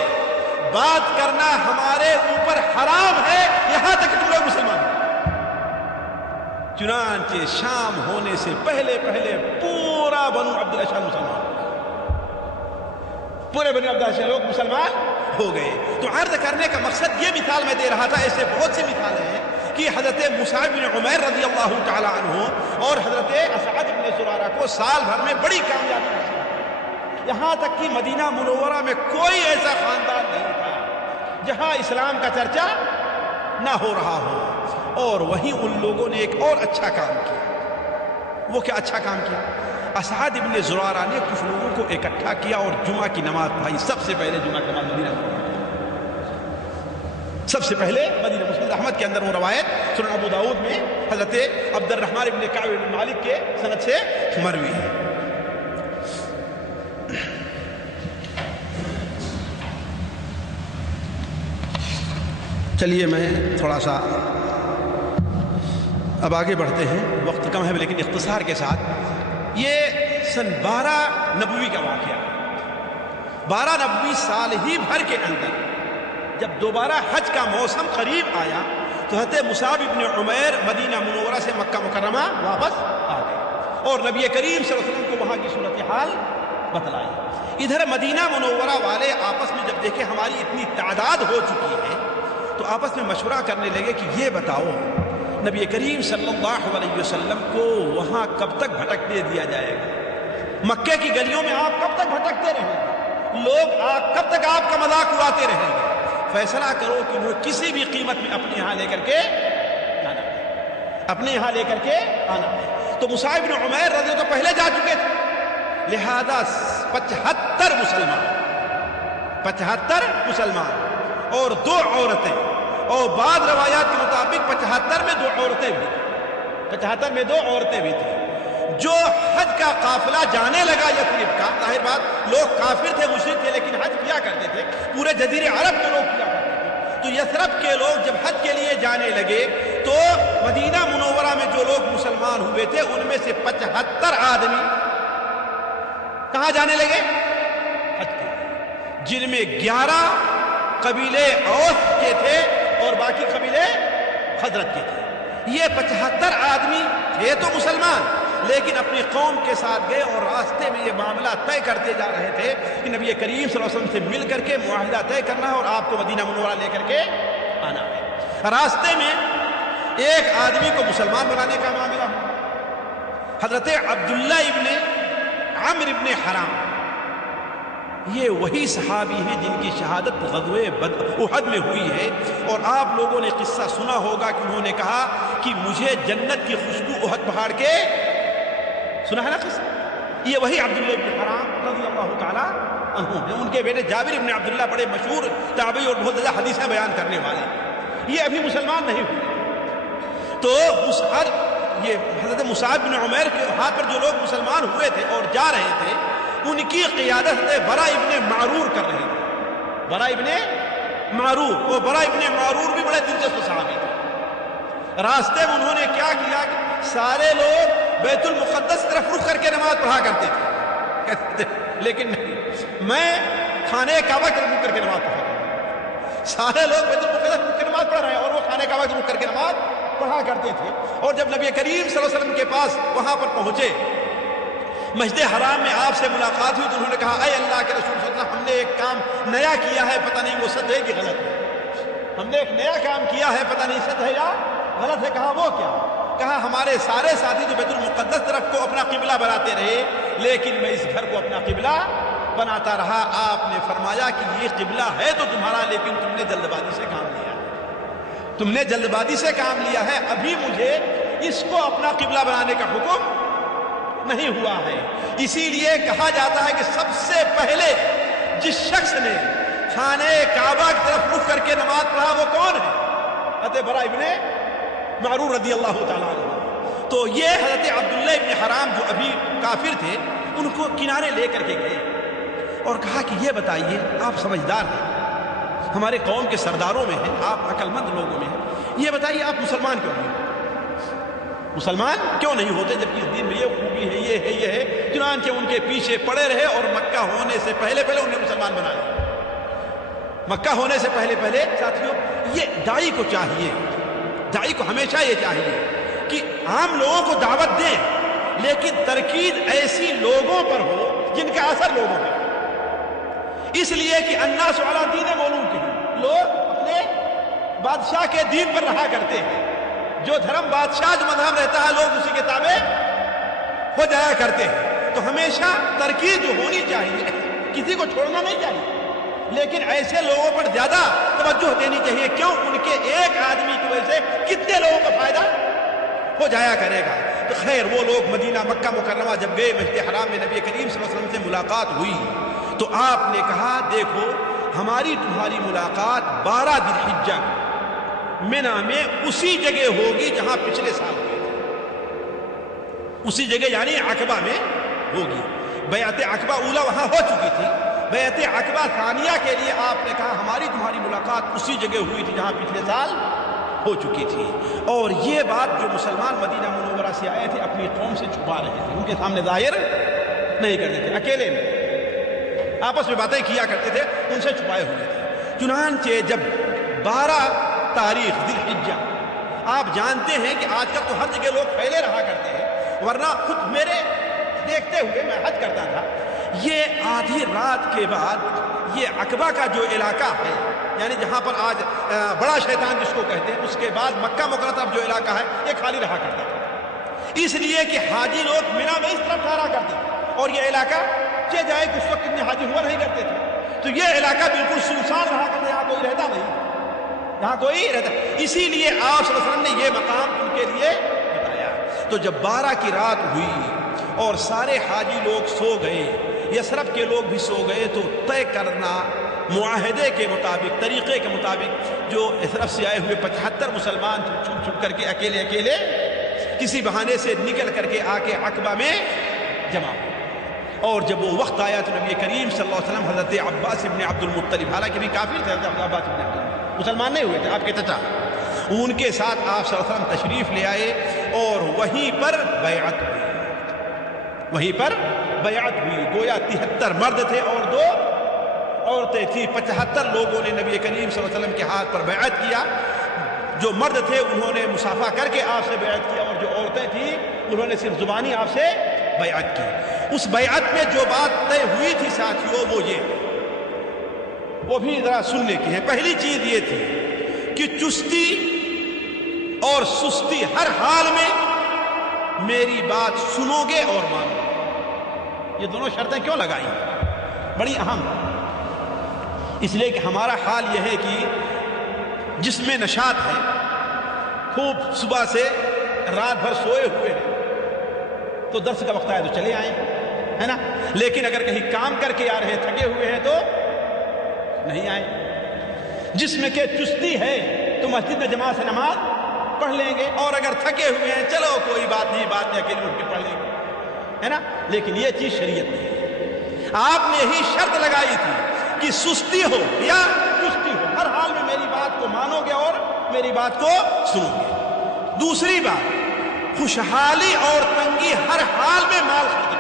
بات کرنا ہمارے اوپر حرام ہے، یہاں تک کہ تم لوگ مسلمان ہیں۔ چنانچہ شام ہونے سے پہلے پورا بنو عبد الاشہل مسلمان، پورے بنو عبد الاشہل لوگ مسلمان ہو گئے۔ تو عرض کرنے کا مقصد یہ مثال میں دے رہا تھا، ایسے بہت سی مثالیں ہیں کہ حضرت مصعب بن عمیر رضی اللہ تعالی عنہ اور حضرت اسعد بن زرارہ کو سال بھر میں بڑی کامیابی حاصل ہوئی، یہاں تک کہ مدینہ منورہ میں کوئی ایسا خاندان نہیں تھا جہاں اسلام کا چرچا نہ ہو رہا ہو۔ اور وہیں ان لوگوں نے ایک اور اچھا کام کیا۔ وہ کیا اچھا کام کیا؟ اسعد بن زرارہ نے کچھ لوگوں کو اکٹھا کیا اور جمعہ کی نماز پڑھائی، سب سے پہلے جمعہ کی نماز مدینہ میں۔ سب سے پہلے مدینہ، مسند احمد کے اندر وہ روایت سنن ابو داؤد میں حضرت عبد الرحمن ابن کعب بن مالک کے سند سے مروی ہے۔ چلیے میں تھوڑا سا اب آگے بڑھتے ہیں، وقت کم ہے لیکن اختصار کے ساتھ۔ یہ سن 12 نبوی کا واقعہ، 12 نبوی سال ہی بھر کے اندر جب دوبارہ حج کا موسم قریب آیا تو حضرت مصعب ابن عمیر مدینہ منورہ سے مکہ مکرمہ واپس آ گئے اور نبی کریم صلی اللہ علیہ وسلم کو وہاں کی صورتحال بتلائی۔ ادھر مدینہ منورہ والے آپس میں جب دیکھے ہماری اتنی تعداد ہو چکی ہے تو آپس میں مشورہ کرنے لگے کہ یہ بتاؤ نبی کریم صلی اللہ علیہ وسلم کو وہاں کب تک بھٹکنے دیا جائے گا؟ مکے کی گلیوں میں آپ کب تک بھٹکتے رہیں گے؟ لوگ کب تک آپ کا مذاق اڑاتے رہیں گے؟ فیصلہ کرو کہ انہیں کسی بھی قیمت میں اپنے یہاں لے کر کے آنا ہے، اپنے یہاں لے کر کے آنا ہے۔ تو مصعب بن عمیر رضی اللہ عنہ پہلے جا چکے تھے، لہذا 75 مسلمان اور 2 عورتیں، اور بعض روایات کے مطابق 75 میں 2 عورتیں بھی تھیں، 75 میں 2 عورتیں بھی تھیں۔ جو حج کا قافلہ جانے لگا یثرب کا، ظاہر بات لوگ کافر تھے، مشرک تھے، لیکن حج کیا کرتے تھے، پورے جزیرے عرب کے لوگ کیا کرتے تھے۔ تو یثرب کے لوگ جب حج کے لیے جانے لگے تو مدینہ منورہ میں جو لوگ مسلمان ہوئے تھے ان میں سے 75 آدمی کہاں جانے لگے؟ حج کے لیے، جن میں 11 قبیلے اوس کے تھے اور باقی قبیلے خزرج کے تھے۔ یہ 75 آدمی تھے تو مسلمان، لیکن اپنی قوم کے ساتھ گئے اور راستے میں یہ معاملہ طے کرتے جا رہے تھے کہ نبی کریم صلی اللہ علیہ وسلم سے مل کر کے معاہدہ طے کرنا ہے اور آپ کو مدینہ منورہ لے کر کے آنا ہے۔ راستے میں ایک آدمی کو مسلمان بنانے کا معاملہ ہوا، حضرت عبداللہ ابن عمرو ابن حرام، یہ وہی صحابی ہیں جن کی شہادت غزوہ احد میں ہوئی ہے، اور آپ لوگوں نے قصہ سنا ہوگا کہ انہوں نے کہا کہ مجھے جنت کی خوشبو احد پہاڑ کے، سنا ہے نا قصہ؟ یہ وہی عبداللہ ابن حرام رضی اللہ تعالی عنہ ہیں۔ ان کے بیٹے جابر ابن عبداللہ بڑے مشہور تابعی اور بہت زیادہ حدیثیں بیان کرنے والے، یہ ابھی مسلمان نہیں ہوئے۔ تو یہ حضرت مصعب بن عمیر کے ہاتھ پر جو لوگ مسلمان ہوئے تھے اور جا رہے تھے، ان کی قیادت برا ابن معرور کر رہے تھے، برا ابن معرور، وہ برا ابن معرور بھی بڑے دلچسپ صحابی تھے۔ راستے میں انہوں نے کیا کیا کہ سارے لوگ بیت المقدس طرف رخ کر کے نماز پڑھا کرتے تھے، لیکن نہیں، میں خانہ کعبہ کی طرف رخ کر کے نماز پڑھا کرتا ہوں۔ سارے لوگ بیت المقدس رخ کر کے نماز پڑھ رہے ہیں اور وہ خانہ کعبہ کی رخ کر کے نماز پڑھا کرتے تھے۔ اور جب نبی کریم صلی اللہ علیہ وسلم کے پاس وہاں پر پہنچے، مسجد حرام میں آپ سے ملاقات ہوئی، تو انہوں نے کہا اے اللہ کے رسول صلی اللہ علیہ وسلم، ہم نے ایک کام نیا کیا ہے، پتہ نہیں وہ سچ ہے کہ غلط ہے، ہم نے ایک نیا کام کیا ہے، پتہ نہیں سچ ہے یا غلط ہے۔ کہا وہ کیا؟ کہا ہمارے سارے ساتھی تو بیت المقدس طرف کو اپنا قبلہ بناتے رہے، لیکن میں اس گھر کو اپنا قبلہ بناتا رہا۔ آپ نے فرمایا کہ یہ قبلہ ہے تو تمہارا، لیکن تم نے جلد بازی سے کام لیا ہے، تم نے جلد بازی سے کام لیا ہے، ابھی مجھے اس کو اپنا قبلہ بنانے کا حکم نہیں ہوا ہے۔ اسی لیے کہا جاتا ہے کہ سب سے پہلے جس شخص نے خانہ کعبہ کی طرف رخ کر کے نماز پڑھا وہ کون ہے؟ حضرت برا ابن معرور رضی اللہ تعالیٰ عنہ۔ تو یہ حضرت عبداللہ ابن حرام جو ابھی کافر تھے، ان کو کنارے لے کر کے گئے اور کہا کہ یہ بتائیے، آپ سمجھدار ہیں، ہمارے قوم کے سرداروں میں ہیں، آپ عقل مند لوگوں میں ہیں، یہ بتائیے آپ مسلمان کیوں نہیں ہوتے؟ مسلمان کیوں نہیں ہوتے جبکہ اس دین میں یہ خوبی ہے، یہ ہے، یہ ہے؟ چنانچہ ان کے پیچھے پڑے رہے اور مکہ ہونے سے پہلے انہیں مسلمان بنایا۔ مکہ ہونے سے پہلے ساتھیوں، یہ داعی کو چاہیے، داعی کو ہمیشہ یہ چاہیے کہ عام لوگوں کو دعوت دیں، لیکن ترکیز ایسی لوگوں پر ہو جن کا اثر لوگوں پر، اس لیے کہ الناس علی دین ملوکہم، لوگ اپنے بادشاہ کے دین پر رہا کرتے ہیں، جو دھرم بادشاہ جو مذہب رہتا ہے لوگ اسی کے تابع ہو جایا کرتے ہیں۔ تو ہمیشہ ترکیز جو ہونی چاہیے، کسی کو چھوڑنا نہیں چاہیے، لیکن ایسے لوگوں پر زیادہ توجہ دینی چاہیے، کیوں؟ ان کے ایک آدمی کی وجہ سے کتنے لوگوں کا فائدہ ہو جایا کرے گا۔ تو خیر وہ لوگ مدینہ مکہ مکرمہ جب گئے، مسجد حرام میں نبی کریم صلی اللہ علیہ وسلم سے ملاقات ہوئی تو آپ نے کہا دیکھو ہماری تمہاری ملاقات 12 ذی الحجہ منا میں اسی جگہ ہوگی جہاں پچھلے سال ہوئی تھی، اسی جگہ یعنی عقبہ میں ہوگی۔ بیعت عقبہ اولا وہاں ہو چکی تھی، بیعت عقبہ ثانیہ کے لیے آپ نے کہا ہماری تمہاری ملاقات اسی جگہ ہوئی تھی جہاں پچھلے سال ہو چکی تھی۔ اور یہ بات جو مسلمان مدینہ منورہ سے آئے تھے اپنی قوم سے چھپا رہے تھے، ان کے سامنے ظاہر نہیں کرتے تھے، اکیلے میں آپس میں باتیں کیا کرتے تھے، ان سے چھپائے ہوئے تھے۔ چنانچہ جب 12 تاریخ ذی الحجہ، آپ جانتے ہیں کہ آج کل تو ہر جگہ لوگ پھیلے رہا کرتے ہیں، ورنہ خود میرے دیکھتے ہوئے میں حج کرتا تھا، یہ آدھی رات کے بعد یہ عقبہ کا جو علاقہ ہے، یعنی جہاں پر آج بڑا شیطان جس کو کہتے ہیں، اس کے بعد مکہ مکرمہ طرف جو علاقہ ہے یہ خالی رہا کرتا تھا، اس لیے کہ حاجی لوگ مینا میں اس طرف ٹھہرا کرتے تھے، اور یہ علاقہ چہ جائے کہ اس وقت کتنے حاجی ہوا نہیں کرتے تھے، تو یہ علاقہ بالکل سنسان رہا کرتا، یہاں کوئی رہتا نہیں، یہاں کوئی رہتا، اسی لیے آپ صلی اللہ علیہ وسلم نے یہ مقام ان کے لیے بتایا۔ تو جب 12 کی رات ہوئی اور سارے حاجی لوگ سو گئے، یثرب کے لوگ بھی سو گئے، تو طے کرنا معاہدے کے مطابق، طریقے کے مطابق، جو یثرب سے آئے ہوئے 75 مسلمان تھے، چھپ چھپ کر کے اکیلے اکیلے کسی بہانے سے نکل کر کے آ کے عقبہ میں جمع ہوئے۔ اور جب وہ وقت آیا تو نبی کریم صلی اللہ علیہ وسلم حضرت عباس ابن عبد المطلب، حالانکہ بھی کافر تھے حضرت عباس ابن عبد المطلب، مسلمان نہیں ہوئے تھے، آپ کے چچا، ان کے ساتھ آپ صلی اللہ علیہ وسلم تشریف لے آئے اور وہیں پر بیعت ہوئی، وہیں پر بیعت ہوئی۔ گویا 73 مرد تھے اور 2 عورتیں تھیں، 75 لوگوں نے نبی کریم صلی اللہ علیہ وسلم کے ہاتھ پر بیعت کیا۔ جو مرد تھے انہوں نے مصافحہ کر کے آپ سے بیعت کیا، اور جو عورتیں تھیں انہوں نے صرف زبانی آپ سے بیعت کی۔ اس بیعت میں جو بات طے ہوئی تھی ساتھیوں، وہ بھی ذرا سننے کی ہے۔ پہلی چیز یہ تھی کہ چستی اور سستی ہر حال میں میری بات سنو گے اور مانو گے۔ یہ دونوں شرطیں کیوں لگائی ہیں؟ بڑی اہم، اس لیے کہ ہمارا حال یہ ہے کہ جس میں نشاط ہے، خوب صبح سے رات بھر سوئے ہوئے ہیں، تو درس کا وقت آئے تو چلے آئیں، ہے نا، لیکن اگر کہیں کام کر کے آ رہے ہیں، تھکے ہوئے ہیں، تو نہیں آئیں۔ جس میں کہ چستی ہے تو مسجد میں جماعت سے نماز پڑھ لیں گے، اور اگر تھکے ہوئے ہیں چلو کوئی بات نہیں اکیلے اٹھ کے پڑھ لیں گے، ہے نا، لیکن یہ چیز شریعت نہیں ہے۔ آپ نے ہی شرط لگائی تھی کہ سستی ہو یا چستی ہو، ہر حال میں میری بات کو مانو گے اور میری بات کو سنو گے۔ دوسری بات، خوشحالی اور تنگی ہر حال میں مال خرچ کرو،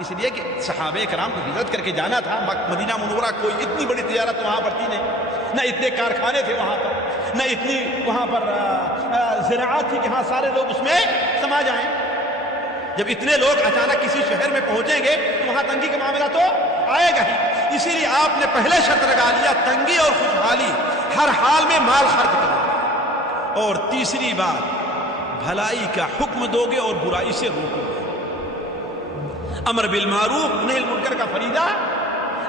اس لیے کہ صحابہ کرام کو ہجرت کر کے جانا تھا مدینہ منورہ، کوئی اتنی بڑی تجارت وہاں پر تھی نہیں، نہ اتنے کارخانے تھے وہاں پر، نہ اتنی وہاں پر زراعت تھی کہ ہاں سارے لوگ اس میں سما جائیں۔ جب اتنے لوگ اچانک کسی شہر میں پہنچیں گے تو وہاں تنگی کا معاملہ تو آئے گا ہی، اسی لیے آپ نے پہلے شرط لگا لیا تنگی اور خوشحالی ہر حال میں مال خرچ کرو۔ اور تیسری بات، بھلائی کا حکم دو گے اور برائی سے روکو گے، امر بالمعروف نہی المنکر کا فریضہ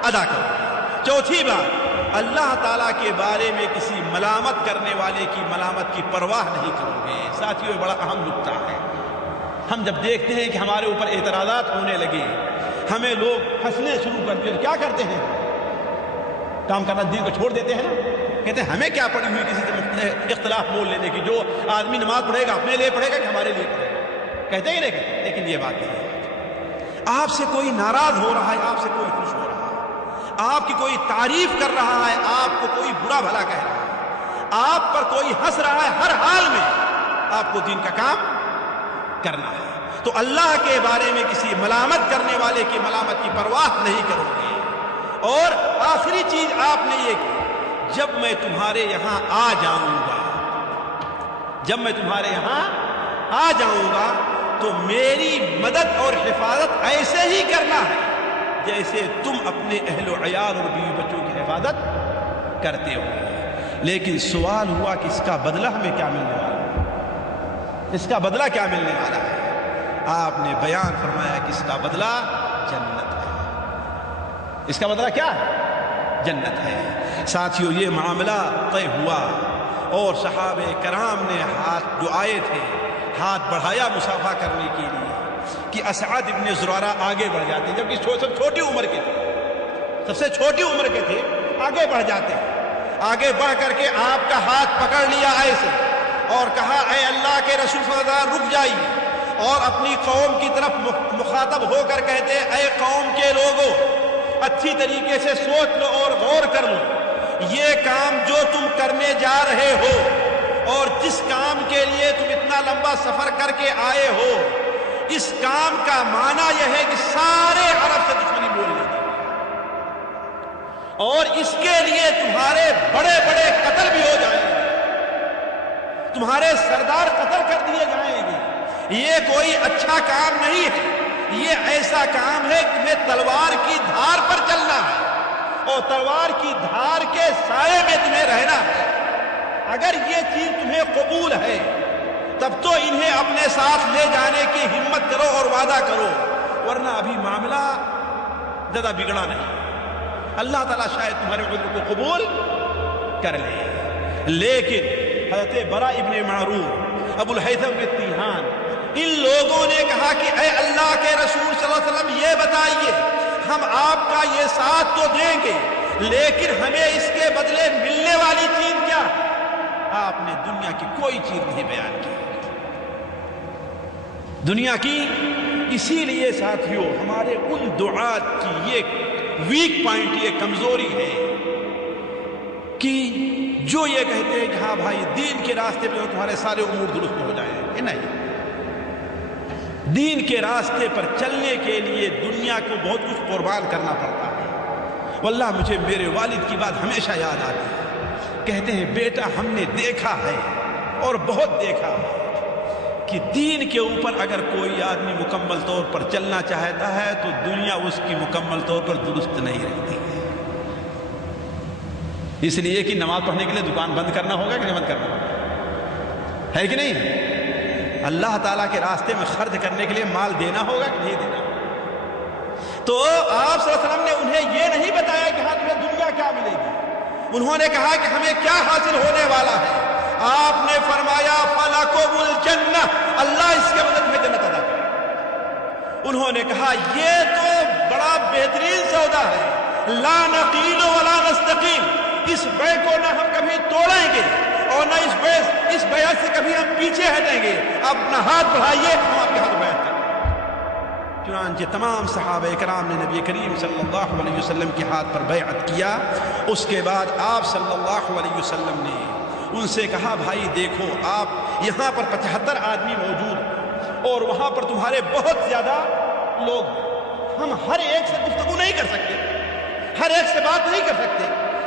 ادا کرو۔ چوتھی بات، اللہ تعالیٰ کے بارے میں کسی ملامت کرنے والے کی ملامت کی پرواہ نہیں کرو گے۔ ساتھیوں، بڑا اہم نکتہ ہے، ہم جب دیکھتے ہیں کہ ہمارے اوپر اعتراضات ہونے لگے، ہمیں لوگ ہنسنے شروع کر دیا، کیا کرتے ہیں؟ کام کرنا دین کو چھوڑ دیتے ہیں نا، کہتے ہیں ہمیں کیا پڑی ہوئی کسی سے اختلاف مول لینے کی، جو آدمی نماز پڑھے گا اپنے لیے پڑھے گا کہ ہمارے لیے پڑھے گا، کہتے ہی نہیں کہتے۔ لیکن یہ بات نہیں ہے، آپ سے کوئی ناراض ہو رہا ہے، آپ سے کوئی خوش ہو رہا ہے، آپ کی کوئی تعریف کر رہا ہے، آپ کو کوئی برا بھلا کہہ رہا ہے، آپ پر کوئی ہنس رہا ہے، ہر حال میں آپ کو دین کا کام کرنا ہے۔ تو اللہ کے بارے میں کسی ملامت کرنے والے کی ملامت کی پرواہ نہیں کرو گے۔ اور آخری چیز آپ نے یہ کی، جب میں تمہارے یہاں آ جاؤں گا، جب میں تمہارے یہاں آ جاؤں گا تو میری مدد اور حفاظت ایسے ہی کرنا ہے جیسے تم اپنے اہل و عیال اور بیوی بچوں کی حفاظت کرتے ہو۔ لیکن سوال ہوا کہ اس کا بدلہ ہمیں کیا ملنے والا ہے، اس کا بدلہ کیا ملنے والا ہے؟ آپ نے بیان فرمایا کہ اس کا بدلہ جنت ہے۔ اس کا بدلہ کیا ہے؟ جنت ہے۔ ساتھیوں، یہ معاملہ طے ہوا اور صحابہ کرام نے ہاتھ جو آئے تھے ہاتھ بڑھایا مصافحہ کرنے کے لیے کہ اسعد ابن زرارہ آگے بڑھ جاتے، جبکہ سب چھوٹی عمر کے تھے، سب سے چھوٹی عمر کے تھے، آگے بڑھ جاتے ہیں، آگے بڑھ کر کے آپ کا ہاتھ پکڑ لیا ایسے اور کہا اے اللہ کے رسول صلی اللہ علیہ وسلم رک جائیے، اور اپنی قوم کی طرف مخاطب ہو کر کہتے اے قوم کے لوگوں، اچھی طریقے سے سوچ لو اور غور کر لو، یہ کام جو تم کرنے جا رہے ہو اور جس کام کے لیے تم اتنا لمبا سفر کر کے آئے ہو، اس کام کا معنی یہ ہے کہ سارے عرب سے دشمنی بول لیں گے، اور اس کے لیے تمہارے بڑے بڑے قتل بھی ہو جائیں گے، تمہارے سردار قتل کر دیے جائیں گے۔ یہ کوئی اچھا کام نہیں ہے، یہ ایسا کام ہے کہ تمہیں تلوار کی دھار پر چلنا ہے اور تلوار کی دھار کے سائے میں تمہیں رہنا ہے۔ اگر یہ چیز تمہیں قبول ہے تب تو انہیں اپنے ساتھ لے جانے کی ہمت کرو اور وعدہ کرو، ورنہ ابھی معاملہ زیادہ بگڑا نہیں، اللہ تعالیٰ شاید تمہارے عذر کو قبول کر لے۔ لیکن حضرت برا ابن معرور، ابو الہیثم بن تیہان، ان لوگوں نے کہا کہ اے اللہ کے رسول صلی اللہ علیہ وسلم یہ بتائیے، ہم آپ کا یہ ساتھ تو دیں گے لیکن ہمیں اس کے بدلے ملنے والی چیز کیا؟ آپ نے دنیا کی کوئی چیز نہیں بیان کی، دنیا کی۔ اسی لیے ساتھیوں ہمارے ان دعات کی یہ ویک پوائنٹ، یہ کمزوری ہے کہ جو یہ کہتے ہیں کہ ہاں بھائی دین کے راستے پہ تمہارے سارے امور درست ہو جائیں گے، نہیں، دین کے راستے پر چلنے کے لیے دنیا کو بہت کچھ قربان کرنا پڑتا ہے۔ واللہ مجھے میرے والد کی بات ہمیشہ یاد آتی ہے، کہتے ہیں بیٹا ہم نے دیکھا ہے اور بہت دیکھا ہے کہ دین کے اوپر اگر کوئی آدمی مکمل طور پر چلنا چاہتا ہے تو دنیا اس کی مکمل طور پر درست نہیں رہتی ہے، اس لیے کہ نماز پڑھنے کے لیے دکان بند کرنا ہوگا کہ نہیں بند کرنا ہوگا، ہے کہ نہیں؟ اللہ تعالیٰ کے راستے میں خرچ کرنے کے لیے مال دینا ہوگا کہ نہیں دینا ہوگا؟ تو آپ صلی اللہ علیہ وسلم نے انہیں یہ نہیں بتایا کہ ہاں تمہیں دنیا کیا ملے گی، انہوں نے کہا کہ ہمیں کیا حاصل ہونے والا ہے۔ آپ نے فرمایا فَلَكُمُ الْجَنَّةُ، اللہ اس کے بدلے میں جنت عطا کرے۔ انہوں نے کہا یہ تو بڑا بہترین سودا ہے، لا نقیل ولا نستقیم، اس بے کو نہ ہم کبھی توڑیں گے اور نہ اس بیعت سے کبھی ہم پیچھے ہٹیں گے، اپنا ہاتھ بڑھائیے ہم آپ کے ہاتھ بیعت کریں۔ چنانچہ تمام صحابہ کرام نے نبی کریم صلی اللہ علیہ وسلم کے ہاتھ پر بیعت کیا۔ اس کے بعد آپ صلی اللہ علیہ وسلم نے ان سے کہا بھائی دیکھو آپ یہاں پر 75 آدمی موجود اور وہاں پر تمہارے بہت زیادہ لوگ، ہم ہر ایک سے گفتگو نہیں کر سکتے، ہر ایک سے بات نہیں کر سکتے،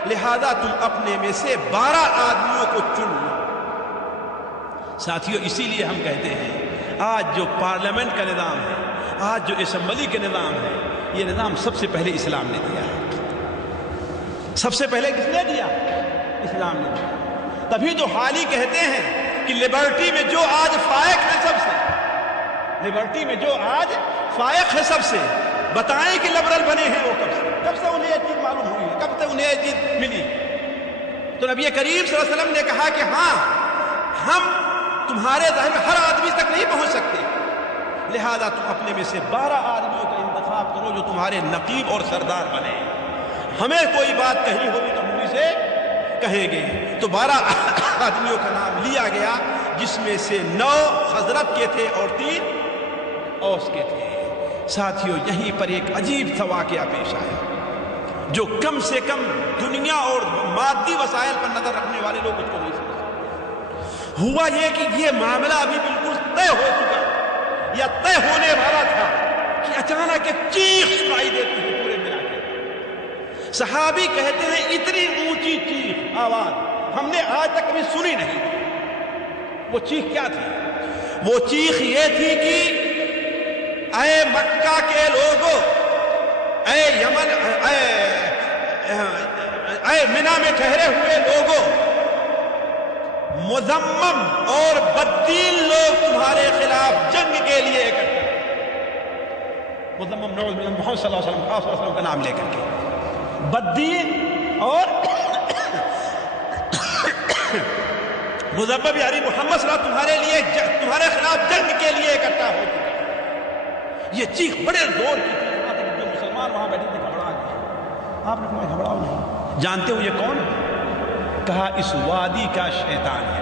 لہذا تم اپنے میں سے 12 آدمیوں کو چن لو۔ ساتھیوں اسی لیے ہم کہتے ہیں آج جو پارلیمنٹ کا نظام ہے، آج جو اسمبلی کا نظام ہے، یہ نظام سب سے پہلے اسلام نے دیا ہے۔ سب سے پہلے کس نے دیا؟ اسلام نے دیا۔ تبھی تو حال ہی کہتے ہیں کہ لبرٹی میں جو آج فائق ہے سب سے، لبرٹی میں جو آج فائق ہے سب سے، بتائیں کہ لبرل بنے ہیں وہ کب سے انہیں یہ چیز معلوم ہوئی ہے، کب سے انہیں یہ چیز ملی؟ تو نبی کریم صلی اللہ علیہ وسلم نے کہا کہ ہاں ہم تمہارے ظاہر میں ہر آدمی تک نہیں پہنچ سکتے، لہذا تم اپنے میں سے 12 آدمیوں کا انتخاب کرو جو تمہارے نقیب اور سردار بنے، ہمیں کوئی بات کہی ہوگی تو ہم سے کہیں گے۔ تو 12 آدمیوں کا نام لیا گیا جس میں سے 9 حضرت کے تھے اور 3 اوس کے تھے۔ ساتھیوں یہیں پر ایک عجیب سا واقعہ پیش آیا جو کم سے کم دنیا اور مادی وسائل پر نظر رکھنے والے لوگ اس کو نہیں سمجھتے۔ ہوا یہ کہ یہ معاملہ ابھی بالکل طے ہو چکا یا طے ہونے والا تھا کہ اچانک ایک چیخ سنائی دیتی ہے پورے علاقے میں۔ صحابی کہتے ہیں اتنی اونچی چیخ آواز ہم نے آج تک کبھی سنی نہیں۔ وہ چیخ کیا تھی؟ وہ چیخ یہ تھی کہ اے مکہ کے لوگوں، اے یمن، اے منا میں ٹھہرے ہوئے لوگوں، مذمم اور بددین لوگ تمہارے خلاف جنگ کے لیے اکٹھے، مذمم نعوذ باللہ محمد صلی اللہ علیہ وسلم کا نام لے کر کے، بددین اور مذمم یعنی محمد صلی اللہ علیہ وسلم تمہارے لیے تمہارے خلاف جنگ کے لیے اکٹھا ہو چکے۔ یہ چیخ بڑے زور کی تھی، جو مسلمان وہاں بیٹھے تھے گھبرا گئے آپ نے فرمایا گھبراؤ نہیں. جانتے ہو یہ کون ہے؟ کہا اس وادی کا شیطان ہے.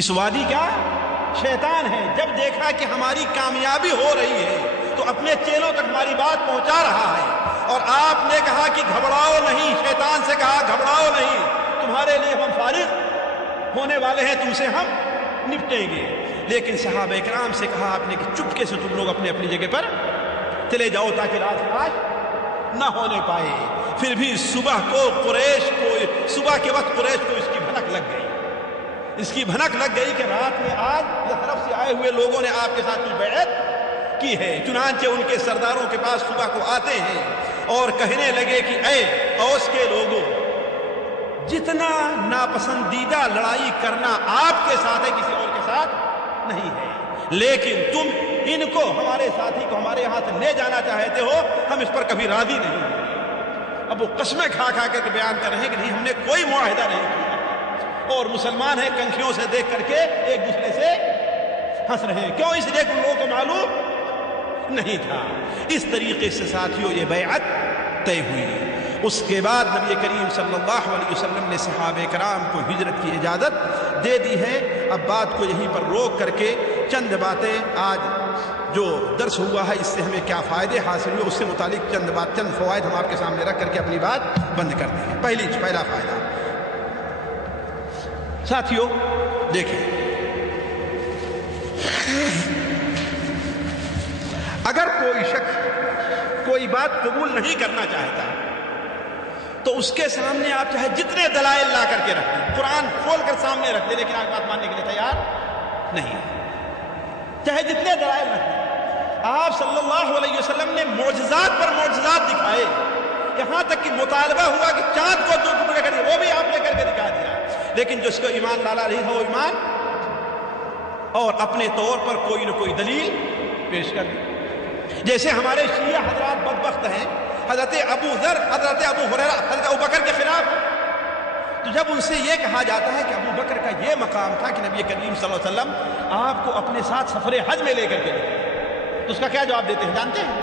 اس وادی کا شیطان ہے. جب دیکھا کہ ہماری کامیابی ہو رہی ہے تو اپنے چیلوں تک ہماری بات پہنچا رہا ہے. اور آپ نے کہا کہ گھبراؤ نہیں. شیطان سے کہا گھبراؤ نہیں, تمہارے لیے ہم فارغ ہونے والے ہیں, تم سے ہم نپٹیں گے. لیکن صحابہ کرام سے کہا آپ نے کہ چپکے سے تم لوگ اپنی اپنی جگہ پر چلے جاؤ تاکہ رات فاش نہ ہونے پائے. پھر بھی صبح کے وقت قریش کو اس کی بھنک لگ گئی. اس کی بھنک لگ گئی کہ رات میں آج طرف سے آئے ہوئے لوگوں نے آپ کے ساتھ کچھ بیعت کی ہے. چنانچہ ان کے سرداروں کے پاس صبح کو آتے ہیں اور کہنے لگے کہ اے اوس کے لوگوں, جتنا ناپسندیدہ لڑائی کرنا آپ کے ساتھ ہے کسی اور کے ساتھ نہیں ہے, لیکن تم ان کو, ہمارے ساتھی کو ہمارے یہاں سے لے جانا چاہتے ہو, ہم اس پر کبھی راضی نہیں ہیں. اب وہ قسمیں کھا کر کے بیان کر رہے ہیں کہ نہیں, ہم نے کوئی معاہدہ نہیں کیا, اور مسلمان ہیں کنکھیوں سے دیکھ کر کے ایک دوسرے سے ہنس رہے ہیں. کیوں؟ اس لیے کہ لوگوں کو معلوم نہیں تھا. اس طریقے سے ساتھیوں یہ بیعت طے ہوئی. اس کے بعد نبی کریم صلی اللہ علیہ وسلم نے صحابہ کرام کو ہجرت کی اجازت دے دی ہے. اب بات کو یہیں پر روک کر کے چند باتیں, آج جو درس ہوا ہے اس سے ہمیں کیا فائدے حاصل ہوئے, اس سے متعلق چند فوائد ہم آپ کے سامنے رکھ کر کے اپنی بات بند کرتے ہیں. پہلا فائدہ ساتھیوں دیکھیں, اگر کوئی شخص کوئی بات قبول نہیں کرنا چاہتا تو اس کے سامنے آپ چاہے جتنے دلائل لا کر کے رکھ دیں, قرآن کھول کر سامنے رکھ دیں, لیکن آپ بات ماننے کے لیے تیار نہیں, چاہے جتنے دلائل رکھ دیں. آپ صلی اللہ علیہ وسلم نے معجزات پر معجزات دکھائے, یہاں تک کہ مطالبہ ہوا کہ چاند کو 2 ٹکڑے کریے, وہ بھی آپ نے کر کے دکھا دیا. لیکن جس کو ایمان لالا نہیں تھا وہ ایمان اور اپنے طور پر کوئی نہ کوئی دلیل پیش کر دی. جیسے ہمارے شیعہ حضرات بدبخت ہیں, حضرت ابو ذر, حضرت ابو ہریرہ, حضرت ابو بکر کے خلاف. تو جب ان سے یہ کہا جاتا ہے کہ ابو بکر کا یہ مقام تھا کہ نبی کریم صلی اللہ علیہ وسلم آپ کو اپنے ساتھ سفر حج میں لے کر کے گئے, تو اس کا کیا جواب دیتے ہیں جانتے ہیں؟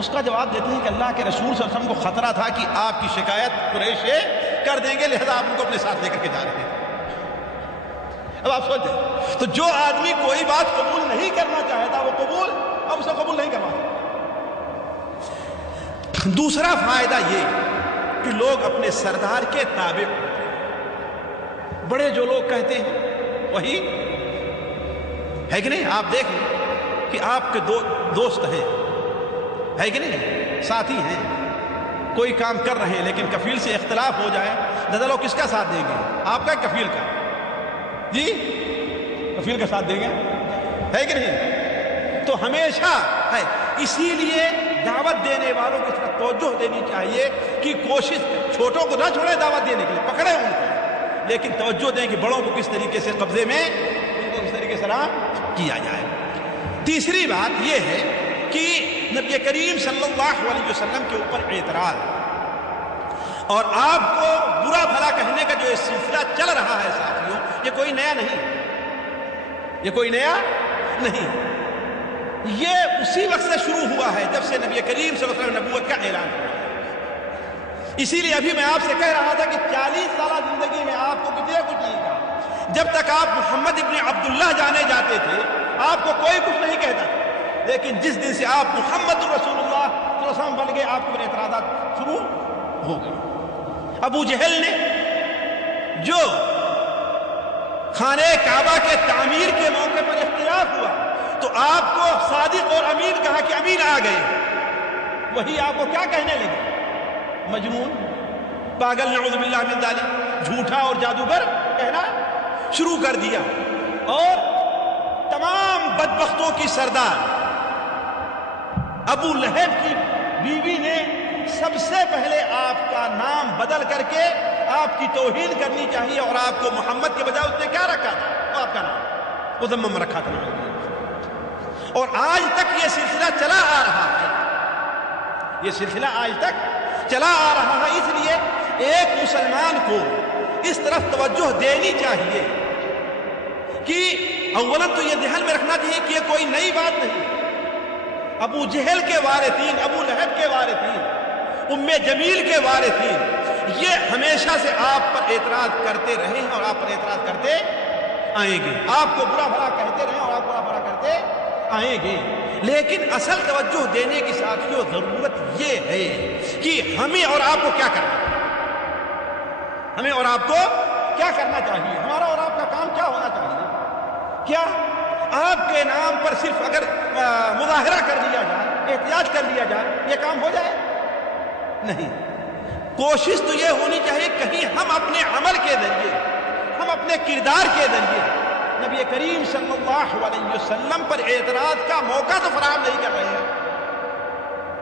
اس کا جواب دیتے ہیں کہ اللہ کے رسول صلی اللہ علیہ وسلم کو خطرہ تھا کہ آپ کی شکایت قریش کر دیں گے, لہذا آپ ان کو اپنے ساتھ لے کر کے جا رہے ہیں. اب آپ سوچیں, تو جو آدمی کوئی بات قبول نہیں کرنا چاہتا وہ قبول, اب اسے قبول نہیں کرنا. دوسرا فائدہ یہ کہ لوگ اپنے سردار کے تابع ہوتے ہیں. بڑے جو لوگ کہتے ہیں وہی ہے کہ نہیں. آپ دیکھیں کہ آپ کے دوست ہیں, ہے کہ نہیں, ساتھی ہیں, کوئی کام کر رہے ہیں لیکن کفیل سے اختلاف ہو جائے, دادا لوگ کس کا ساتھ دیں گے؟ آپ کا کفیل کا؟ جی کفیل کا ساتھ دیں گے, ہے کہ نہیں؟ تو ہمیشہ ہے. اسی لیے دعوت دینے والوں کو اس پر توجہ دینی چاہیے کہ کوشش چھوٹوں کو نہ چھوڑے دعوت دینے کے لیے, پکڑے ان کو, لیکن توجہ دیں کہ بڑوں کو کس طریقے سے قبضے میں, ان کو کس طریقے سے رام کیا جائے. تیسری بات یہ ہے کہ نبی کریم صلی اللہ علیہ وسلم کے اوپر اعتراض اور آپ کو برا بھلا کہنے کا جو سلسلہ چل رہا ہے ساتھیوں, یہ کوئی نیا نہیں, یہ کوئی نیا نہیں. یہ اسی وقت سے شروع ہوا ہے جب سے نبی کریم صلی اللہ علیہ وسلم نبوت کا اعلان ہوا. اسی لیے ابھی میں آپ سے کہہ رہا تھا کہ 40 سالہ زندگی میں آپ کو کتنے کچھ نہیں کہا. جب تک آپ محمد ابن عبداللہ جانے جاتے تھے آپ کو کوئی کچھ نہیں کہتا, لیکن جس دن سے آپ محمد رسول اللہ صلی اللہ علیہ وسلم بن گئے آپ کے اعتراضات شروع ہو گئے. ابو جہل نے جو خانہ کعبہ کے تعمیر کے موقع پر اختلاف ہوا تو آپ کو صادق اور امین کہا کہ امین آ گئے, وہی آپ کو کیا کہنے لگے؟ مجنون, پاگل, نعوذ باللہ من ذالک, جھوٹا اور جادوگر کہنا شروع کر دیا. اور تمام بدبختوں کی سردار ابو لہب کی بیوی نے سب سے پہلے آپ کا نام بدل کر کے آپ کی توہین کرنی چاہیے, اور آپ کو محمد کے بجائے اس نے کیا رکھا تھا؟ آپ کا نام مذمم رکھا تھا. اور آج تک یہ سلسلہ چلا آ رہا ہے, یہ سلسلہ آج تک چلا آ رہا ہے. اس لیے ایک مسلمان کو اس طرف توجہ دینی چاہیے کہ اولا تو یہ ذہن میں رکھنا چاہیے کہ یہ کوئی نئی بات نہیں, ابو جہل کے وارثین، ابو لہب کے وارثین، ام جمیل کے وارثین، یہ ہمیشہ سے آپ پر اعتراض کرتے رہے ہیں اور آپ پر اعتراض کرتے آئیں گے، آپ کو برا بھلا کہتے رہے اور آپ برا بھلا کرتے آئیں گے۔ لیکن اصل توجہ دینے کی ساتھیوں ضرورت یہ ہے کہ ہمیں اور آپ کو کیا کرنا ہے، ہمیں اور آپ کو کیا کرنا چاہیے، ہمارا اور آپ کا کام کیا ہونا چاہیے۔ کیا آپ کے نام پر صرف اگر مظاہرہ کر لیا جائے، احتجاج کر لیا جائے، یہ کام ہو جائے؟ نہیں، کوشش تو یہ ہونی چاہیے کہیں ہم اپنے عمل کے ذریعے، ہم اپنے کردار کے ذریعے نبی کریم صلی اللہ علیہ وسلم پر اعتراض کا موقع تو فراہم نہیں کر رہے ہیں،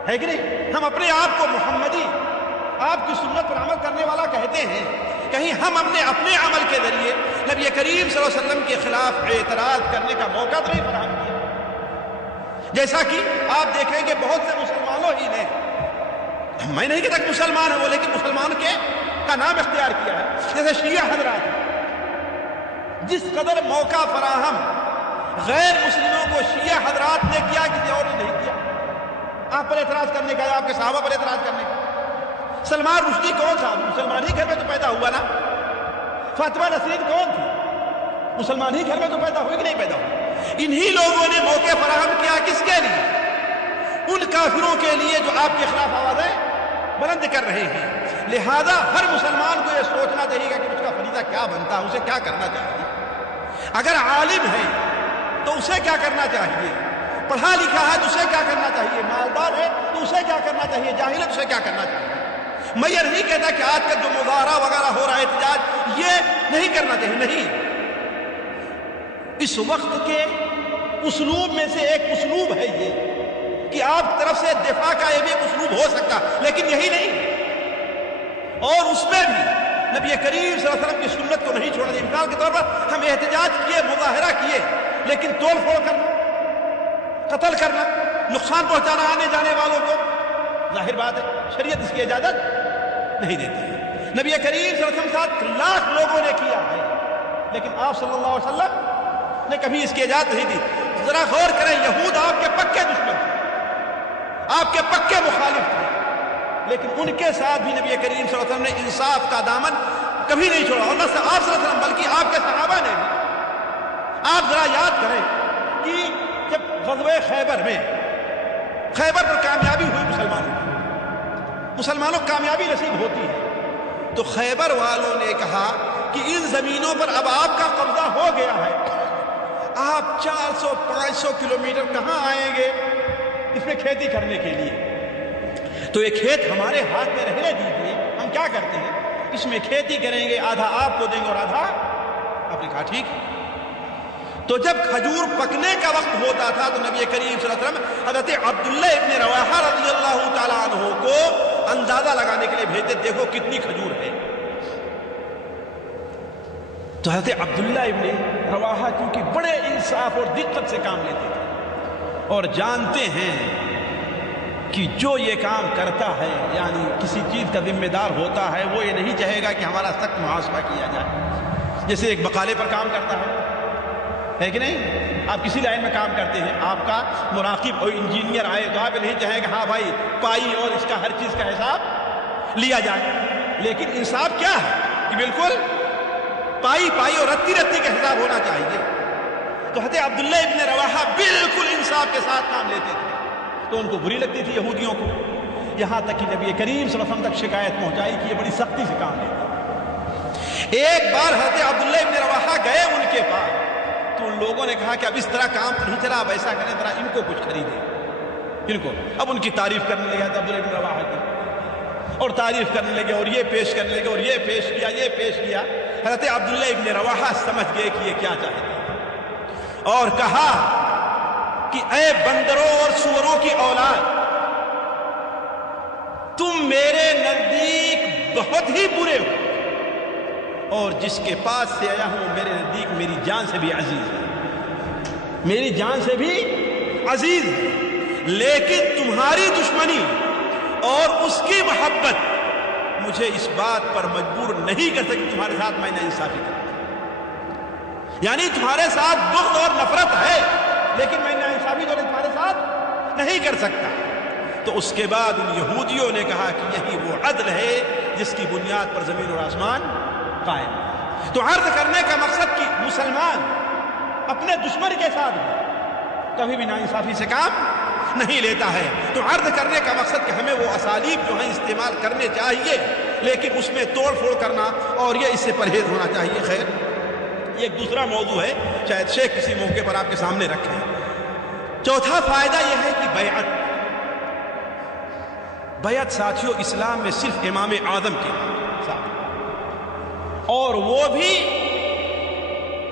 ہے کہ نہیں؟ ہم اپنے آپ کو محمدی، آپ کی سنت پر عمل کرنے والا کہتے ہیں، کہیں ہم اپنے عمل کے ذریعے نبی کریم صلی اللہ علیہ وسلم کے خلاف اعتراض کرنے کا موقع تو نہیں فراہم کیا۔ جیسا کہ آپ دیکھیں کہ بہت سے مسلمانوں ہی نے، میں نہیں کہتا کہ مسلمان ہے وہ، لیکن مسلمان کا نام اختیار کیا ہے، جیسے شیعہ حضرات، جس قدر موقع فراہم غیر مسلموں کو شیعہ حضرات نے کیا، کسی اور نے نہیں کیا۔ آپ پر اعتراض کرنے کا، آپ کے صحابہ پر اعتراض کرنے کا۔ سلمان رشدی کون تھا؟ مسلمان ہی گھر میں تو پیدا ہوا نا۔ فاطمہ نسرین کون تھی؟ مسلمان ہی گھر میں تو پیدا ہوئی کہ نہیں پیدا ہوئی؟ انہی لوگوں نے موقع فراہم کیا، کس کے لیے؟ ان کافروں کے لیے جو آپ کے خلاف آوازیں بلند کر رہے ہیں۔ لہذا ہر مسلمان کو یہ سوچنا چاہیے کہ اس کا فریضہ کیا بنتا ہے، اسے کیا کرنا چاہیے۔ اگر عالم ہے تو اسے کیا کرنا چاہیے، پڑھا لکھا ہے تو اسے کیا کرنا چاہیے، مالدار ہے تو اسے کیا کرنا چاہیے، جاہل ہے تو اسے کیا کرنا چاہیے۔ میں یہ نہیں کہتا کہ آج کا جو مظاہرہ وغیرہ ہو رہا ہے، احتجاج، یہ نہیں کرنا چاہیے، نہیں۔ اس وقت کے اسلوب میں سے ایک اسلوب ہے یہ کہ آپ کی طرف سے دفاع کا یہ بھی ایک اسلوب ہو سکتا، لیکن یہی نہیں۔ اور اس میں بھی نبی کریم صلی اللہ علیہ وسلم کی سنت کو نہیں چھوڑنا۔ مثال کے طور پر ہم احتجاج کیے، مظاہرہ کیے، لیکن توڑ پھوڑ کرنا، قتل کرنا، نقصان پہنچانا آنے جانے والوں کو، ظاہر بات ہے شریعت اس کی اجازت نہیں دیتی ہے۔ نبی کریم صلی اللہ علیہ وسلم ساتھ لاکھ لوگوں نے کیا ہے، لیکن آپ صلی اللہ علیہ وسلم نے کبھی اس کی اجازت نہیں دی۔ ذرا غور کریں، یہود آپ کے پکے دشمن تھے، آپ کے پکے مخالف تھے، لیکن ان کے ساتھ بھی نبی کریم صلی اللہ علیہ وسلم نے انصاف کا دامن کبھی نہیں چھوڑا، اور نہ صرف آپ صلی اللہ علیہ وسلم بلکہ آپ کے صحابہ نے بھی۔ آپ ذرا یاد کریں کہ جب غزوہ خیبر میں، خیبر پر کامیابی ہوئی مسلمانوں کو کامیابی نصیب ہوتی ہے، تو خیبر والوں نے کہا کہ ان زمینوں پر اب آپ کا قبضہ ہو گیا ہے، آپ 400-500 کلومیٹر کہاں آئیں گے اس میں کھیتی کرنے کے لیے، تو یہ کھیت ہمارے ہاتھ میں رہنے دیجیے، ہم کیا کرتے ہیں اس میں کھیتی کریں گے، آدھا آپ کو دیں گے اور آدھا آپ نے کہا ٹھیک ہے۔ تو جب کھجور پکنے کا وقت ہوتا تھا تو نبی کریم صلی اللہ علیہ وسلم حضرت عبداللہ ابن رواحہ رضی اللہ تعالیٰ عنہ کو اندازہ لگانے کے لیے بھیجتے، دیکھو کتنی کھجور ہے۔ تو حضرت عبداللہ ابن رواحہ کیونکہ بڑے انصاف اور دقت سے کام لیتے تھے اور جانتے ہیں کہ جو یہ کام کرتا ہے، یعنی کسی چیز کا ذمہ دار ہوتا ہے، وہ یہ نہیں چاہے گا کہ ہمارا سخت محاسبہ کیا جائے۔ جیسے ایک بقالے پر کام کرتا ہے کہ نہیں؟ آپ کسی لائن میں کام کرتے ہیں، آپ کا مراقب اور انجینئر آئے تو آپ نہیں چاہیں کہ ہاں بھائی پائی اور اس کا ہر چیز کا حساب لیا جائے، لیکن انصاف کیا ہے کہ بالکل پائی اور رتی کا حساب ہونا چاہیے۔ تو حضرت عبداللہ ابن رواحہ بالکل انصاف کے ساتھ کام لیتے تھے، تو ان کو بری لگتی تھی یہودیوں کو، یہاں تک کہ نبی کریم صلی اللہ علیہ وسلم تک شکایت پہنچائی کہ یہ بڑی سختی سے کام لیتے ہیں۔ ایک بار حضرت عبداللہ ابن رواحہ گئے ان کے پاس، تو ان لوگوں نے کہا کہ اب اس طرح کام تو نہیں چلا، اب ایسا کریں ذرا ان کو کچھ خریدیں، ان کو۔ اب ان کی تعریف کرنے لگے حضرت عبداللہ ابن رواحہ کی، اور تعریف کرنے لگے اور یہ پیش کرنے لگے اور یہ پیش کیا، یہ پیش کیا۔ حضرت عبداللہ ابن رواحہ سمجھ گئے کہ یہ کیا چاہتے ہیں، اور کہا کہ اے بندروں اور سوروں کی اولاد، تم میرے نزدیک بہت ہی برے ہو، اور جس کے پاس سے آیا ہوں میرے نزدیک میری جان سے بھی عزیز ہے، میری جان سے بھی عزیز ہے، لیکن تمہاری دشمنی اور اس کی محبت مجھے اس بات پر مجبور نہیں کر سکتی تمہارے ساتھ میں ناانصافی کروں، یعنی تمہارے ساتھ بغض اور نفرت ہے، لیکن میں ناانصافی تو تمہارے ساتھ نہیں کر سکتا. تو اس کے بعد ان یہودیوں نے کہا کہ یہی وہ عدل ہے جس کی بنیاد پر زمین اور آسمان قائم ہے. تو عرض کرنے کا مقصد کہ مسلمان اپنے دشمن کے ساتھ کبھی بھی ناانصافی سے کام نہیں لیتا ہے. تو عرض کرنے کا مقصد کہ ہمیں وہ اسالیب جو ہیں استعمال کرنے چاہیے، لیکن اس میں توڑ پھوڑ کرنا اور یہ اس سے پرہیز ہونا چاہیے. خیر، یہ ایک دوسرا موضوع ہے، شاید شیخ کسی موقع پر آپ کے سامنے رکھیں. چوتھا فائدہ یہ ہے کہ بیعت ساتھیوں اسلام میں صرف امام اعظم کے ساتھ، اور وہ بھی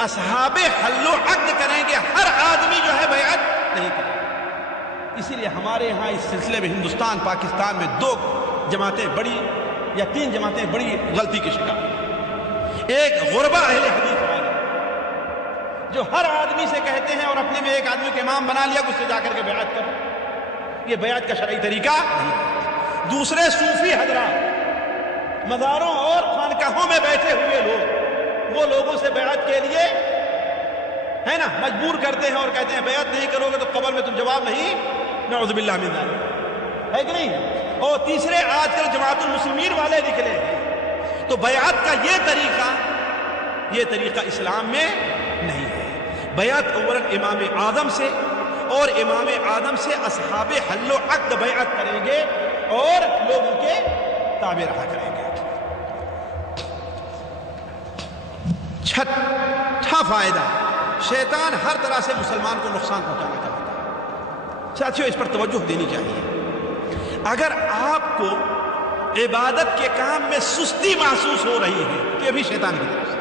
اصحاب حل و عقد کریں گے. ہر آدمی جو ہے بیعت نہیں کرے. اسی لیے ہمارے ہاں اس سلسلے میں ہندوستان پاکستان میں 2 جماعتیں بڑی یا 3 جماعتیں بڑی غلطی کی شکار. ایک غربا اہل حدیث والے جو ہر آدمی سے کہتے ہیں اور اپنے میں ایک آدمی کو امام بنا لیا کہ اس سے جا کر کے بیعت کرو. یہ بیعت کا شرعی طریقہ نہیں. دوسرے صوفی حضرات مزاروں اور خانقاہوں میں بیٹھے ہوئے لوگ، وہ لوگوں سے بیعت کے لیے ہے نا مجبور کرتے ہیں اور کہتے ہیں بیعت نہیں کرو گے تو قبر میں تم جواب نہیں. نعوذ باللہ من ذالک، ہے کہ نہیں؟ اور تیسرے آج کل جماعت المسلمین والے نکلے ہیں. تو بیعت کا یہ طریقہ اسلام میں نہیں ہے. بیعت اولا امام اعظم سے، اور امام اعظم سے اصحاب حل و عقد بیعت کریں گے اور لوگ ان کے تابع رہا کریں گے. چھٹا فائدہ، شیطان ہر طرح سے مسلمان کو نقصان پہنچانا چاہتا ہے. ساتھیوں اس پر توجہ دینی چاہیے. اگر آپ کو عبادت کے کام میں سستی محسوس ہو رہی ہے تو یہ بھی شیطان کی طرف سے.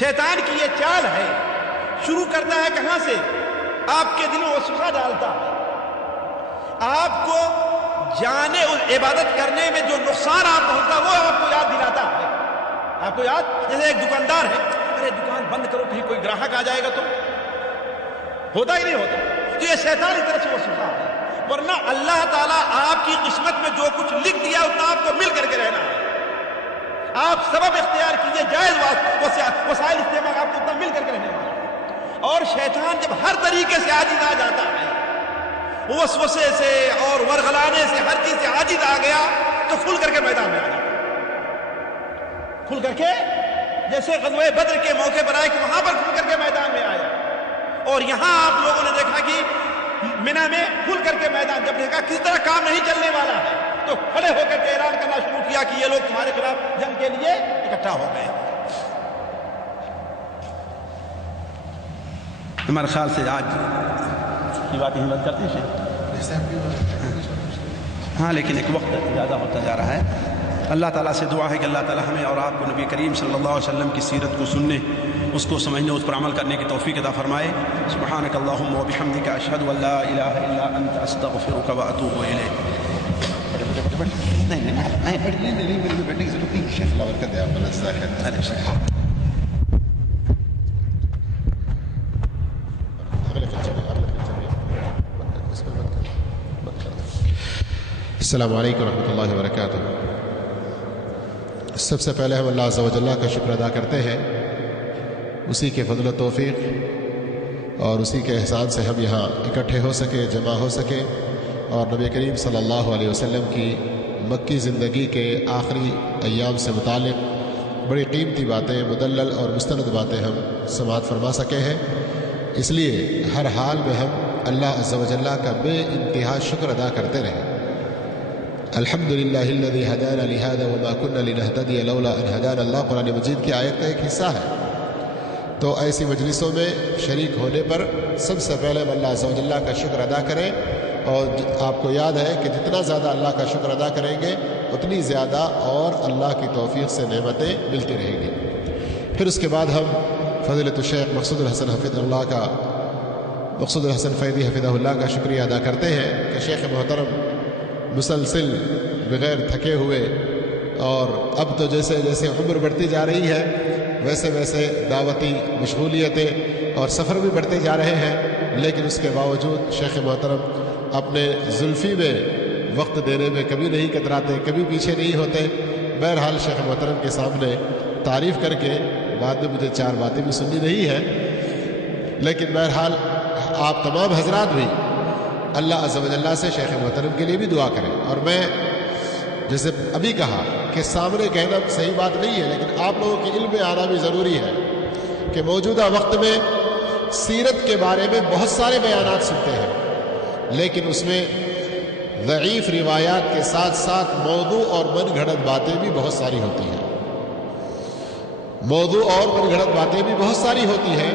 شیطان کی یہ چال ہے، شروع کرتا ہے کہاں سے؟ آپ کے دل میں وسوسہ ڈالتا ہے. آپ کو جانے عبادت کرنے میں جو نقصان آپ پہنچتا وہ آپ کو یاد دلاتا ہے. آپ کو یاد، جیسے ایک دکاندار ہے، ارے دکان بند کرو کہیں کوئی گراہک آ جائے گا تو ہوتا ہی نہیں ہوتا. تو یہ شیطان کی طرف سے وسوسہ ہے. ورنہ اللہ تعالیٰ آپ کی قسمت میں جو کچھ لکھ دیا اتنا آپ کو مل کر کے رہنا ہے. آپ سبب اختیار کیجئے، جائز وسائل استعمال، آپ کو اتنا مل کر کے رہنے والا ہے. اور شیطان جب ہر طریقے سے عاجز آ جاتا ہے، وسوسے سے اور ورغلانے سے، ہر چیز سے عاجز آ گیا تو کھل کر کے میدان میں آ جاتا ہے. کھل کر کے، جیسے غزوہ بدر کے موقع پر آئے کہ وہاں پر کھل کر کے میدان میں آیا. اور یہاں آپ لوگوں نے دیکھا کہ منی میں کھل کر کے میدان، جب دیکھا کس طرح کام نہیں چلنے والا ہے تو کھڑے ہو کر کے اعلان کرنا شروع کیا کہ یہ لوگ تمہارے خلاف جنگ کے لیے اکٹھا ہو گئے. ہمارے خیال سے آج کی بات ہمت کرتے ہیں. ہاں، لیکن ایک وقت زیادہ ہوتا جا رہا ہے. اللہ تعالیٰ سے دعا ہے کہ اللہ تعالیٰ ہمیں اور آپ کو نبی کریم صلی اللہ علیہ وسلم کی سیرت کو سننے، اس کو سمجھنے، اس پر عمل کرنے کی توفیق عطا فرمائے. سبحانک اللہم و بحمدک، اشہد ان لا الہ الا انت، استغفرک و اتوب الیک. السلام علیکم ورحمۃ اللہ وبرکاتہ. سب سے پہلے ہم اللہ عز و جل کا شکر ادا کرتے ہیں، اسی کے فضل و توفیق اور اسی کے احسان سے ہم یہاں اکٹھے ہو سکے، جمع ہو سکے، اور نبی کریم صلی اللہ علیہ وسلم کی مکی زندگی کے آخری ایام سے متعلق بڑی قیمتی باتیں، مدلل اور مستند باتیں ہم سماعت فرما سکے ہیں. اس لیے ہر حال میں ہم اللہ عز و جل کا بے انتہا شکر ادا کرتے رہیں. الحمدللہ الذی ہدانا لہذا وما کنا لنہتدی لولا ان ہدانا اللہ قرآن مجید کی آیت کا ایک حصہ ہے. تو ایسی مجلسوں میں شریک ہونے پر سب سے پہلے ہم اللہ عز و جل کا شکر ادا کریں، اور آپ کو یاد ہے کہ جتنا زیادہ اللہ کا شکر ادا کریں گے اتنی زیادہ اور اللہ کی توفیق سے نعمتیں ملتی رہیں گی. پھر اس کے بعد ہم فضیلت الشیخ مقصود الحسن فیدی حفظہ اللہ کا شکریہ ادا کرتے ہیں کہ شیخ محترم مسلسل بغیر تھکے ہوئے، اور اب تو جیسے جیسے عمر بڑھتی جا رہی ہے ویسے ویسے دعوتی مشغولیتیں اور سفر بھی بڑھتے جا رہے ہیں، لیکن اس کے باوجود شیخ محترم اپنے زلفی میں وقت دینے میں کبھی نہیں کتراتے، کبھی پیچھے نہیں ہوتے. بہرحال شیخ محترم کے سامنے تعریف کر کے بعد میں مجھے 4 باتیں بھی سننی نہیں ہے، لیکن بہرحال آپ تمام حضرات بھی اللہ عز و جل سے شیخ محترم کے لیے بھی دعا کریں. اور میں جیسے ابھی کہا کہ سامنے کہنا صحیح بات نہیں ہے، لیکن آپ لوگوں کے علم میں آنا بھی ضروری ہے کہ موجودہ وقت میں سیرت کے بارے میں بہت سارے بیانات سنتے ہیں، لیکن اس میں ضعیف روایات کے ساتھ ساتھ موضوع اور من گھڑت باتیں بھی بہت ساری ہوتی ہیں. موضوع اور من گھڑت باتیں بھی بہت ساری ہوتی ہیں.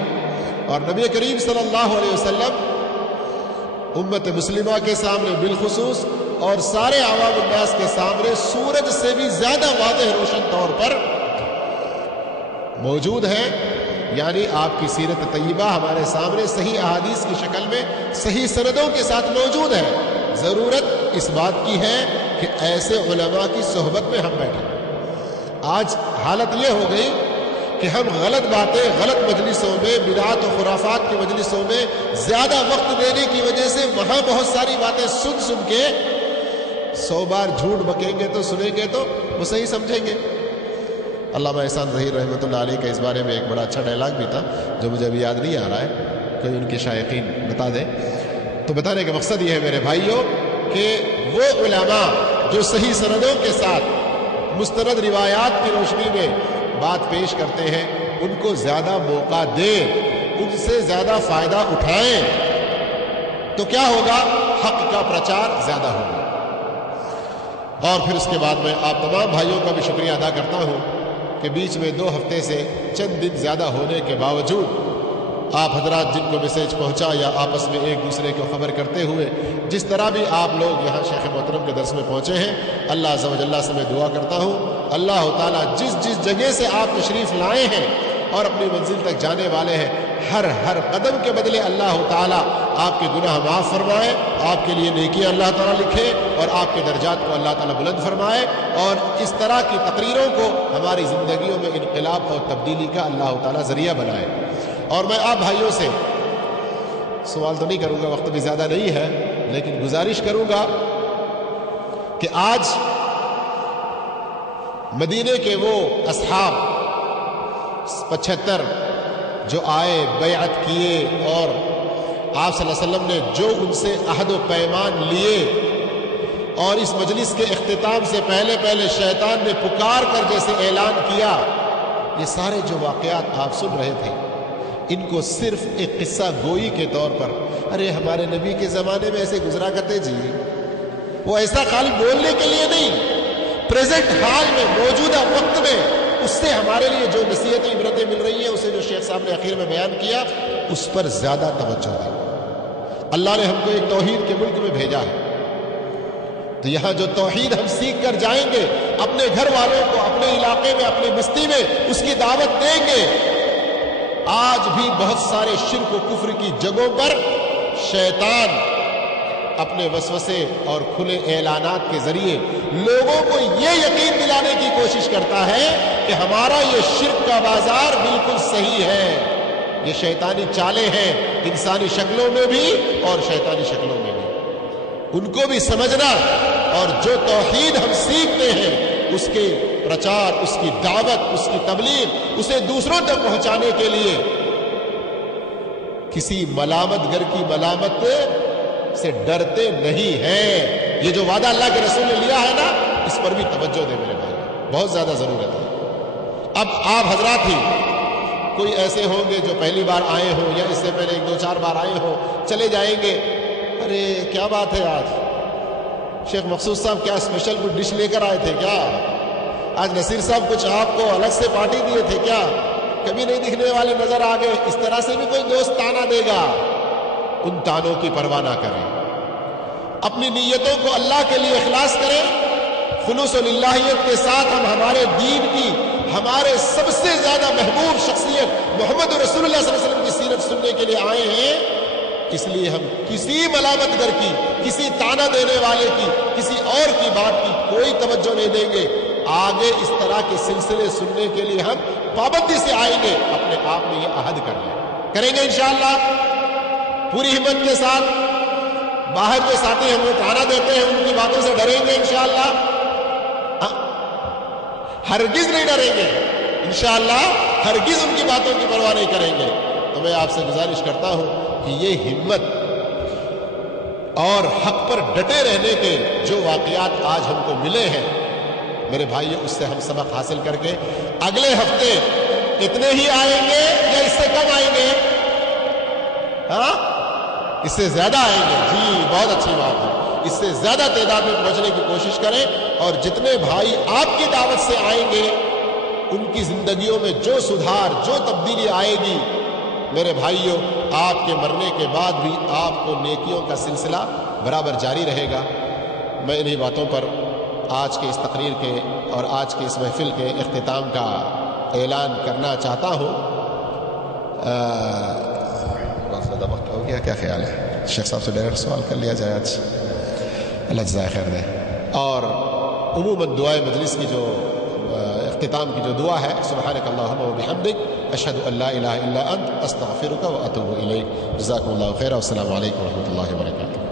اور نبی کریم صلی اللہ علیہ وسلم امت مسلمہ کے سامنے بالخصوص اور سارے عوام الناس کے سامنے سورج سے بھی زیادہ واضح روشن طور پر موجود ہیں. یعنی آپ کی سیرت طیبہ ہمارے سامنے صحیح احادیث کی شکل میں صحیح سندوں کے ساتھ موجود ہے. ضرورت اس بات کی ہے کہ ایسے علماء کی صحبت میں ہم بیٹھیں. آج حالت یہ ہو گئی کہ ہم غلط باتیں غلط مجلسوں میں، بدعات و خرافات کی مجلسوں میں زیادہ وقت دینے کی وجہ سے وہاں بہت ساری باتیں سن سن کے 100 بار جھوٹ بکیں گے تو سنیں گے تو وہ صحیح سمجھیں گے. علامہ احسان ظہیر رحمۃ اللہ علیہ کا اس بارے میں ایک بڑا اچھا ڈائلاگ بھی تھا جو مجھے ابھی یاد نہیں آ رہا ہے، کوئی ان کے شائقین بتا دیں. تو بتانے کا مقصد یہ ہے میرے بھائیوں کہ وہ علماء جو صحیح سندوں کے ساتھ مستند روایات کی روشنی میں بات پیش کرتے ہیں ان کو زیادہ موقع دیں، ان سے زیادہ فائدہ اٹھائیں، تو کیا ہوگا؟ حق کا پرچار زیادہ ہوگا. اور پھر اس کے بعد میں آپ تمام بھائیوں کا بھی شکریہ ادا کرتا ہوں کہ بیچ میں 2 ہفتے سے چند دن زیادہ ہونے کے باوجود آپ حضرات جن کو میسیج پہنچا یا آپس میں ایک دوسرے کو خبر کرتے ہوئے جس طرح بھی آپ لوگ یہاں شیخ محترم کے درس میں پہنچے ہیں، اللہ عز و جل سے میں دعا کرتا ہوں اللہ تعالیٰ جس جس جگہ سے آپ تشریف لائے ہیں اور اپنی منزل تک جانے والے ہیں، ہر قدم کے بدلے اللہ تعالیٰ آپ کے گناہ معاف فرمائے، آپ کے لیے نیکیاں اللہ تعالیٰ لکھے اور آپ کے درجات کو اللہ تعالیٰ بلند فرمائے، اور اس طرح کی تقریروں کو ہماری زندگیوں میں انقلاب اور تبدیلی کا اللہ تعالیٰ ذریعہ بنائے. اور میں آپ بھائیوں سے سوال تو نہیں کروں گا، وقت بھی زیادہ نہیں ہے، لیکن گزارش کروں گا کہ آج مدینے کے وہ اصحاب 75 جو آئے، بیعت کیے، اور آپ صلی اللہ علیہ وسلم نے جو ان سے عہد و پیمان لیے، اور اس مجلس کے اختتام سے پہلے شیطان نے پکار کر جیسے اعلان کیا، یہ سارے جو واقعات آپ سن رہے تھے ان کو صرف ایک قصہ گوئی کے طور پر، ارے ہمارے نبی کے زمانے میں ایسے گزرا کرتے جی، وہ ایسا خالی بولنے کے لیے نہیں، پریزنٹ حال میں موجودہ وقت میں اس سے ہمارے لیے جو نصیحتیں عبرتیں مل رہی ہیں اسے جو شیخ صاحب نے آخر میں بیان کیا اس پر زیادہ توجہ دیں. اللہ نے ہم کو ایک توحید کے ملک میں بھیجا ہے، تو یہاں جو توحید ہم سیکھ کر جائیں گے، اپنے گھر والوں کو اپنے علاقے میں اپنی بستی میں اس کی دعوت دیں گے. آج بھی بہت سارے شرک و کفر کی جگہوں پر شیطان اپنے وسوسے اور کھلے اعلانات کے ذریعے لوگوں کو یہ یقین دلانے کی کوشش کرتا ہے کہ ہمارا یہ شرک کا بازار بالکل صحیح ہے. یہ شیطانی چالیں ہیں، انسانی شکلوں میں بھی اور شیطانی شکلوں میں بھی. ان کو بھی سمجھنا، اور جو توحید ہم سیکھتے ہیں اس کے پرچار، اس کی دعوت، اس کی تبلیغ، اسے دوسروں تک پہنچانے کے لیے کسی ملامت گر کی ملامت سے ڈرتے نہیں ہیں. یہ جو وعدہ اللہ کے رسول نے لیا ہے نا، اس پر بھی توجہ دے میرے بھائی، بہت زیادہ ضرورت ہے. اب آپ حضرات ہی کوئی ایسے ہوں گے جو پہلی بار آئے ہوں یا اس سے پہلے 1-2-4 بار آئے ہوں، چلے جائیں گے، ارے کیا بات ہے، آج شیخ مقصود صاحب کیا اسپیشل کوئی ڈش لے کر آئے تھے کیا؟ آج نصیر صاحب کچھ آپ کو الگ سے پارٹی دیے تھے کیا؟ کبھی نہیں دکھنے والے نظر آ گئے. اس طرح سے بھی کوئی دوست تانا دے گا، ان تانوں کی پرواہ نہ کریں. اپنی نیتوں کو اللہ کے لیے اخلاص کریں، خلوص و للہیت کے ساتھ. ہم ہمارے دین کی، ہمارے سب سے زیادہ محبوب شخصیت محمد رسول اللہ صلی اللہ علیہ وسلم کی سیرت سننے کے لیے آئے ہیں. اس لیے ہم کسی ملامت گر کی، کسی تانا دینے والے کی، کسی اور کی بات کی کوئی توجہ نہیں دیں گے. آگے اس طرح کے سلسلے سننے کے لیے ہم پابندی سے آئیں گے. اپنے آپ میں یہ عہد کر لیں، کریں گے انشاءاللہ پوری ہمت کے ساتھ. باہر جو ساتھی ہم لوگ تانا دیتے ہیں ان کی باتوں سے ڈریں گے انشاءاللہ؟ ہرگز نہیں ڈریں گے انشاءاللہ، ہرگز ان کی باتوں کی پرواہ نہیں کریں گے. تو میں آپ سے گزارش کرتا ہوں کہ یہ ہمت اور حق پر ڈٹے رہنے کے جو واقعات آج ہم کو ملے ہیں میرے بھائیو، اس سے ہم سبق حاصل کر کے اگلے ہفتے اتنے ہی آئیں گے یا اس سے کم آئیں گے؟ ہاں، اس سے زیادہ آئیں گے؟ جی بہت اچھی بات ہے، اس سے زیادہ تعداد میں پہنچنے کی کوشش کریں، اور جتنے بھائی آپ کی دعوت سے آئیں گے ان کی زندگیوں میں جو سدھار، جو تبدیلی آئے گی میرے بھائیو، آپ کے مرنے کے بعد بھی آپ کو نیکیوں کا سلسلہ برابر جاری رہے گا۔ میں انہی باتوں پر آج کے اس تقریر کے اور آج کے اس محفل کے اختتام کا اعلان کرنا چاہتا ہوں۔ بہت زیادہ وقت ہو گیا، کیا خیال ہے؟ شیخ صاحب سے ڈائریکٹ سوال کر لیا جائے آج؟ اللہ جزائے خیر دے۔ اور عموماً دعائے مجلس کی جو اختتام کی جو دعا ہے، سبحانک اللہم و بحمدک اشہد ان لا الہ الا انت استغفرک و اتوب الیک۔ جزاکم اللہ خیر، والسلام علیکم و رحمۃ اللہ وبرکاتہ۔